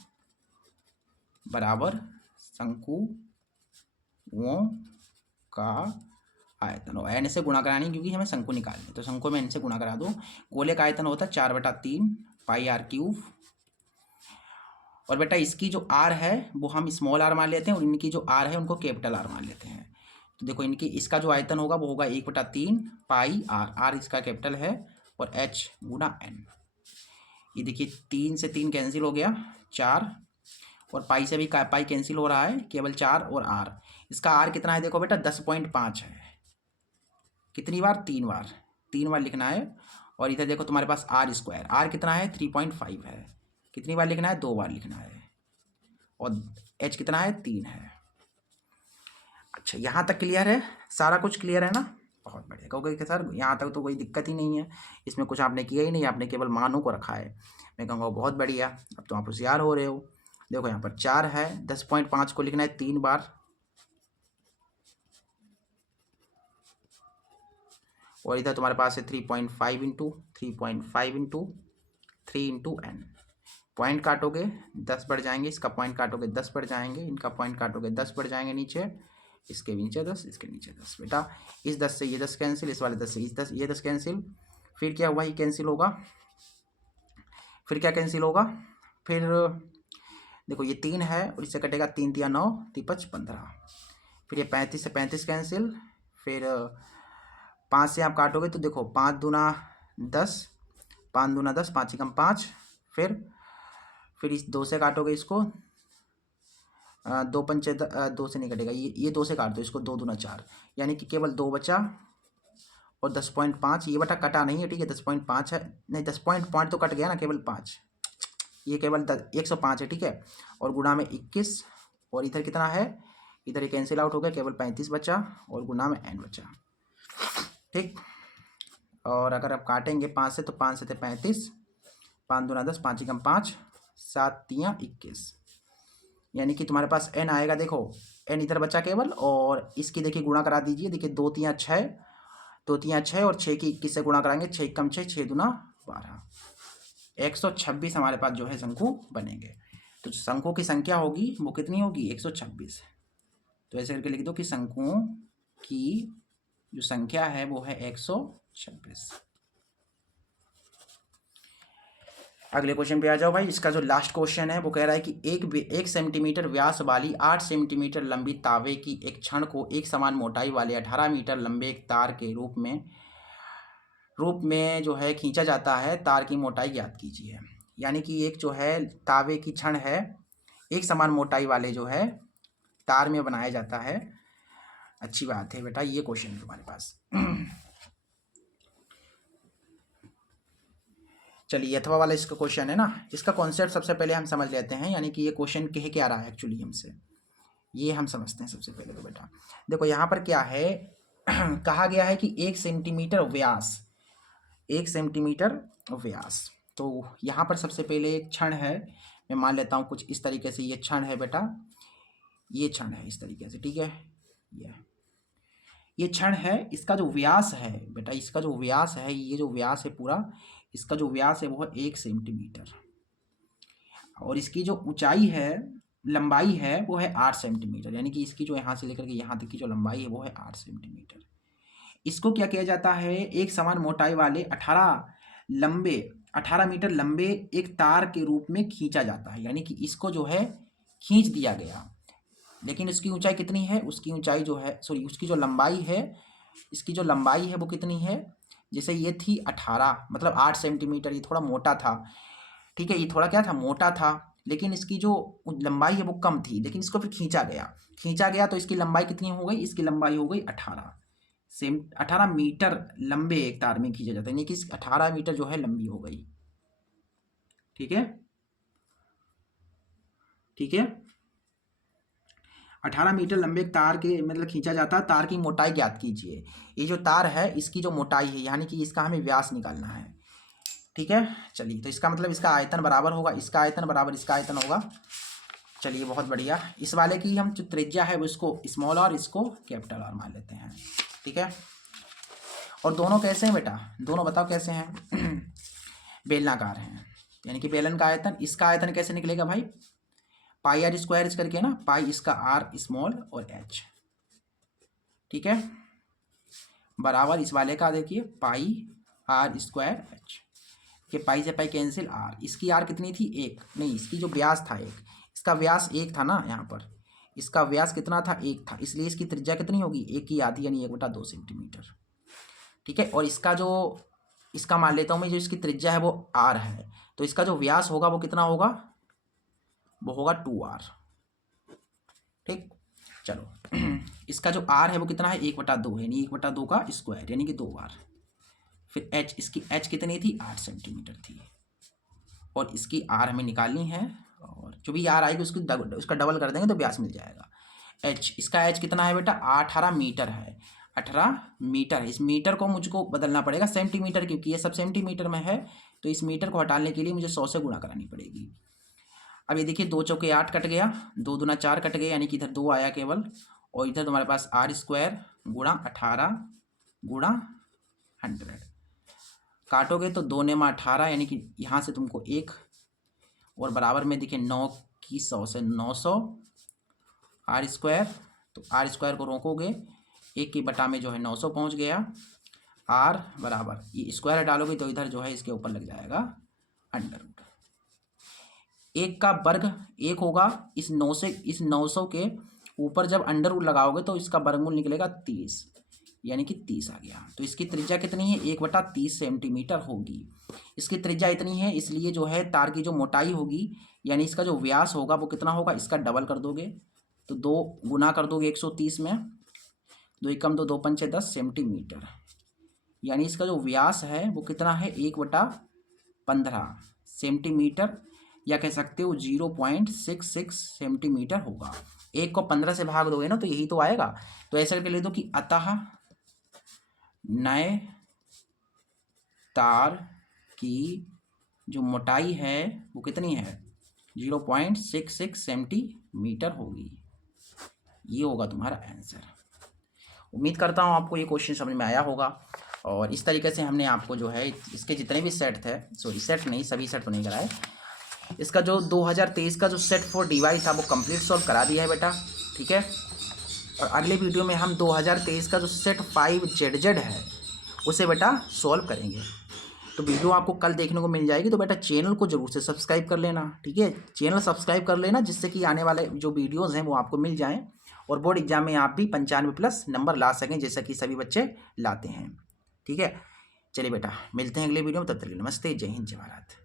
बराबर शंकुओं का आयतन, और n से गुणा करानी क्योंकि हमें शंकु निकालनी, तो शंकु में n से गुणा करा दो। गोले का आयतन होता है 4/3 πr³, और बेटा इसकी जो r है वो हम स्मॉल r मान लेते हैं और इनकी जो r है उनको कैपिटल R मान लेते हैं। तो देखो इसका जो आयतन होगा वो होगा 1/3 πr, r इसका कैपिटल है, और h गुणा n। ये देखिए 3 से 3 कैंसिल हो गया, 4, और पाई से भी पाई कैंसिल हो रहा है, केवल 4 और r। इसका r कितना है देखो बेटा 10.5 है, कितनी बार 3 बार, 3 बार लिखना है। और इधर देखो तुम्हारे पास r², r कितना है 3.5 है, कितनी बार लिखना है 2 बार लिखना है, और h कितना है 3 है। अच्छा यहाँ तक क्लियर है, सारा कुछ क्लियर है ना, बहुत बढ़िया। कहोगे कि सर यहाँ तक तो कोई दिक्कत ही नहीं है, इसमें कुछ आपने किया ही नहीं, आपने केवल मानों को रखा है। मैं कहूँगा बहुत बढ़िया, अब तो आप होशियार हो रहे हो। देखो यहाँ पर 4 है, 10.5 को लिखना है 3 बार, और इधर तुम्हारे पास है 3.5 इंटू 3 इंटू n। पॉइंट काटोगे 10 बढ़ जाएंगे, इसका पॉइंट काटोगे 10 बढ़ जाएंगे, इनका पॉइंट काटोगे 10 बढ़ जाएंगे नीचे, इसके नीचे 10, इसके नीचे 10। बेटा इस 10 से ये 10 कैंसिल, इस वाले 10 से ये 10 कैंसिल, फिर क्या हुआ, ये कैंसिल होगा, फिर क्या कैंसिल होगा, फिर देखो ये 3 है और इससे कटेगा 3 × 9 = 15, फिर ये 35 से 35 कैंसिल, फिर 5 से आप काटोगे तो देखो 5 दूना 10, 5 दूना 10, 5 एकम 5, फिर इस 2 से काटोगे इसको, 2 पंचे 2 से नहीं कटेगा, ये 2 से काट दो इसको, 2 दूना 4, यानी कि केवल 2 बचा, और 10.5 ये बटा कटा नहीं है, ठीक है 10.5 है, नहीं 10 पॉइंट तो कट गया ना, केवल 5, ये केवल 105 है, ठीक है, और गुणा में 21, और इधर कितना है, इधर ये कैंसिल आउट हो गया, केवल 35 बचा, और गुणा में n बचा। ठीक, और अगर आप काटेंगे 5 से तो 5 से थे 35, 5 दूना 10, 5 एकम 5, 7 × 21, यानी कि तुम्हारे पास n आएगा देखो एन इधर बचा केवल, और इसकी देखिए गुणा करा दीजिए। देखिए 2 तियाँ 6, 2 तियाँ 6 और 6 की 21 से गुणा कराएंगे, 6 कम 6, 6 दूना 12, 126 हमारे पास जो है शंकु बनेंगे। तो शंकुओं की संख्या होगी वो कितनी होगी, 126। तो ऐसे करके लिख दो कि शंकुओं की जो संख्या है वो है 126। अगले क्वेश्चन पे आ जाओ भाई। इसका जो लास्ट क्वेश्चन है वो कह रहा है कि 1 सेंटीमीटर व्यास वाली 8 सेंटीमीटर लंबी तावे की एक छड़ को एक समान मोटाई वाले 18 मीटर लंबे एक तार के रूप में जो है खींचा जाता है, तार की मोटाई ज्ञात कीजिए। यानी कि एक जो है तावे की छड़ है, एक समान मोटाई वाले जो है तार में बनाया जाता है। अच्छी बात है बेटा, ये क्वेश्चन है तुम्हारे पास। चलिए अथवा वाला इसका क्वेश्चन है ना, इसका कॉन्सेप्ट सबसे पहले हम समझ लेते हैं। यानी कि ये क्वेश्चन कह क्या रहा है एक्चुअली हमसे, ये हम समझते हैं सबसे पहले। तो बेटा देखो यहाँ पर क्या है, कहा गया है कि 1 सेंटीमीटर व्यास, 1 सेंटीमीटर व्यास। तो यहाँ पर सबसे पहले एक क्षण है, मैं मान लेता हूँ कुछ इस तरीके से, ये क्षण है बेटा, ये क्षण है इस तरीके से, ठीक है। ये क्षण है, इसका जो व्यास है बेटा, इसका जो व्यास है, ये जो व्यास है पूरा, इसका जो व्यास है वो है 1 सेंटीमीटर, और इसकी जो ऊंचाई है, लंबाई है वो है 8 सेंटीमीटर। यानी कि इसकी जो यहाँ से लेकर के यहाँ तक की जो लंबाई है वो है 8 सेंटीमीटर। इसको क्या किया जाता है, एक समान मोटाई वाले 18 मीटर लंबे एक तार के रूप में खींचा जाता है। यानी कि इसको जो है खींच दिया गया, लेकिन उसकी ऊंचाई कितनी है, उसकी ऊंचाई जो है, सॉरी उसकी जो लंबाई है, इसकी जो लंबाई है वो कितनी है, जैसे ये थी 18, मतलब 8 सेंटीमीटर, ये थोड़ा मोटा था, ठीक है, ये थोड़ा क्या था, मोटा था, लेकिन इसकी जो लंबाई है वो कम थी, लेकिन इसको फिर खींचा गया तो इसकी लंबाई कितनी हो गई, इसकी लंबाई हो गई 18 मीटर लंबे एक तार में खींचा जाता है। यानी कि 18 मीटर जो है लंबी हो गई, ठीक है, ठीक है। 18 मीटर लंबे तार के मतलब खींचा जाता है। तार की मोटाई ज्ञात कीजिए। ये जो तार है इसकी जो मोटाई है, यानी कि इसका हमें व्यास निकालना है, ठीक है। चलिए तो इसका मतलब इसका आयतन बराबर होगा, इसका आयतन बराबर इसका आयतन होगा। चलिए बहुत बढ़िया। इस वाले की हम जो त्रिज्या है वो इसको स्मॉल और इसको कैपिटल आर मान लेते हैं, ठीक है। और दोनों कैसे हैं बेटा, दोनों बताओ कैसे हैं, बेलनाकार हैं। यानी कि बेलन का आयतन, इसका आयतन कैसे निकलेगा भाई, पाई आर स्क्वायर इस करके ना, पाई इसका आर स्मॉल और एच, ठीक है, बराबर इस वाले का देखिए पाई आर स्क्वायर एच, के पाई से पाई कैंसिल, आर, इसकी आर कितनी थी 1, नहीं इसकी जो व्यास था 1, इसका व्यास 1 था ना, यहाँ पर इसका व्यास कितना था 1 था, इसलिए इसकी त्रिज्या कितनी होगी 1 की आधी, यानी 1/2 सेंटीमीटर, ठीक है। और इसका जो, इसका मान लेता हूँ मैं, जो इसकी त्रिज्या है वो आर है, तो इसका जो व्यास होगा वो कितना होगा, वो होगा 2r, ठीक। चलो इसका जो r है वो कितना है 1/2 है, यानी 1/2 का स्क्वायर, यानी कि 2r। फिर h, इसकी h कितनी थी 8 सेंटीमीटर थी, और इसकी r हमें निकालनी है, और जो भी r आएगी उसका डबल कर देंगे तो व्यास मिल जाएगा। h, इसका h कितना है बेटा 18 मीटर है, 18 मीटर है। इस मीटर को मुझको बदलना पड़ेगा सेंटीमीटर, क्योंकि ये सब सेंटीमीटर में है, तो इस मीटर को हटाने के लिए मुझे 100 से गुणा करानी पड़ेगी। अब ये देखिए 2 चौके 8 कट गया, 2 दूना 4 कट गया, यानी कि इधर 2 आया केवल, और इधर तुम्हारे पास आर स्क्वायर गुणा 18 गुणा 100, काटोगे तो 2 ने 18, यानी कि यहाँ से तुमको 1, और बराबर में देखिए 9 की 100 से 900 आर स्क्वायर, तो आर स्क्वायर को रोकोगे 1 की बटा में जो है 900 पहुँच गया, आर बराबर ये स्क्वायर डालोगे तो इधर जो है इसके ऊपर लग जाएगा अंडर रूट, 1 का वर्ग 1 होगा, इस 900 के ऊपर जब अंडर रूट लगाओगे तो इसका वर्गमूल निकलेगा 30, यानी कि 30 आ गया। तो इसकी त्रिज्या कितनी है 1/30 सेंटीमीटर होगी। इसकी त्रिज्या इतनी है, इसलिए जो है तार की जो मोटाई होगी, यानी इसका जो व्यास होगा वो कितना होगा, इसका डबल कर दोगे तो 2 गुना कर दोगे 130 में, 2 एकम 2, 2 पंचे 10 सेंटीमीटर, यानी इसका जो व्यास है वो कितना है 1/15 सेंटीमीटर, या कह सकते हो 0.66 सेंटीमीटर होगा। 1 को 15 से भाग दोगे ना तो यही तो आएगा। तो ऐसा करके ले दो कि अतः नए तार की जो मोटाई है वो कितनी है 0.66 सेंटीमीटर होगी। ये होगा तुम्हारा आंसर। उम्मीद करता हूँ आपको ये क्वेश्चन समझ में आया होगा। और इस तरीके से हमने आपको जो है इसके जितने भी सेट थे, सॉरी सेट नहीं, सभी सेट तो नहीं कराए, इसका जो 2023 का जो सेट फॉर डीवाई था वो कंप्लीट सॉल्व करा दिया है बेटा, ठीक है। और अगले वीडियो में हम 2023 का जो सेट 5ZZ है उसे बेटा सॉल्व करेंगे। तो वीडियो आपको कल देखने को मिल जाएगी। तो बेटा चैनल को जरूर से सब्सक्राइब कर लेना, ठीक है। चैनल सब्सक्राइब कर लेना जिससे कि आने वाले जो वीडियोज़ हैं वो आपको मिल जाएँ और बोर्ड एग्जाम में आप भी 95+ नंबर ला सकें जैसा कि सभी बच्चे लाते हैं, ठीक है। चलिए बेटा मिलते हैं अगले वीडियो में, तब तक के लिए नमस्ते, जय हिंद, जय भारत।